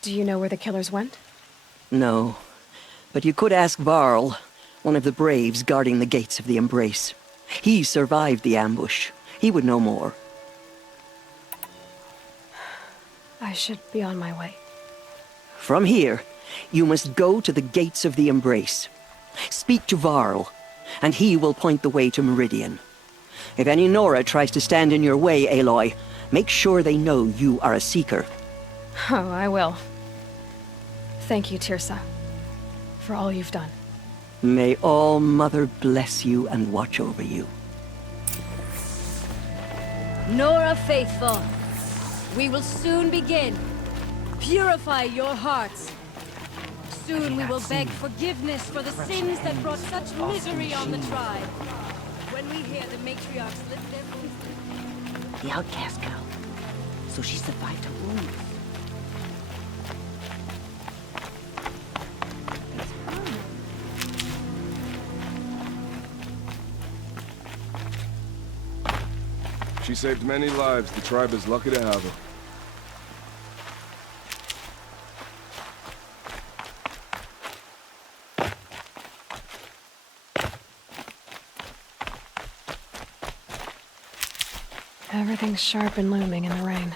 Do you know where the killers went? No. But you could ask Varl, one of the braves guarding the gates of the Embrace. He survived the ambush. He would know more. I should be on my way. From here, you must go to the gates of the Embrace. Speak to Varl, and he will point the way to Meridian. If any Nora tries to stand in your way, Aloy, make sure they know you are a Seeker. Oh, I will. Thank you, Tirsa, for all you've done. May All-Mother bless you and watch over you. Nora Faithful, we will soon begin. Purify your hearts. Soon we will beg forgiveness for the sins that brought such misery on the tribe. When we hear the matriarchs lift their voices. The outcast girl. So she survived her wounds. She saved many lives. The tribe is lucky to have her. Everything's sharp and looming in the rain.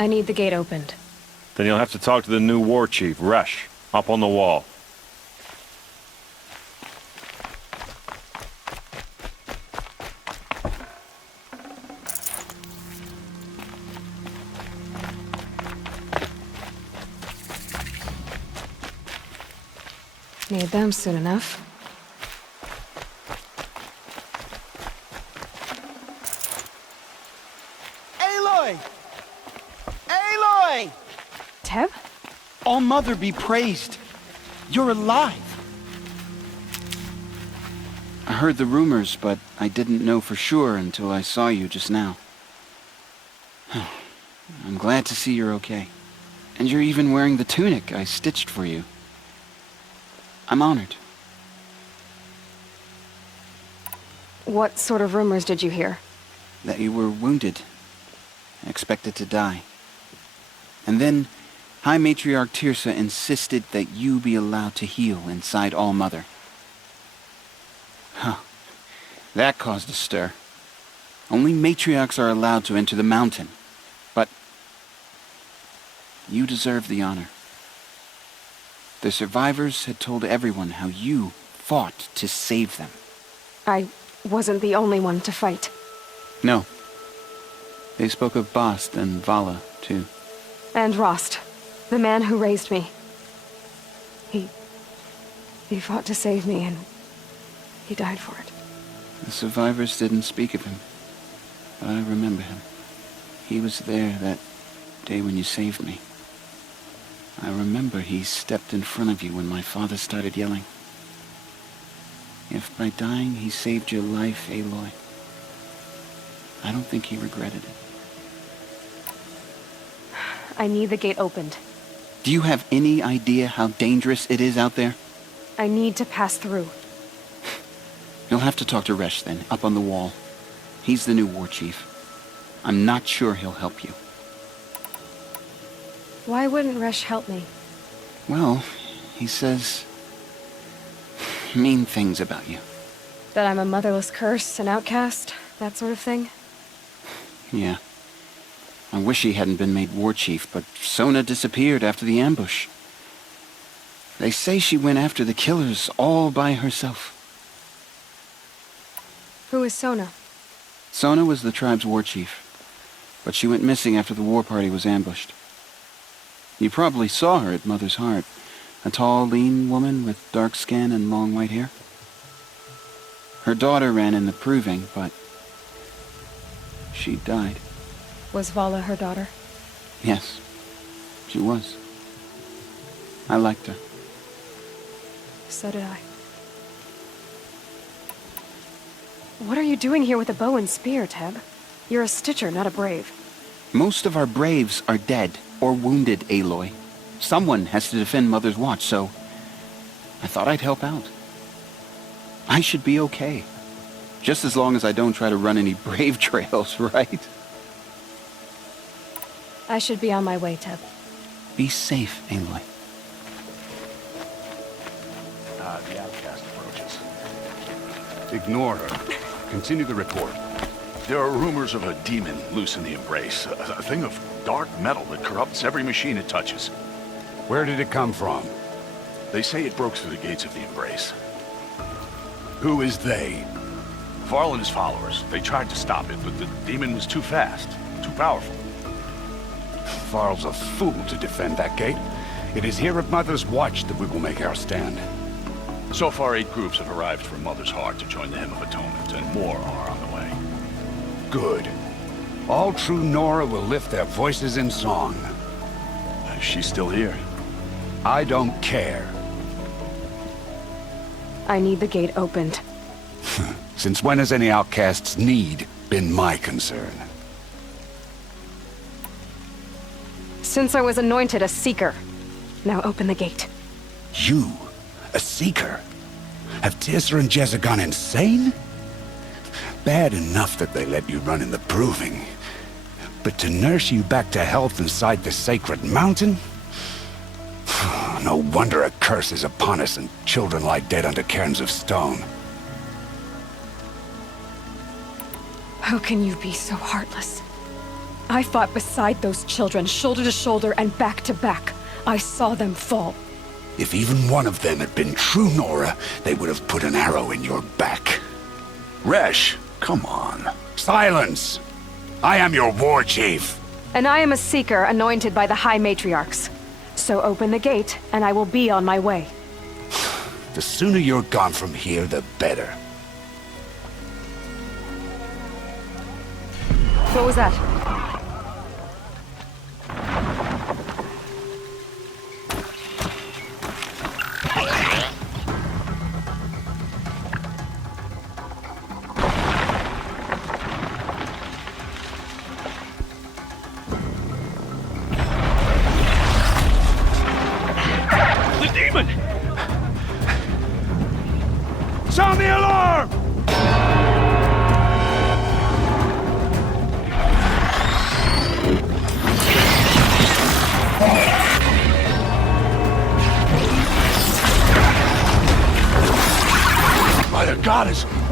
I need the gate opened. Then you'll have to talk to the new war chief, Resh, up on the wall. Need them soon enough. Aloy! Aloy! Teb? All-Mother be praised. You're alive. I heard the rumors, but I didn't know for sure until I saw you just now. I'm glad to see you're okay. And you're even wearing the tunic I stitched for you. I'm honored. What sort of rumors did you hear? That you were wounded, expected to die. And then High Matriarch Tirsa insisted that you be allowed to heal inside All-Mother. Huh. That caused a stir. Only matriarchs are allowed to enter the mountain. But you deserve the honor. The survivors had told everyone how you fought to save them. I wasn't the only one to fight. No. They spoke of Bast and Vala, too. And Rost, the man who raised me. He fought to save me, and he died for it. The survivors didn't speak of him, but I remember him. He was there that day when you saved me. I remember he stepped in front of you when my father started yelling. If by dying he saved your life, Aloy, I don't think he regretted it. I need the gate opened. Do you have any idea how dangerous it is out there? I need to pass through. You'll have to talk to Resh then, up on the wall. He's the new war chief. I'm not sure he'll help you. Why wouldn't Resh help me? Well, he says mean things about you. That I'm a motherless curse, an outcast, that sort of thing? Yeah. I wish he hadn't been made war chief, but Sona disappeared after the ambush. They say she went after the killers all by herself. Who is Sona? Sona was the tribe's war chief, but she went missing after the war party was ambushed. You probably saw her at Mother's Heart. A tall, lean woman with dark skin and long white hair. Her daughter ran in the proving, but she died. Was Vala her daughter? Yes, she was. I liked her. So did I. What are you doing here with a bow and spear, Teb? You're a Stitcher, not a Brave. Most of our Braves are dead or wounded, Aloy. Someone has to defend Mother's Watch, so I thought I'd help out. I should be okay. Just as long as I don't try to run any Brave trails, right? I should be on my way, Teb. Be safe, Aloy. The outcast approaches. Ignore her. Continue the report. There are rumors of a demon loose in the Embrace. A thing of dark metal that corrupts every machine it touches. Where did it come from? They say it broke through the gates of the Embrace. Who is they? Varl and his followers. They tried to stop it, but the demon was too fast, too powerful. Varl's a fool to defend that gate. It is here at Mother's Watch that we will make our stand. So far, 8 groups have arrived from Mother's Heart to join the Hymn of Atonement, and more are on the way. Good. All true Nora will lift their voices in song. She's still here. I don't care. I need the gate opened. Since when has any outcast's need been my concern? Since I was anointed a Seeker. Now open the gate. You? A Seeker? Have Tirsa and Jezza gone insane? Bad enough that they let you run in the Proving. But to nurse you back to health inside the sacred mountain? No wonder a curse is upon us and children lie dead under cairns of stone. How can you be so heartless? I fought beside those children, shoulder to shoulder and back to back. I saw them fall. If even one of them had been true Nora, they would have put an arrow in your back. Resh, come on. Silence! I am your war chief. And I am a Seeker anointed by the High Matriarchs. So open the gate, and I will be on my way. The sooner you're gone from here, the better. What was that?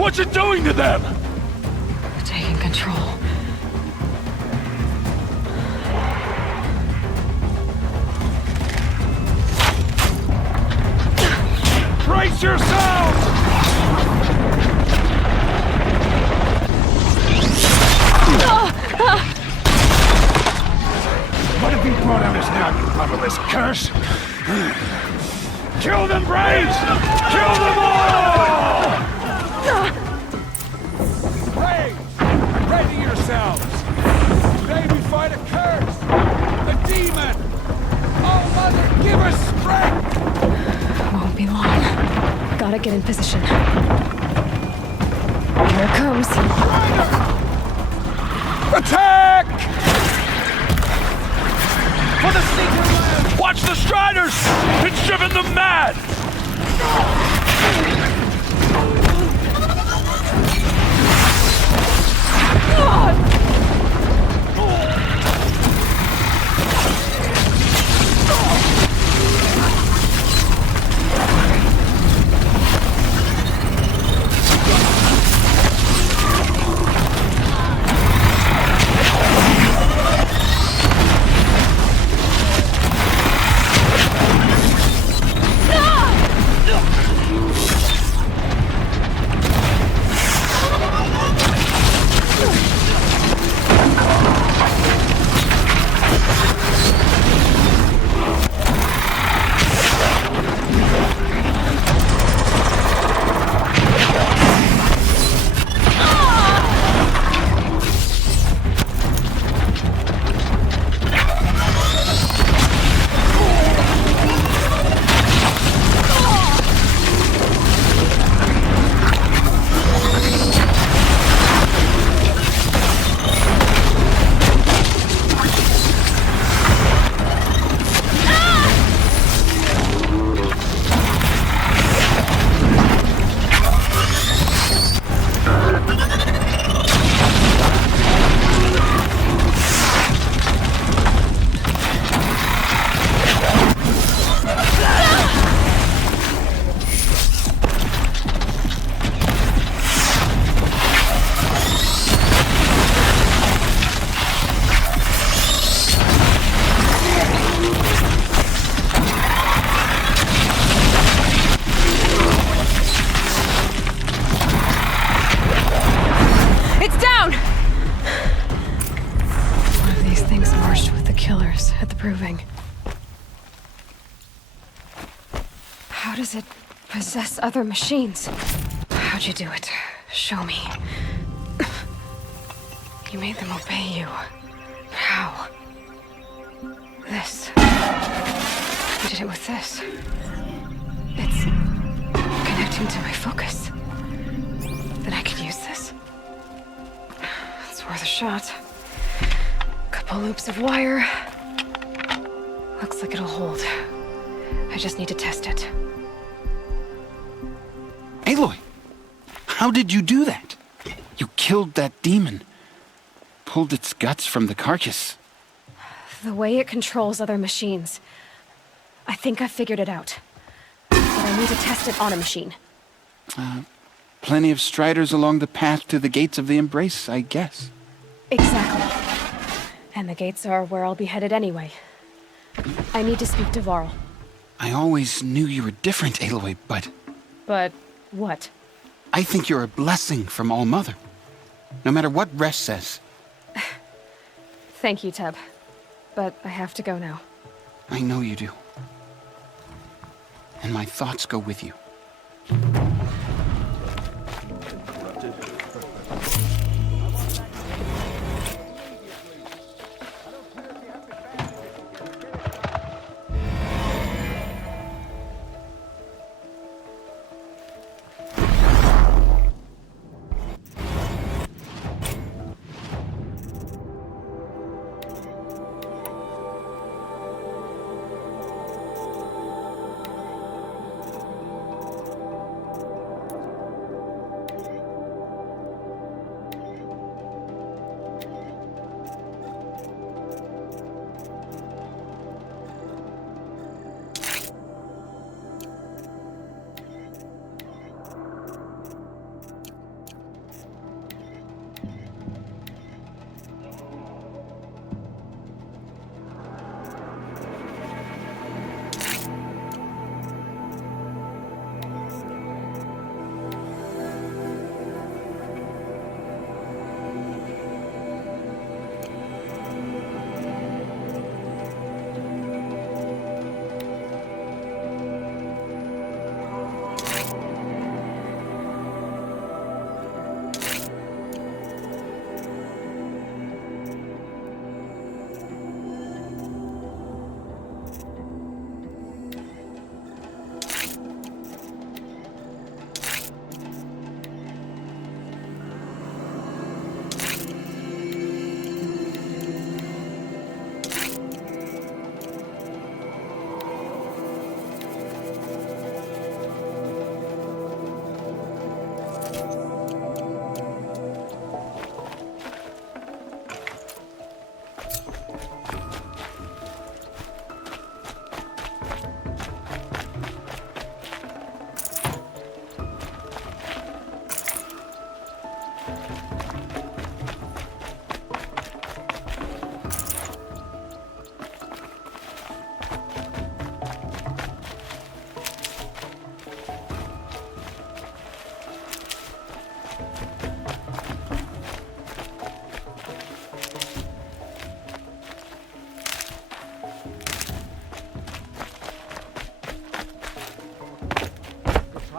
What's it doing to them? Taking control. Brace yourselves! What have you brought on us now, you motherless curse? Kill them, Braves! Kill them all! Braves, ready yourselves! Today we fight a curse! A demon! Oh, Mother, give us strength! Won't be long. Gotta get in position. Here it comes. Attack! For the secret land! Watch the Striders! It's driven them mad! How does it possess other machines? How'd you do it? Show me. You made them obey you. How? This. You did it with this. It's connecting to my focus. Then I could use this. It's worth a shot. Couple loops of wire. Looks like it'll hold. I just need to test it. Aloy! How did you do that? You killed that demon. Pulled its guts from the carcass. The way it controls other machines. I think I figured it out. But I need to test it on a machine. Plenty of striders along the path to the gates of the Embrace, I guess. Exactly. And the gates are where I'll be headed anyway. I need to speak to Varl. I always knew you were different, Aloy, but... But what? I think you're a blessing from All-Mother. No matter what Resh says. Thank you, Teb. But I have to go now. I know you do. And my thoughts go with you.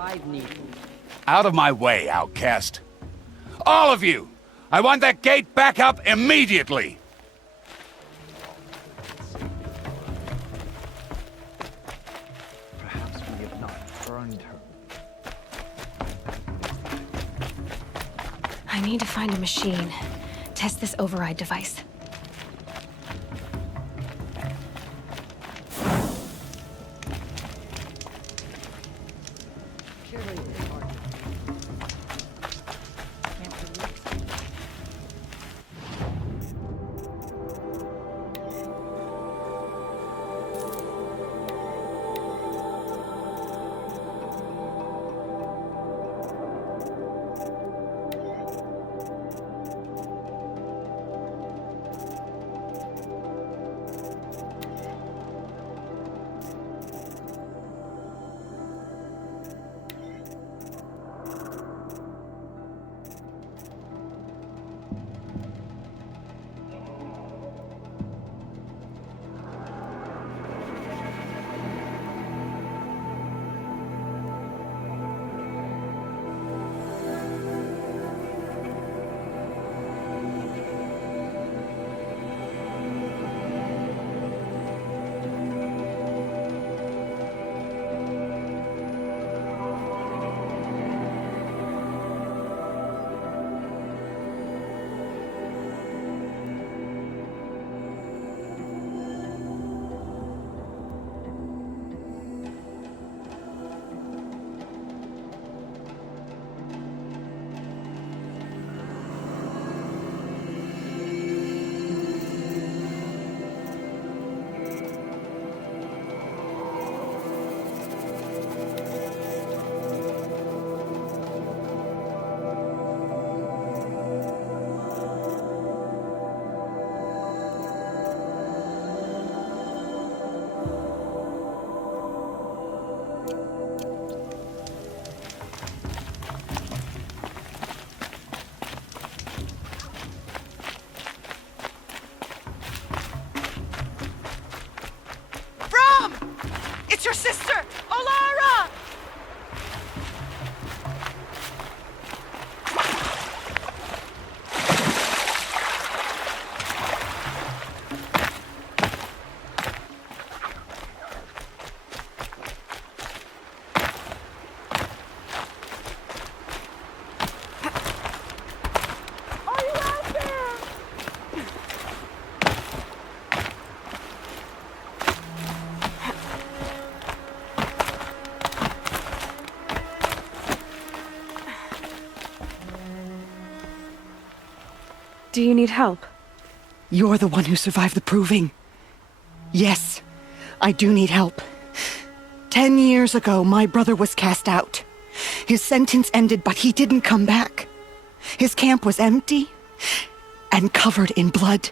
drive needle. Out of my way, outcast. All of you! I want that gate back up immediately! Perhaps we have not burned her. I need to find a machine. Test this override device. It's your sister, Olara! Do you need help? You're the one who survived the proving. Yes, I do need help. 10 years ago, my brother was cast out. His sentence ended, but he didn't come back. His camp was empty and covered in blood.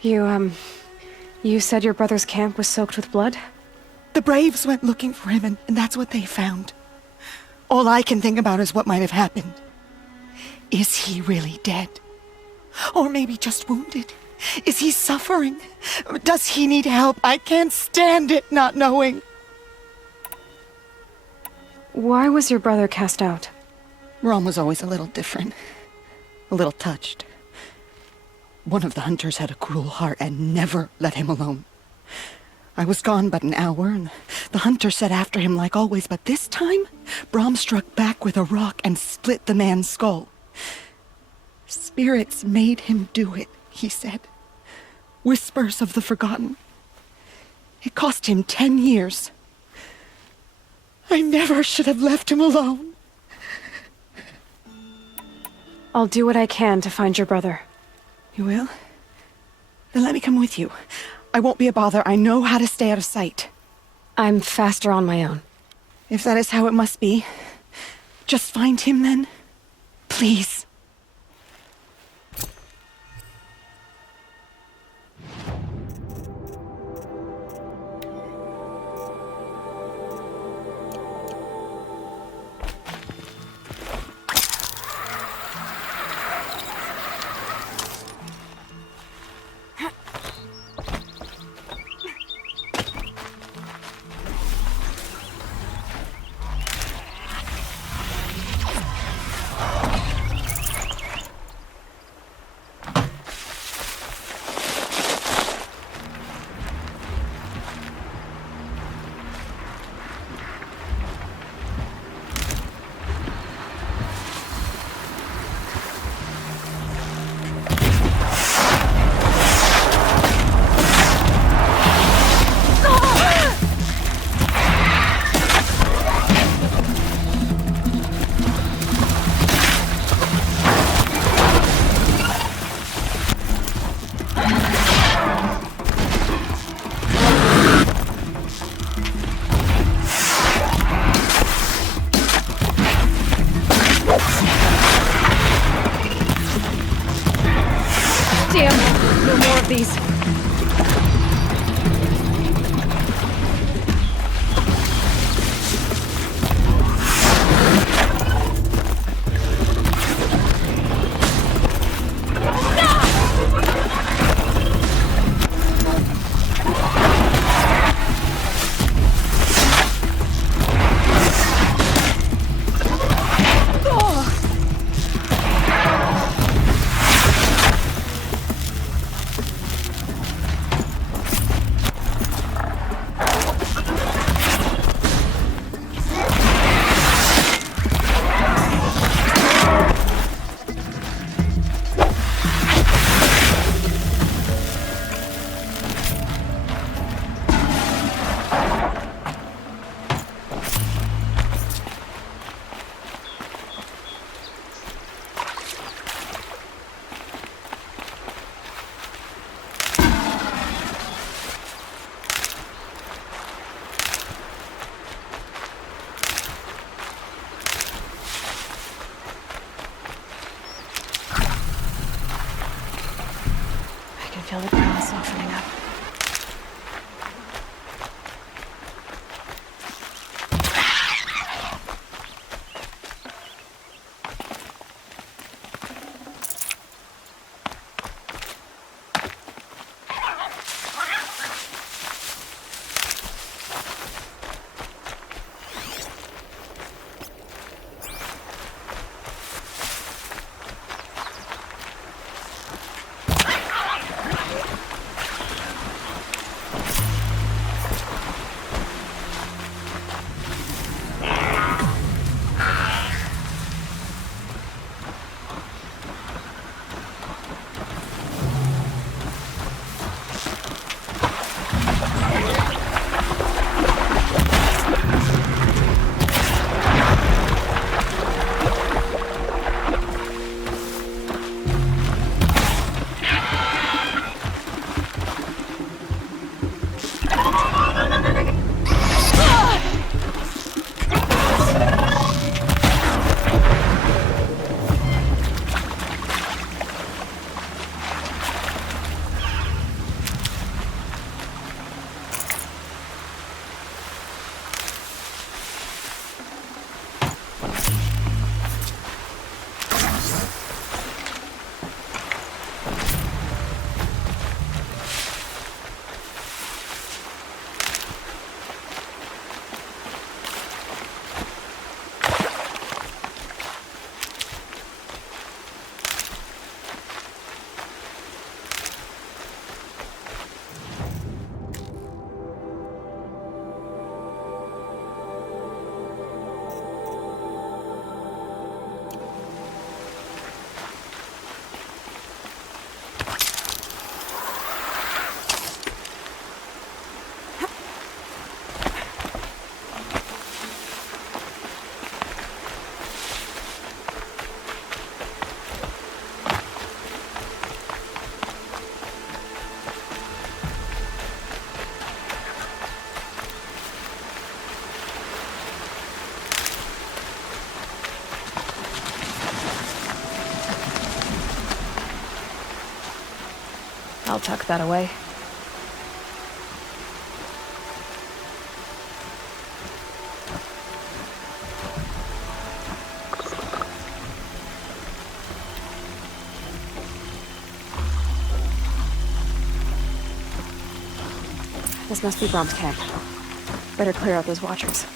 You said your brother's camp was soaked with blood? The Braves went looking for him, and that's what they found. All I can think about is what might have happened. Is he really dead? Or maybe just wounded? Is he suffering? Does he need help? I can't stand it not knowing. Why was your brother cast out? Rom was always a little different. A little touched. One of the hunters had a cruel heart and never let him alone. I was gone but an hour, and the hunter set after him like always, but this time, Brom struck back with a rock and split the man's skull. Spirits made him do it, he said. Whispers of the forgotten. It cost him 10 years. I never should have left him alone. I'll do what I can to find your brother. You will? Then let me come with you. I won't be a bother. I know how to stay out of sight. I'm faster on my own. If that is how it must be, just find him then. Please. Damn! No more of these. Feel the ground softening up. I'll tuck that away. This must be Brom's camp. Better clear out those watchers.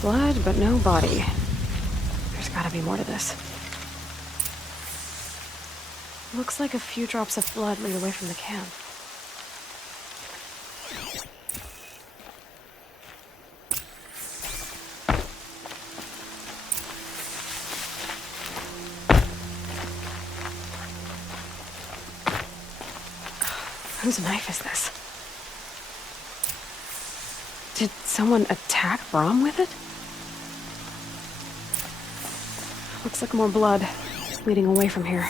Blood, but no body. There's gotta be more to this. Looks like a few drops of blood lead away from the camp. Whose knife is this? Did someone attack Brom with it? Looks like more blood leading away from here.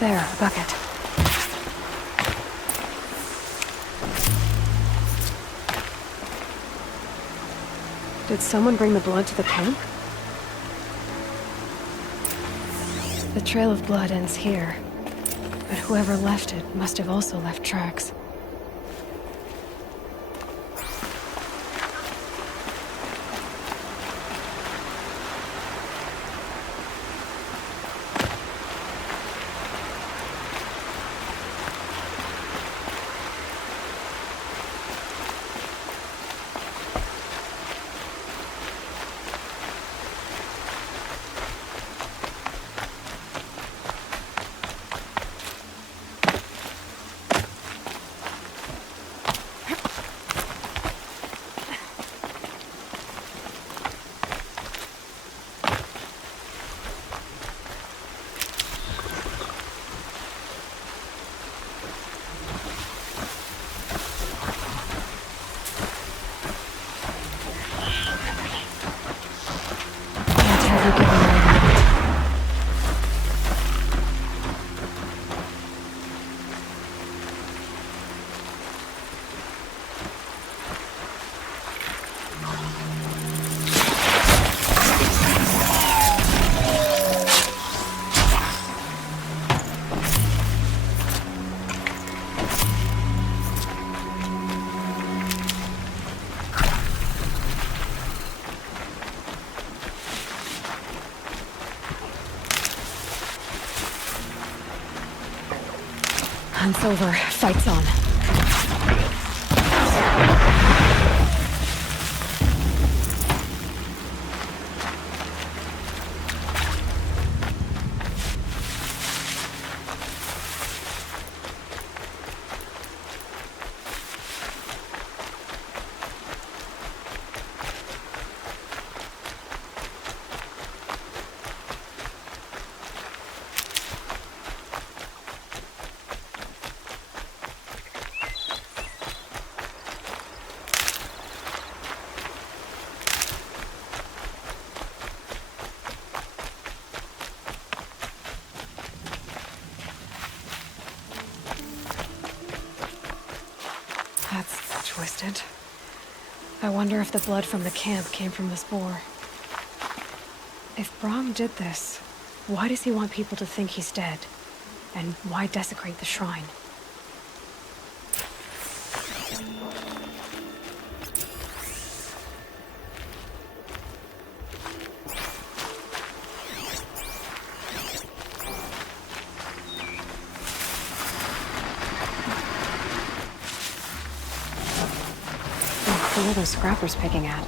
There, a bucket. Did someone bring the blood to the camp? The trail of blood ends here, but whoever left it must have also left tracks. Hunt's over. Fight's on. That's twisted. I wonder if the blood from the camp came from this boar. If Brom did this, why does he want people to think he's dead? And why desecrate the shrine? Who are those scrappers picking at?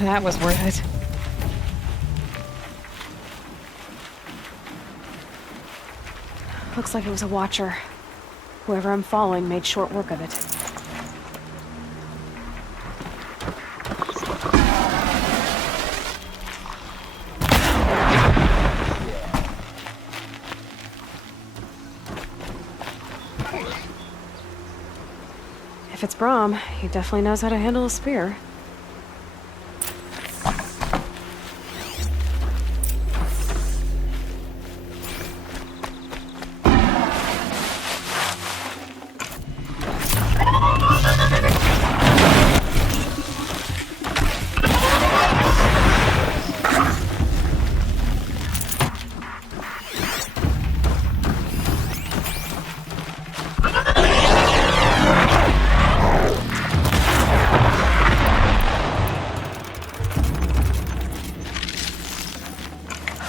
That was worth it. Looks like it was a watcher. Whoever I'm following made short work of it. If it's Brahm, he definitely knows how to handle a spear.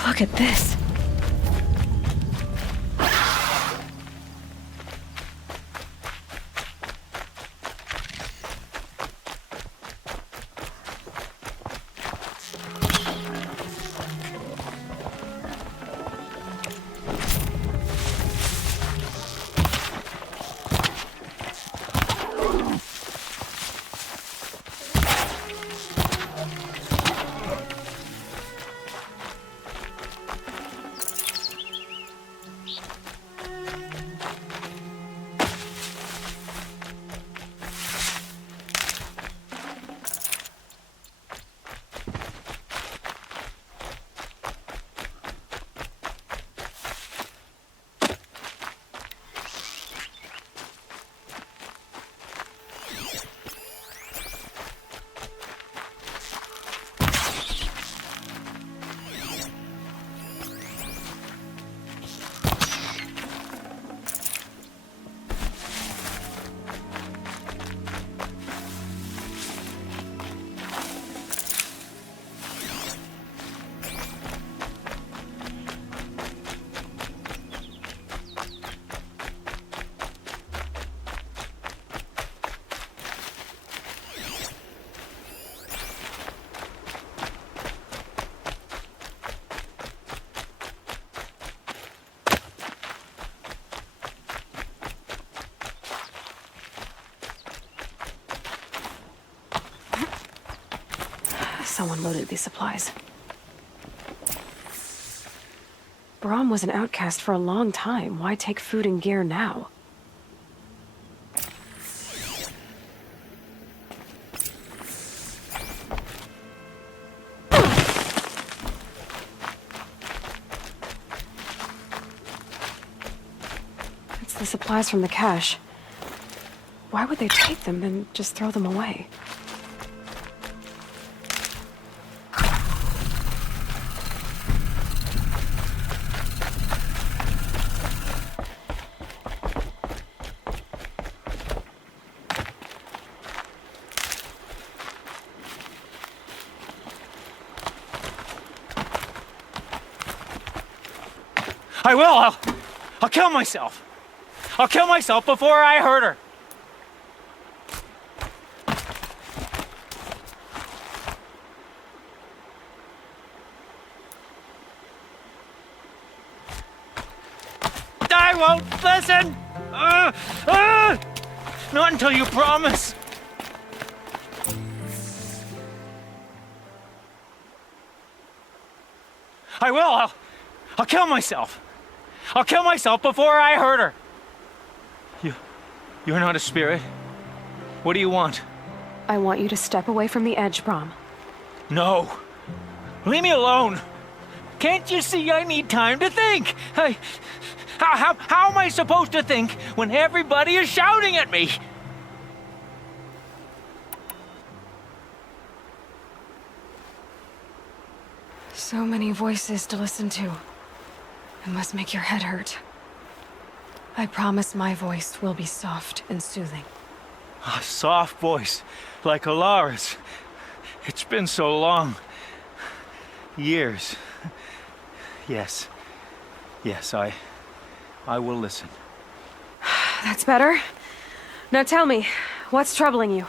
Look at this. Someone loaded these supplies. Brahm was an outcast for a long time. Why take food and gear now? It's the supplies from the cache. Why would they take them and just throw them away? I will! I'll kill myself! I'll kill myself before I hurt her! I won't listen! Not until you promise! I will! I'll kill myself! I'll kill myself before I hurt her! You're not a spirit. What do you want? I want you to step away from the edge, Brahm. No! Leave me alone! Can't you see I need time to think? How am I supposed to think when everybody is shouting at me? So many voices to listen to. It must make your head hurt. I promise my voice will be soft and soothing. A soft voice, like Alara's. It's been so long. Years. Yes. Yes, I will listen. That's better. Now tell me, what's troubling you?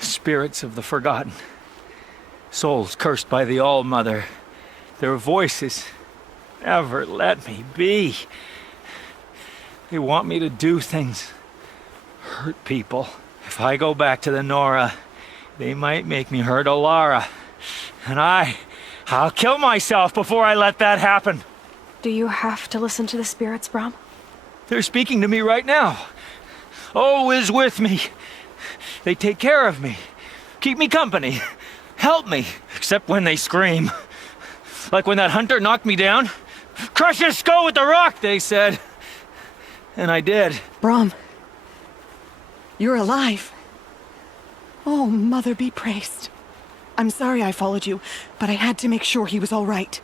Spirits of the forgotten. Souls cursed by the All-Mother. Their voices never let me be. They want me to do things, hurt people. If I go back to the Nora, they might make me hurt Alara. And I'll kill myself before I let that happen. Do you have to listen to the spirits, Brahm? They're speaking to me right now. Oh is with me. They take care of me, keep me company, help me, except when they scream. Like when that hunter knocked me down. Crush his skull with the rock, they said. And I did. Brom, you're alive. Oh, Mother be praised. I'm sorry I followed you, but I had to make sure he was all right.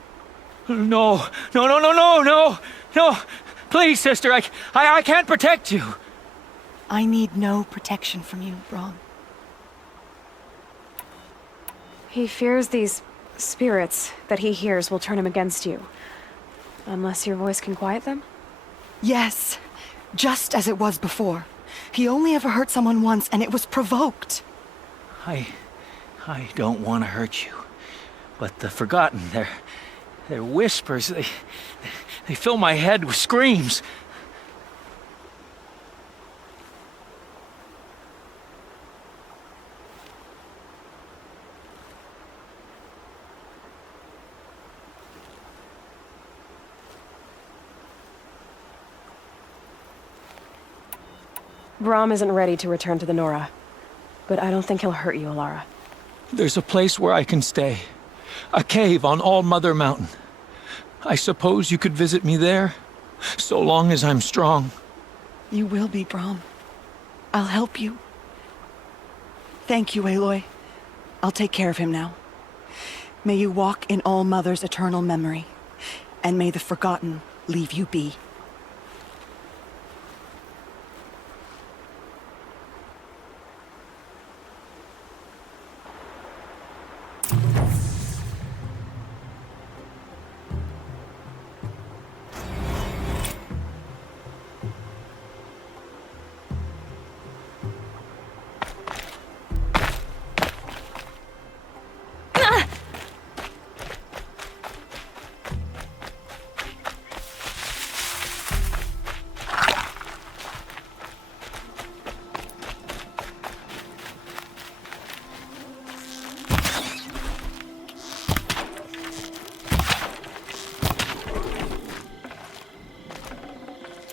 No. Please, sister, I can't protect you. I need no protection from you, Brom. He fears these spirits that he hears will turn him against you. Unless your voice can quiet them? Yes, just as it was before. He only ever hurt someone once, and it was provoked. I don't want to hurt you. But the Forgotten, their whispers, they fill my head with screams. Brom isn't ready to return to the Nora, but I don't think he'll hurt you, Alara. There's a place where I can stay. A cave on All Mother Mountain. I suppose you could visit me there, so long as I'm strong. You will be, Brom. I'll help you. Thank you, Aloy. I'll take care of him now. May you walk in All Mother's eternal memory, and may the Forgotten leave you be.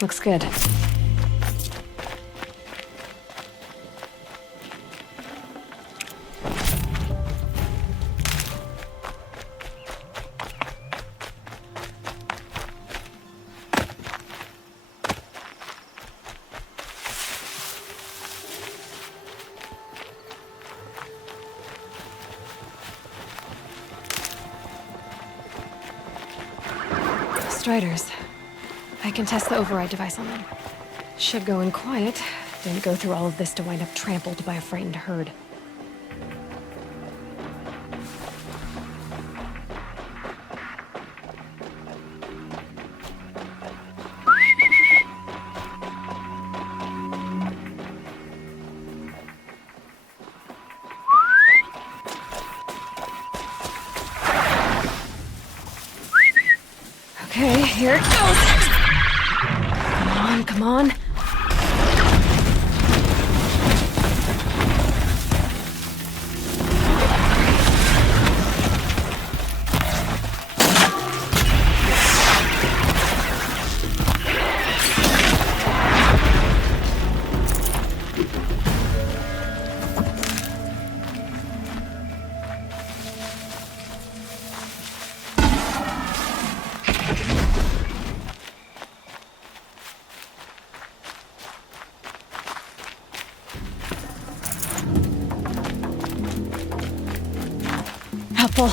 Looks good. Striders. I can test the override device on them. Should go in quiet. Didn't go through all of this to wind up trampled by a frightened herd. Okay, here it goes. Come on. Helpful.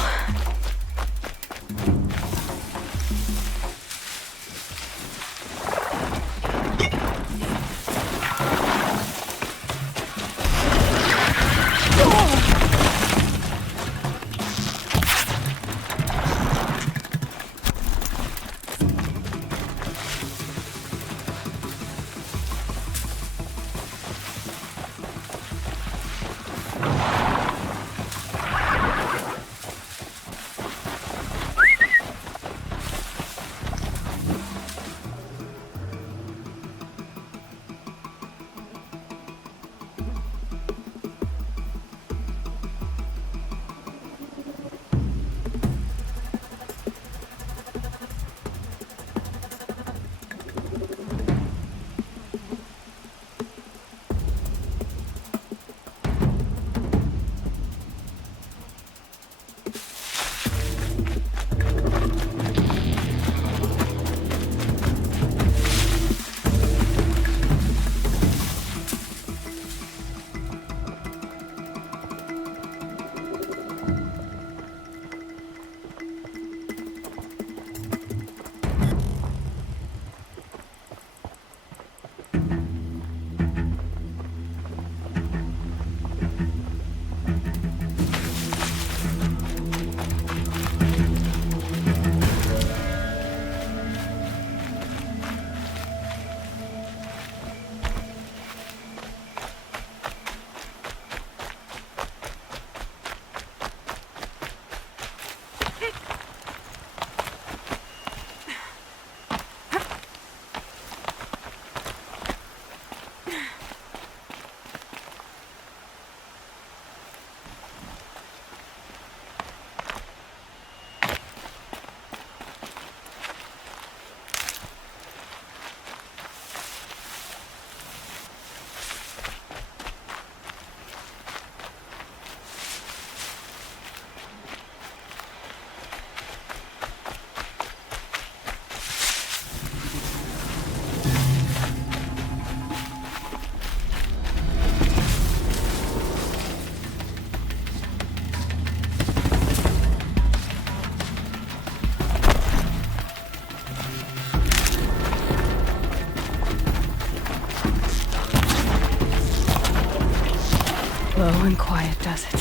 Slow and quiet does it.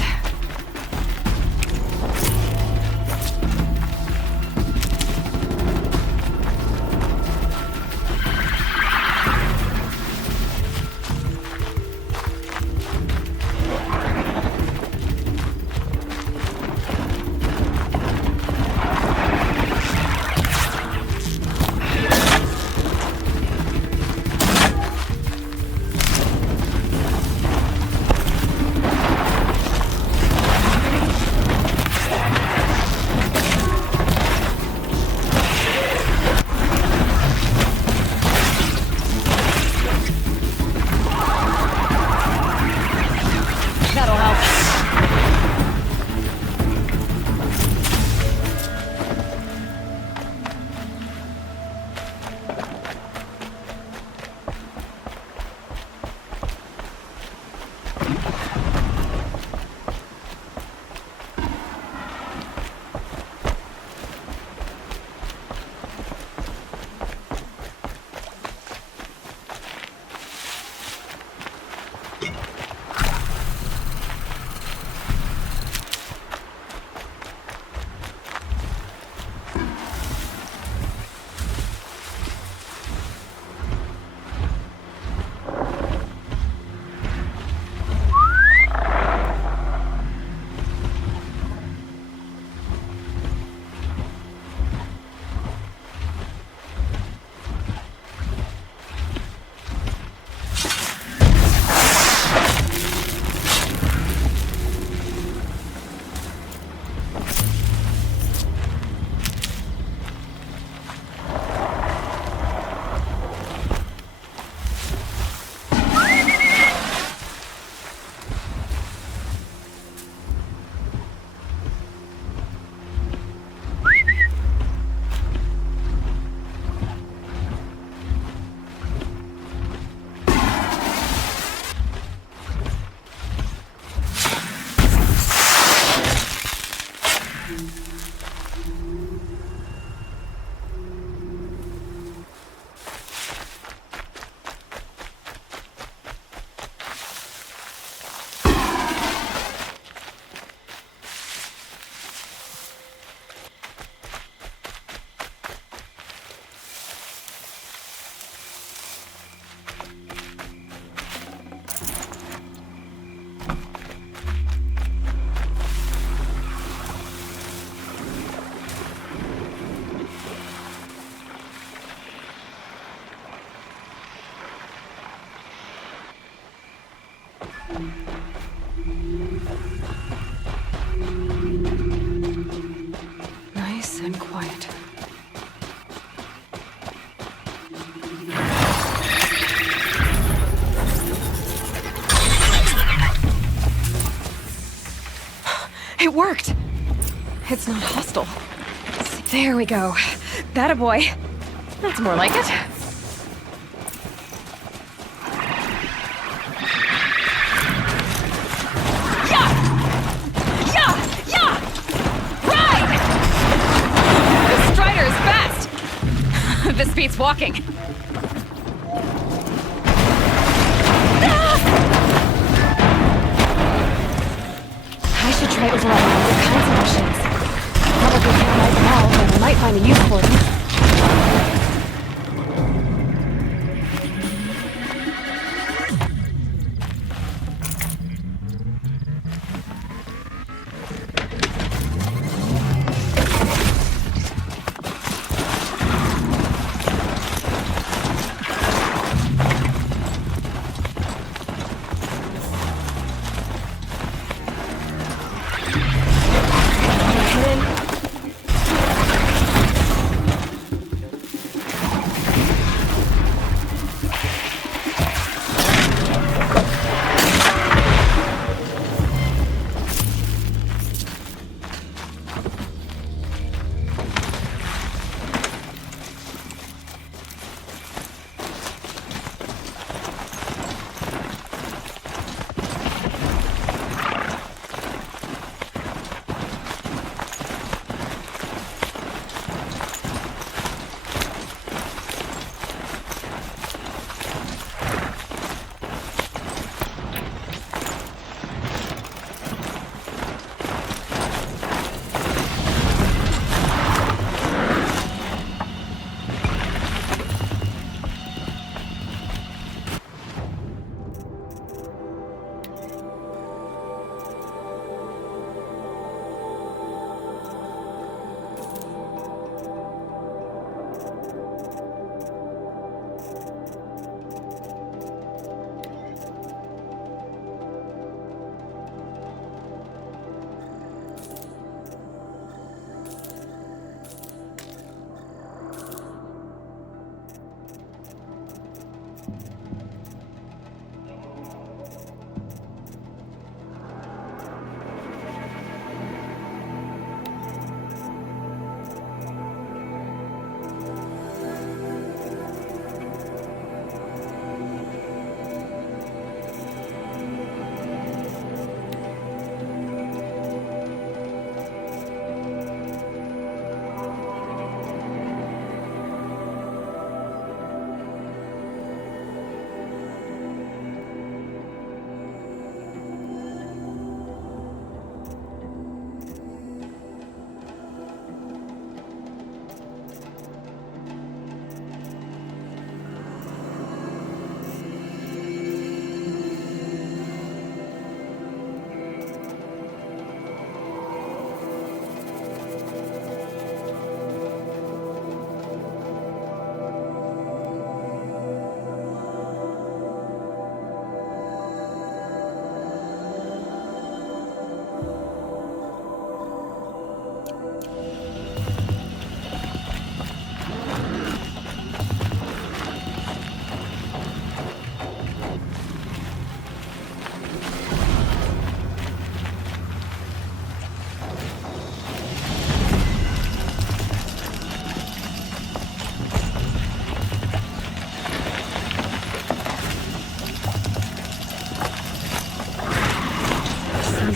Nice and quiet. It worked! It's not hostile. There we go. That a boy. That's more like it. This beats walking. I should try overriding all kinds of machines. Probably can't ride them all, but I might find a use for them.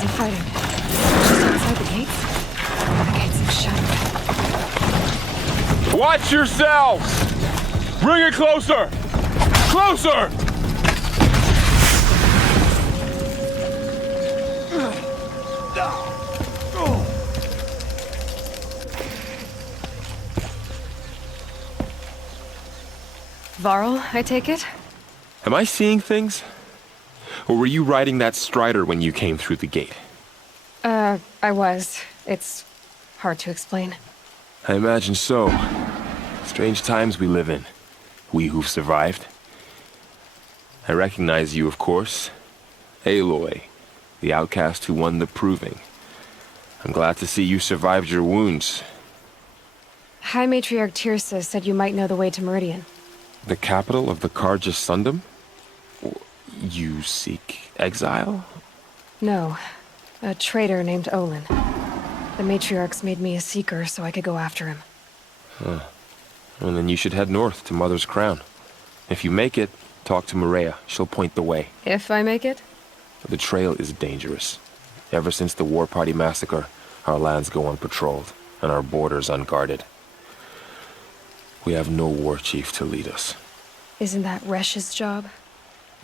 of fighting. Just outside the gates? The gates have shuttered. Watch yourselves! Bring it closer! Closer! Varl, I take it? Am I seeing things? Or were you riding that Strider when you came through the gate? I was. It's hard to explain. I imagine so. Strange times we live in. We who've survived. I recognize you, of course. Aloy, the outcast who won the Proving. I'm glad to see you survived your wounds. High Matriarch Tirsa said you might know the way to Meridian. The capital of the Carja Sundom? You seek exile? No. A traitor named Olin. The Matriarchs made me a seeker so I could go after him. Huh. Well, then you should head north to Mother's Crown. If you make it, talk to Maria. She'll point the way. If I make it? The trail is dangerous. Ever since the War Party massacre, our lands go unpatrolled, and our borders unguarded. We have no war chief to lead us. Isn't that Resh's job?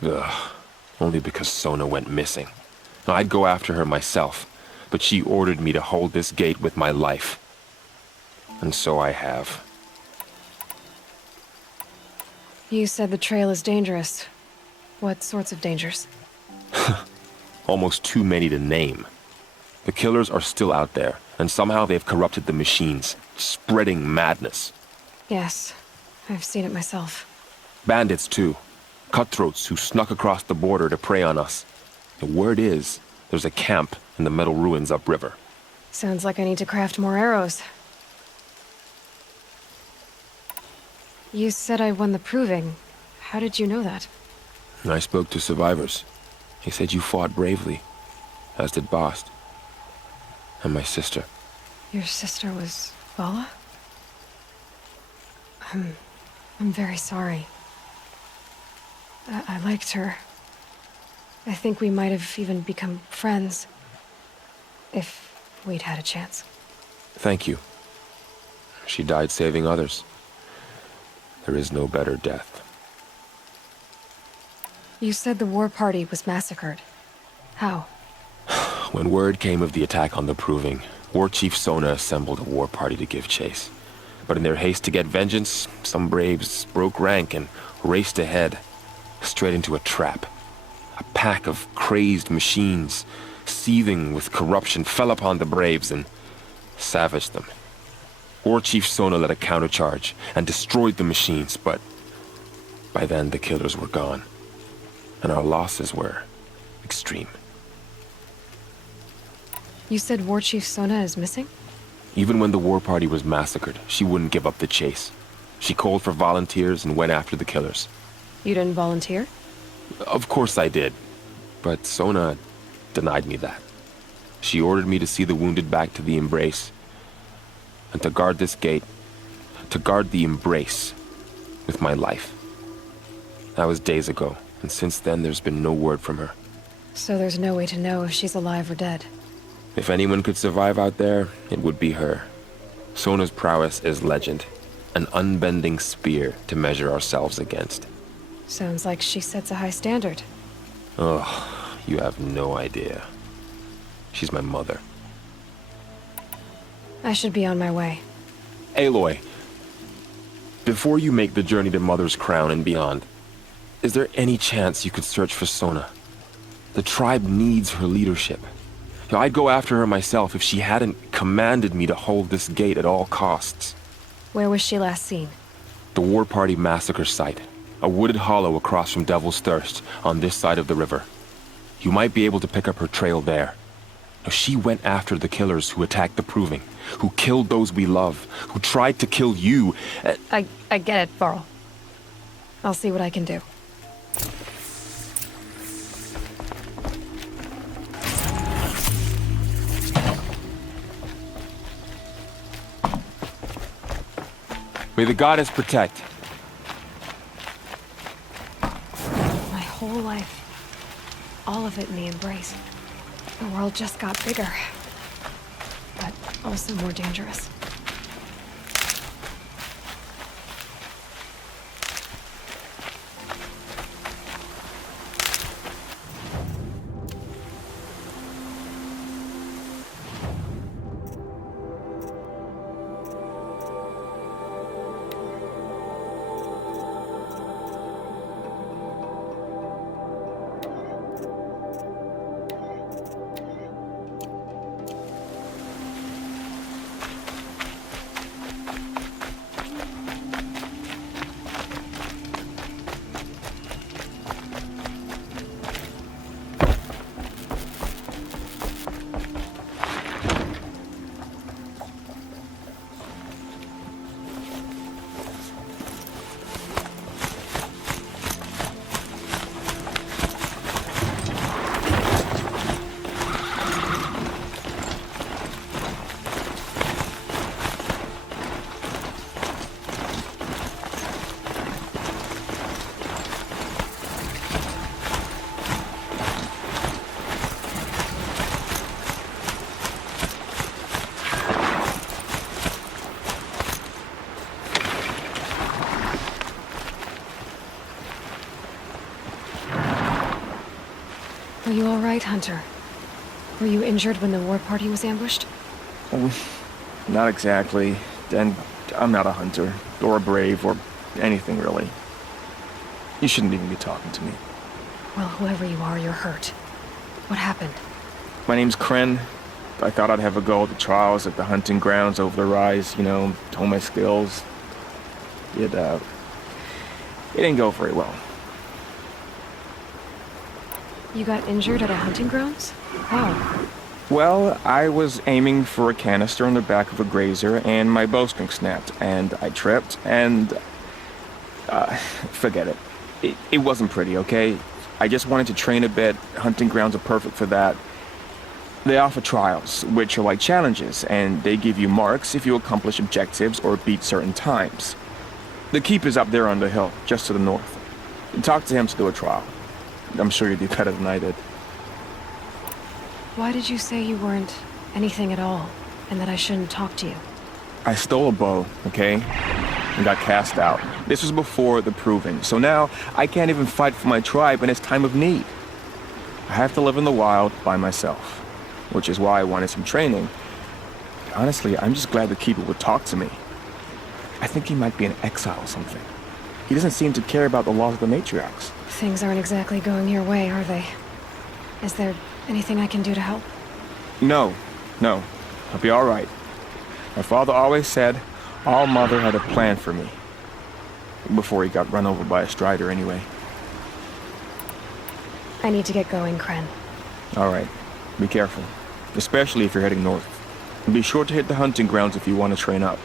Ugh. Only because Sona went missing. I'd go after her myself, but she ordered me to hold this gate with my life. And so I have. You said the trail is dangerous. What sorts of dangers? Almost too many to name. The killers are still out there, and somehow they've corrupted the machines, spreading madness. Yes, I've seen it myself. Bandits, too. Cutthroats who snuck across the border to prey on us. The word is, there's a camp in the metal ruins upriver. Sounds like I need to craft more arrows. You said I won the Proving. How did you know that? I spoke to survivors. They said you fought bravely, as did Bast. And my sister. Your sister was Vala? I'm very sorry. I liked her. I think we might have even become friends. If we'd had a chance. Thank you. She died saving others. There is no better death. You said the war party was massacred. How? When word came of the attack on the Proving, War Chief Sona assembled a war party to give chase. But in their haste to get vengeance, some braves broke rank and raced ahead, straight into a trap. A pack of crazed machines, seething with corruption, fell upon the braves and savaged them. War Chief Sona led a countercharge and destroyed the machines, but by then the killers were gone, and our losses were extreme. You said War Chief Sona is missing? Even when the war party was massacred, she wouldn't give up the chase. She called for volunteers and went after the killers. You didn't volunteer? Of course I did, but Sona denied me that. She ordered me to see the wounded back to the Embrace, and to guard this gate, to guard the Embrace with my life. That was days ago, and since then there's been no word from her. So there's no way to know if she's alive or dead. If anyone could survive out there, it would be her. Sona's prowess is legend, an unbending spear to measure ourselves against. Sounds like she sets a high standard. Oh, you have no idea. She's my mother. I should be on my way. Aloy, before you make the journey to Mother's Crown and beyond, is there any chance you could search for Sona? The tribe needs her leadership. I'd go after her myself if she hadn't commanded me to hold this gate at all costs. Where was she last seen? The War Party massacre site. A wooded hollow across from Devil's Thirst, on this side of the river. You might be able to pick up her trail there. She went after the killers who attacked the Proving, who killed those we love, who tried to kill you. I get it, Varl. I'll see what I can do. May the goddess protect. My whole life. All of it in the Embrace. The world just got bigger, but also more dangerous. Are you all right, Hunter? Were you injured when the war party was ambushed? Not exactly. And I'm not a hunter, or a brave, or anything really. You shouldn't even be talking to me. Well, whoever you are, you're hurt. What happened? My name's Kren. I thought I'd have a go at the trials at the hunting grounds over the rise, you know, hone my skills. It didn't go very well. You got injured at a hunting grounds? How? Well, I was aiming for a canister on the back of a grazer, and my bowstring snapped, and I tripped, and... forget it. It wasn't pretty, okay? I just wanted to train a bit. Hunting grounds are perfect for that. They offer trials, which are like challenges, and they give you marks if you accomplish objectives or beat certain times. The keeper's up there on the hill, just to the north. Talk to him to do a trial. I'm sure you do better than I did. Why did you say you weren't anything at all, and that I shouldn't talk to you? I stole a bow, okay? And got cast out. This was before the proving, so now I can't even fight for my tribe in its time of need. I have to live in the wild by myself, which is why I wanted some training. Honestly, I'm just glad the keeper would talk to me. I think he might be in exile or something. He doesn't seem to care about the laws of the matriarchs. Things aren't exactly going your way, are they? Is there anything I can do to help? No. I'll be all right. My father always said All Mother had a plan for me. Before he got run over by a strider, anyway. I need to get going, Kren. All right. Be careful. Especially if you're heading north. And be sure to hit the hunting grounds if you want to train up.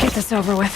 Get this over with.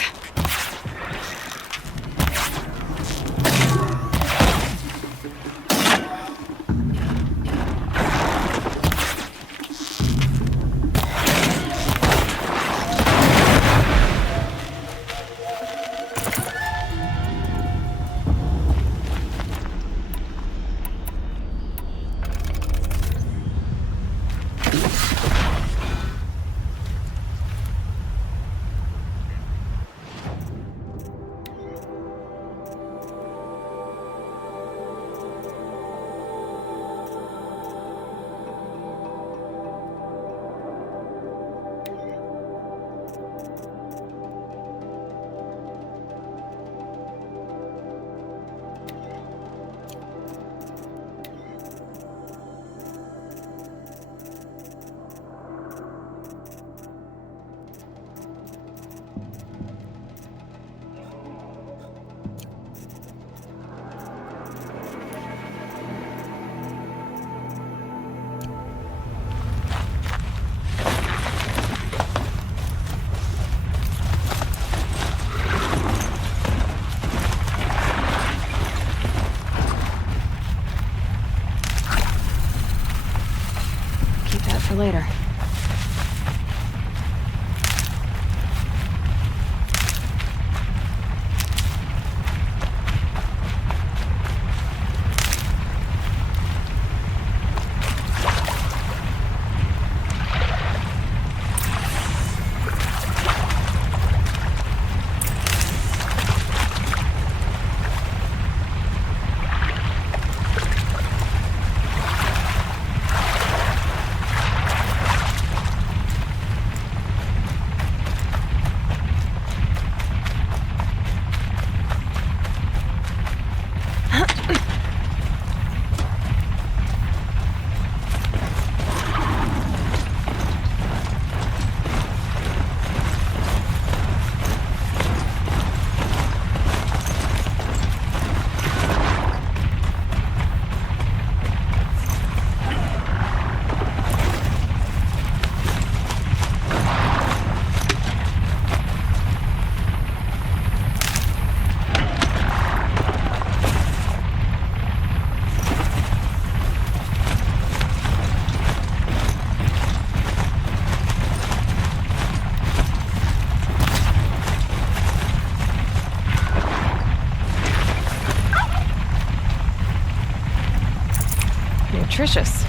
later. Nutritious.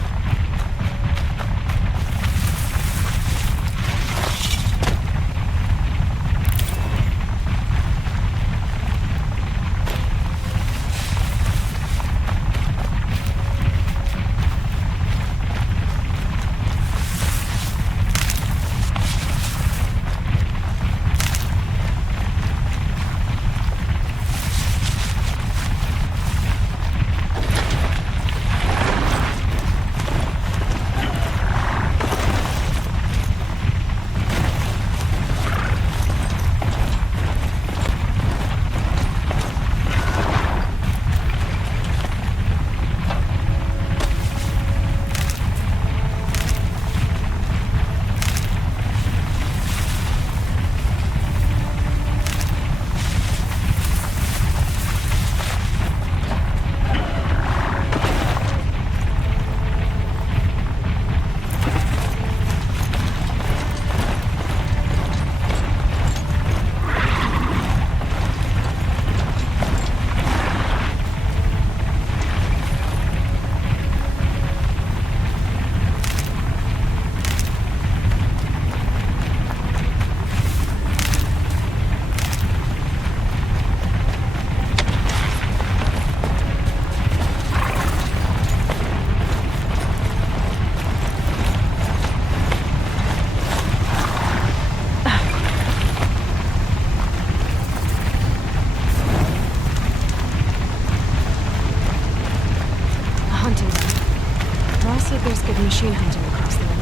There's good machine hunting across the river.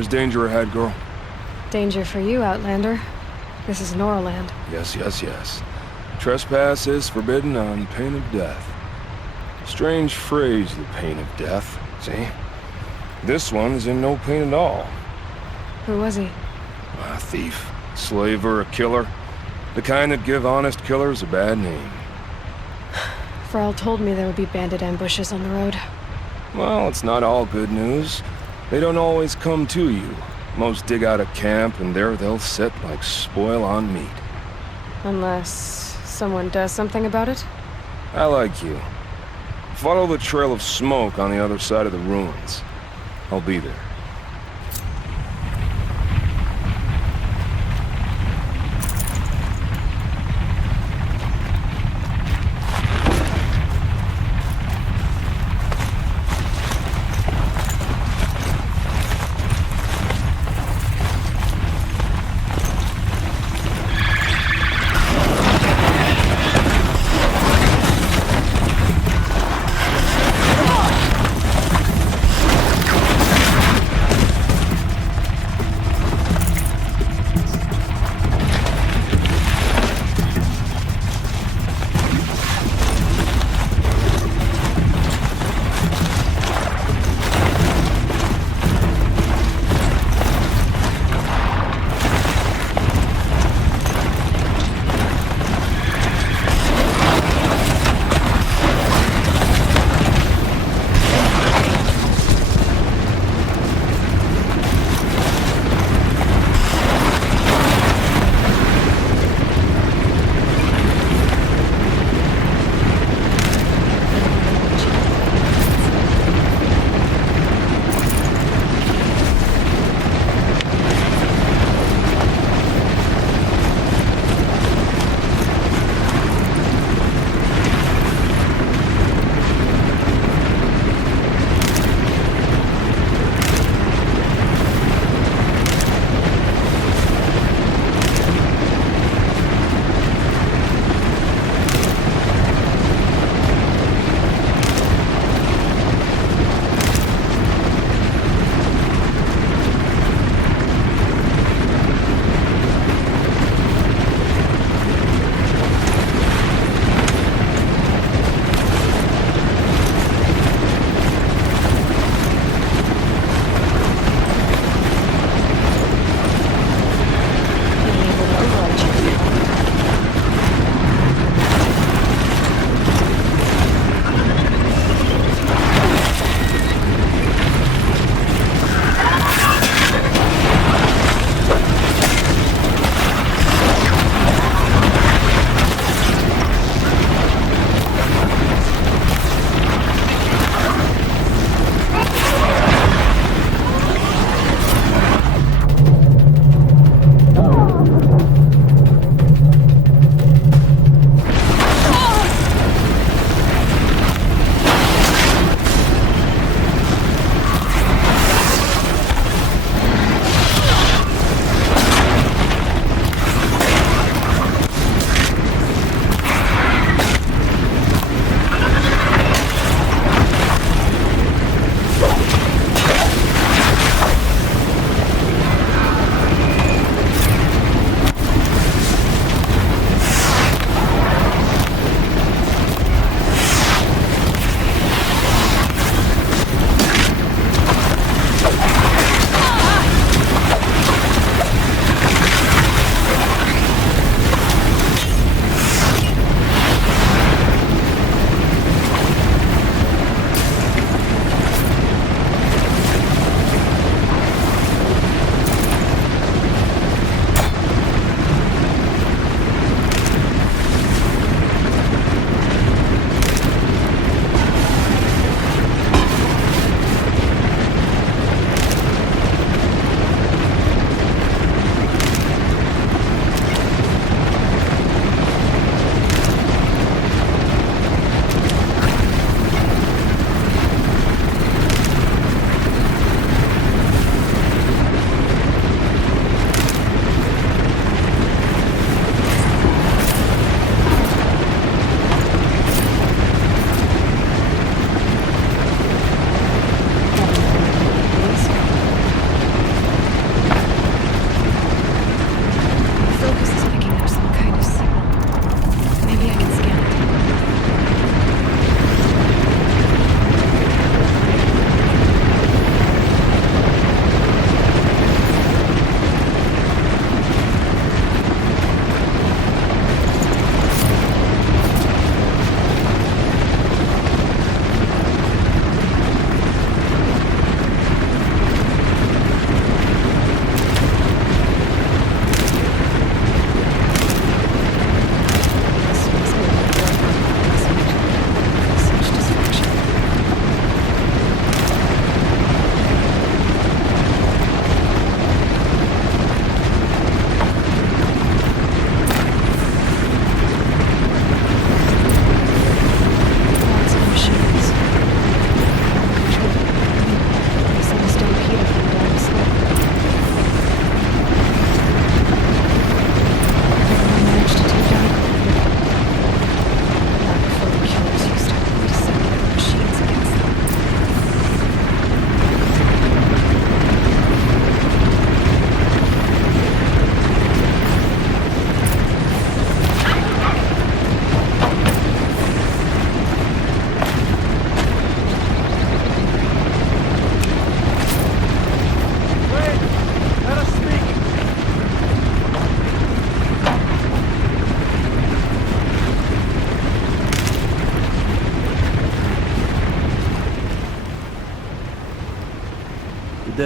There's danger ahead, girl. Danger for you, Outlander. This is Norland. Yes, yes, yes. Trespass is forbidden on pain of death. Strange phrase, the pain of death. See? This one is in no pain at all. Who was he? A thief, slaver, a killer. The kind that give honest killers a bad name. Frall told me there would be bandit ambushes on the road. Well, it's not all good news. They don't always come to you. Most dig out a camp, and there they'll sit like spoil on meat. Unless someone does something about it? I like you. Follow the trail of smoke on the other side of the ruins. I'll be there.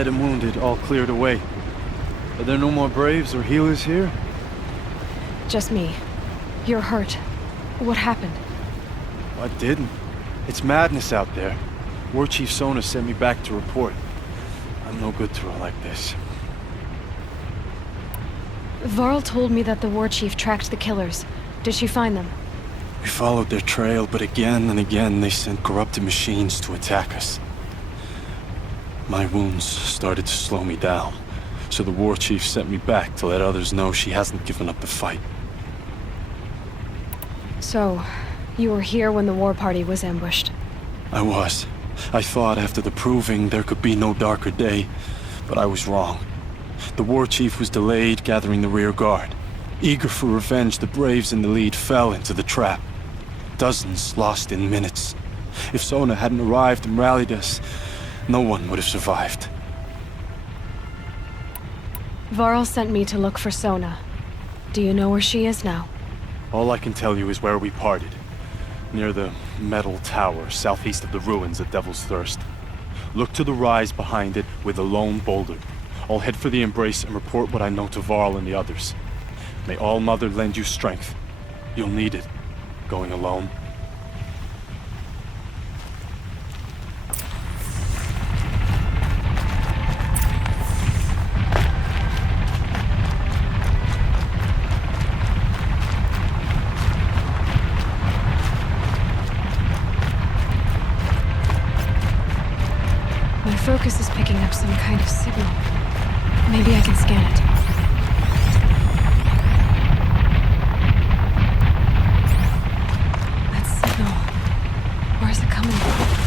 dead and wounded all cleared away. Are there no more Braves or healers here? Just me. You're hurt. What happened? I didn't. It's madness out there. War Chief Sona sent me back to report. I'm no good to her like this. Varl told me that the War Chief tracked the killers. Did she find them? We followed their trail, but again and again they sent corrupted machines to attack us. My wounds started to slow me down, so the War Chief sent me back to let others know she hasn't given up the fight. So, you were here when the war party was ambushed? I was. I thought after the proving there could be no darker day, but I was wrong. The War Chief was delayed gathering the rear guard. Eager for revenge, the Braves in the lead fell into the trap. Dozens lost in minutes. If Sona hadn't arrived and rallied us, no one would have survived. Varl sent me to look for Sona. Do you know where she is now? All I can tell you is where we parted. Near the metal tower, southeast of the ruins at Devil's Thirst. Look to the rise behind it with a lone boulder. I'll head for the Embrace and report what I know to Varl and the others. May All Mother lend you strength. You'll need it, going alone. My focus is picking up some kind of signal. Maybe I can scan it. That signal. Where's it coming from?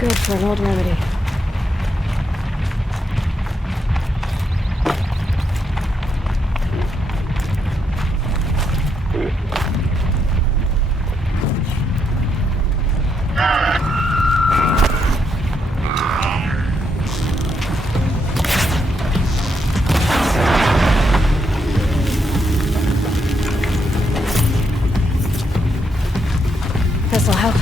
Good for an old remedy. This'll help.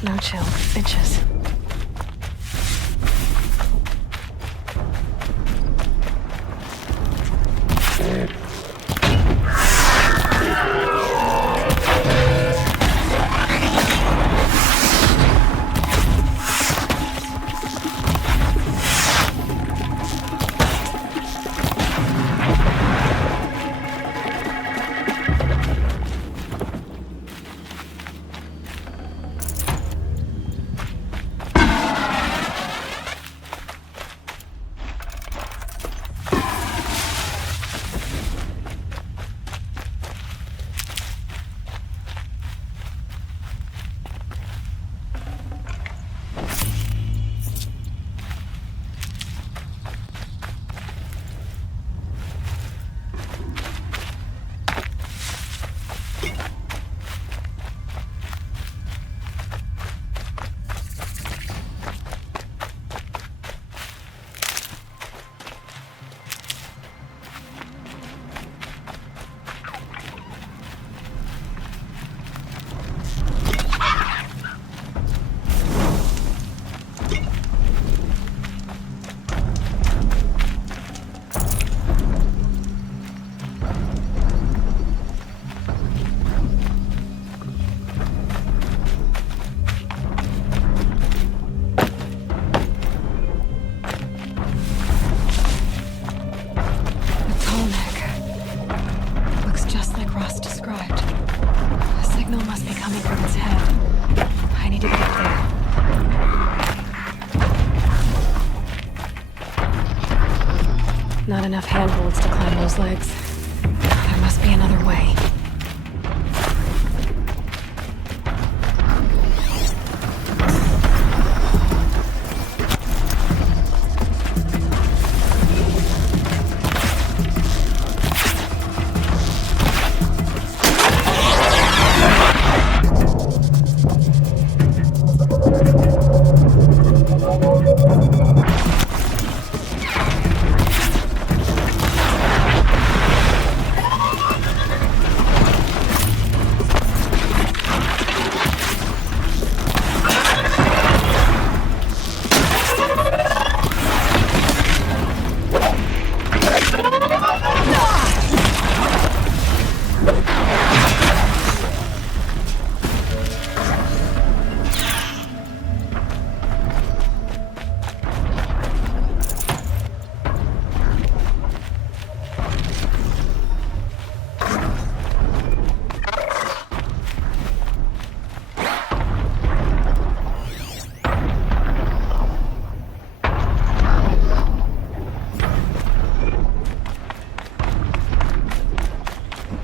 Snow chill, bitches. Not enough handholds to climb those legs. There must be another way.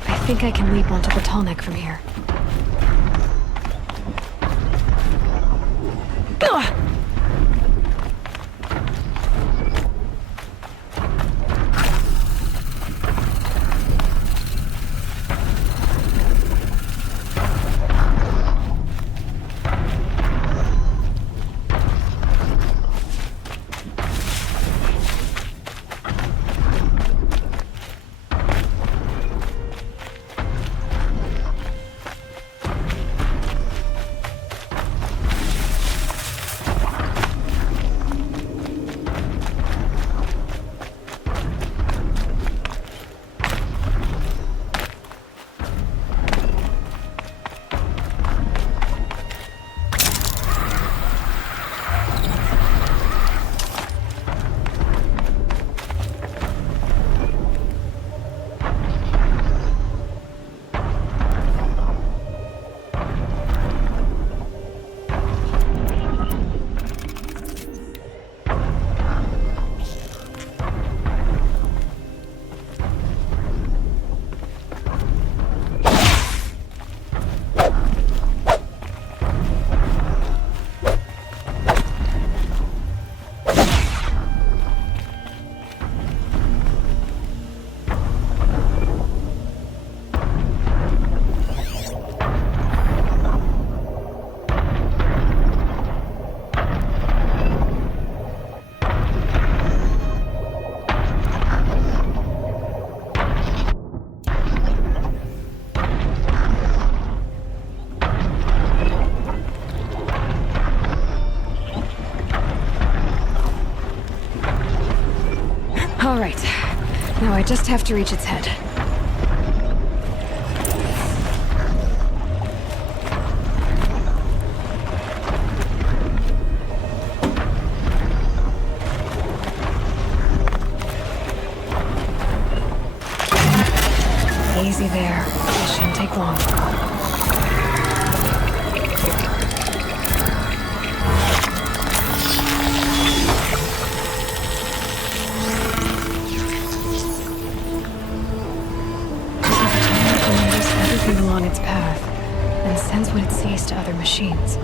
I think I can leap onto the tall neck from here. Ugh! just have to reach its head. Easy there. This shouldn't take long. Everything along its path, and sends what it sees to other machines.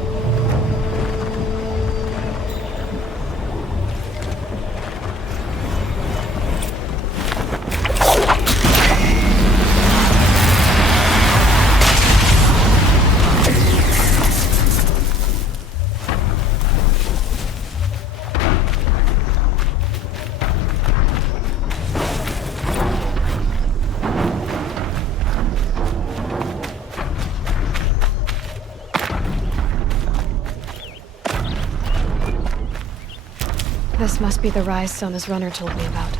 This must be the rise Sona's runner told me about.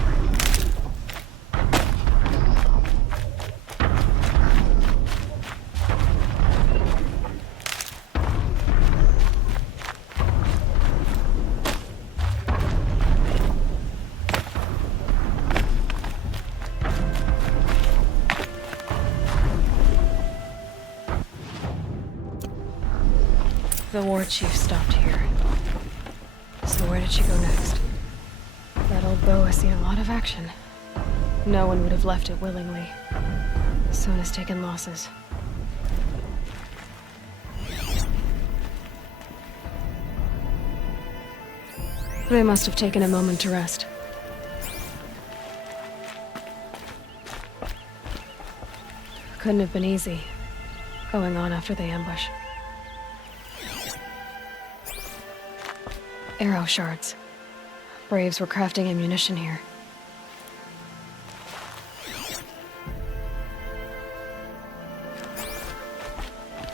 The war chief stopped here. So where did she go next? That old bow has seen a lot of action. No one would have left it willingly. Sona's taken losses. They must have taken a moment to rest. Couldn't have been easy, going on after the ambush. Arrow shards. Braves were crafting ammunition here.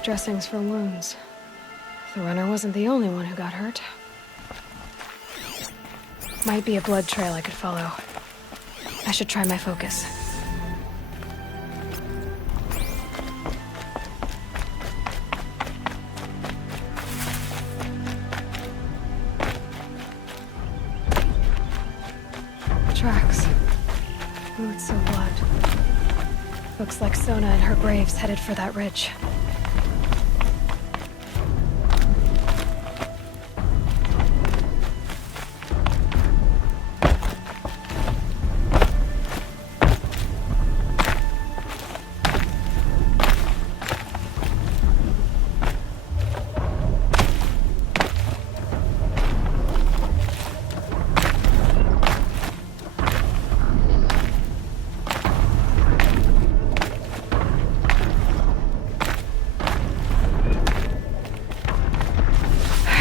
Dressings for wounds. The runner wasn't the only one who got hurt. Might be a blood trail I could follow. I should try my focus. Tracks. Boots of blood. Looks like Sona and her braves headed for that ridge.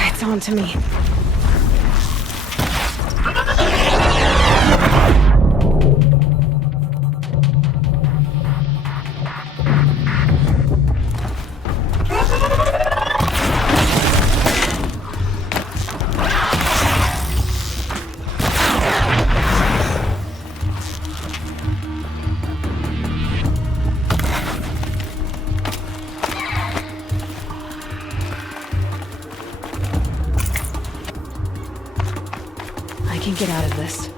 It's on to me. I can get out of this.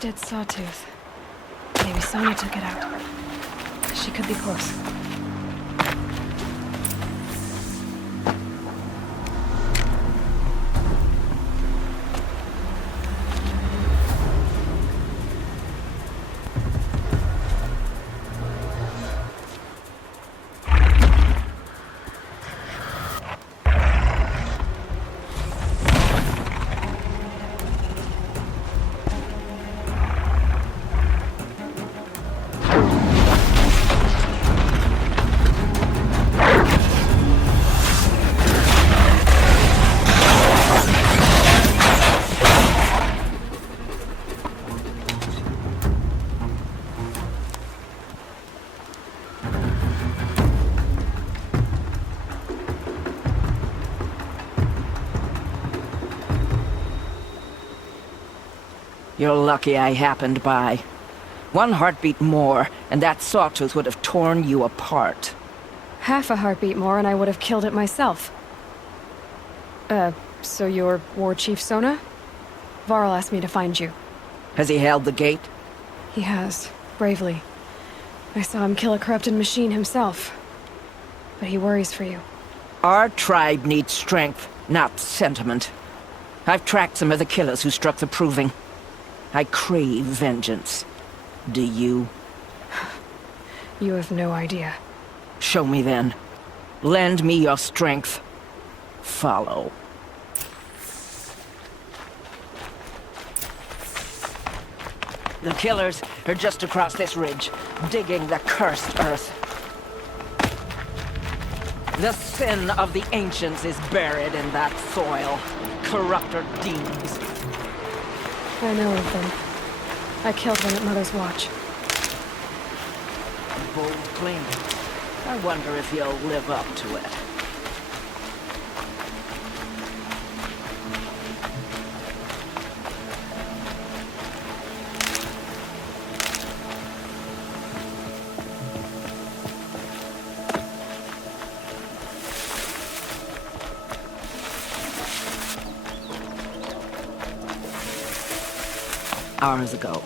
Dead sawtooth. Maybe Sona took it out. She could be close. You're lucky I happened by. One heartbeat more, and that sawtooth would have torn you apart. Half a heartbeat more and I would have killed it myself. So you're War Chief Sona? Varl asked me to find you. Has he held the gate? He has, bravely. I saw him kill a corrupted machine himself. But he worries for you. Our tribe needs strength, not sentiment. I've tracked some of the killers who struck the Proving. I crave vengeance. Do you? You have no idea. Show me then. Lend me your strength. Follow. The killers are just across this ridge, digging the cursed earth. The sin of the ancients is buried in that soil. Corrupter demons. I know of them. I killed one at Mother's Watch. Bold claim. I wonder if you'll live up to it. Hours ago,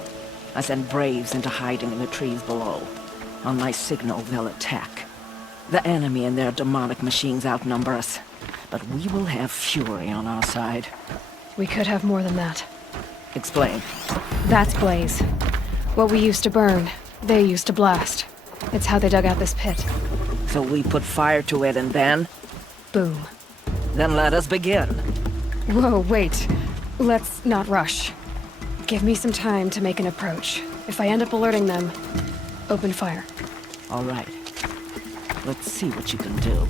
I sent Braves into hiding in the trees below. On my signal, they'll attack. The enemy and their demonic machines outnumber us, but we will have fury on our side. We could have more than that. Explain. That's Blaze. What we used to burn, they used to blast. It's how they dug out this pit. So we put fire to it and then? Boom. Then let us begin. Whoa, wait. Let's not rush. Give me some time to make an approach. If I end up alerting them, open fire. All right. Let's see what you can do.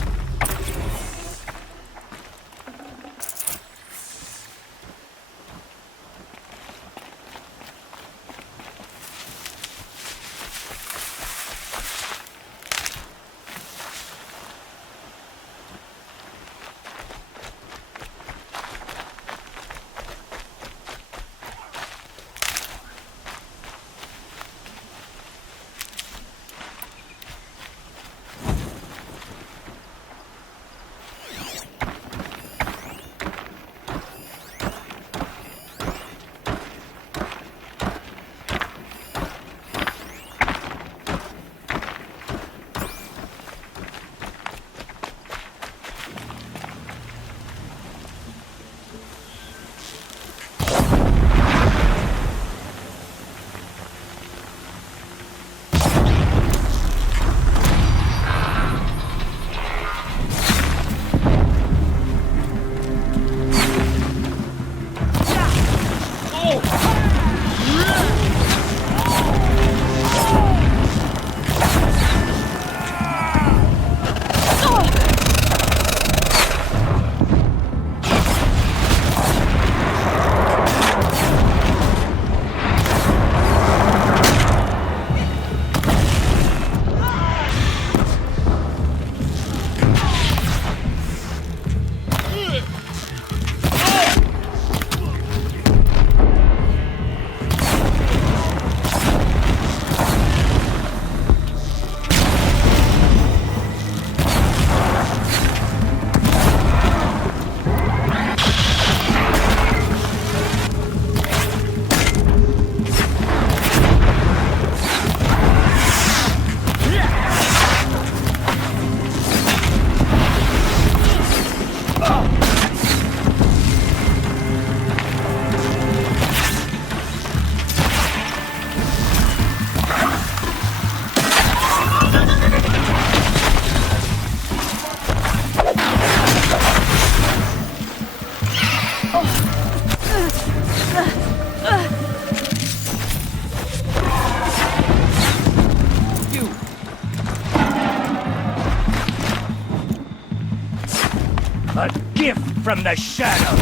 A gift from the shadow.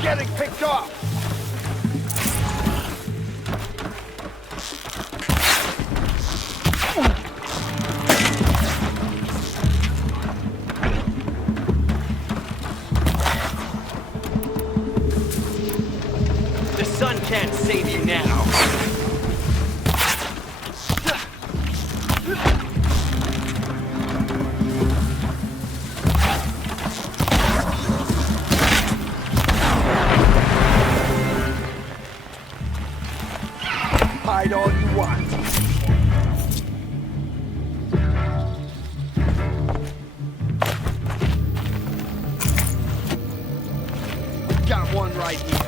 Getting picked off. hide all you want. Got one right here.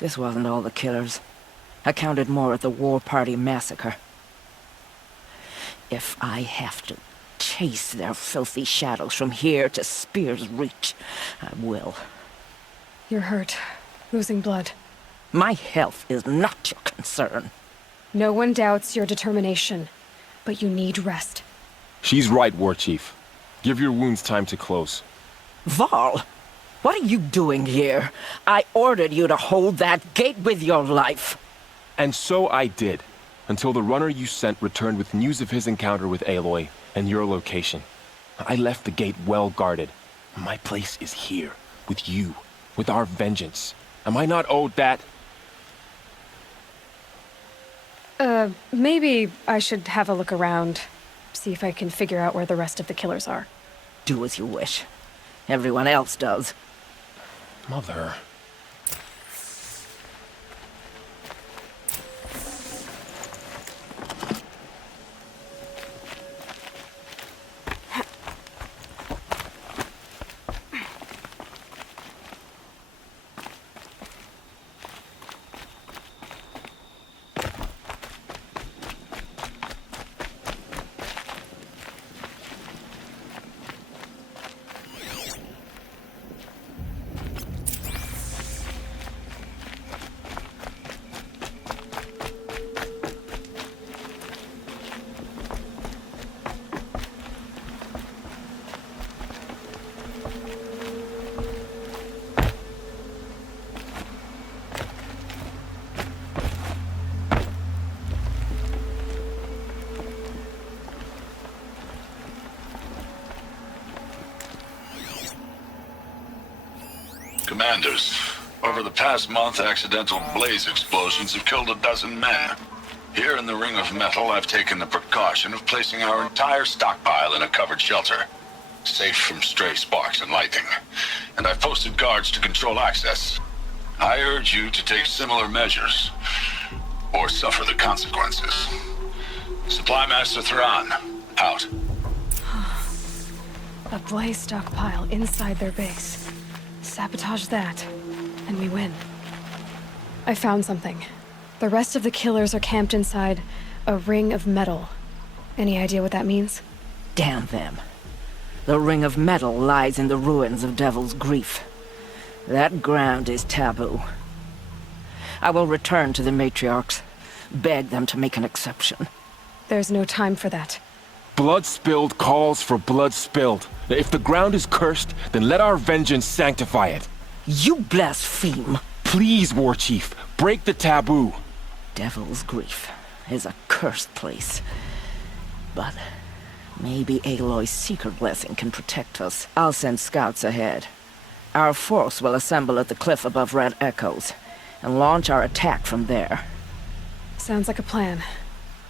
This wasn't all the killers. I counted more at the War Party massacre. If I have to chase their filthy shadows from here to Spear's Reach, I will. You're hurt. Losing blood. My health is not your concern. No one doubts your determination, but you need rest. She's right, War Chief. Give your wounds time to close. Varl, what are you doing here? I ordered you to hold that gate with your life. And so I did, until the runner you sent returned with news of his encounter with Aloy and your location. I left the gate well guarded. My place is here, with you, with our vengeance. Am I not owed that? Maybe I should have a look around, see if I can figure out where the rest of the killers are. Do as you wish. Everyone else does. Mother... Commanders, over the past month, accidental blaze explosions have killed 12 men. Here in the Ring of Metal, I've taken the precaution of placing our entire stockpile in a covered shelter, safe from stray sparks and lightning. And I've posted guards to control access. I urge you to take similar measures, or suffer the consequences. Supply Master Thrawn, out. A blaze stockpile inside their base. Sabotage that, and we win. I found something. The rest of the killers are camped inside a ring of metal. Any idea what that means? Damn them. The Ring of Metal lies in the ruins of Devil's Grief. That ground is taboo. I will return to the matriarchs, beg them to make an exception. There's no time for that. Blood spilled calls for blood spilled. If the ground is cursed, then let our vengeance sanctify it. You blaspheme! Please, War Chief, break the taboo. Devil's Grief is a cursed place. But maybe Aloy's secret blessing can protect us. I'll send scouts ahead. Our force will assemble at the cliff above Red Echoes, and launch our attack from there. Sounds like a plan.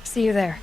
See you there.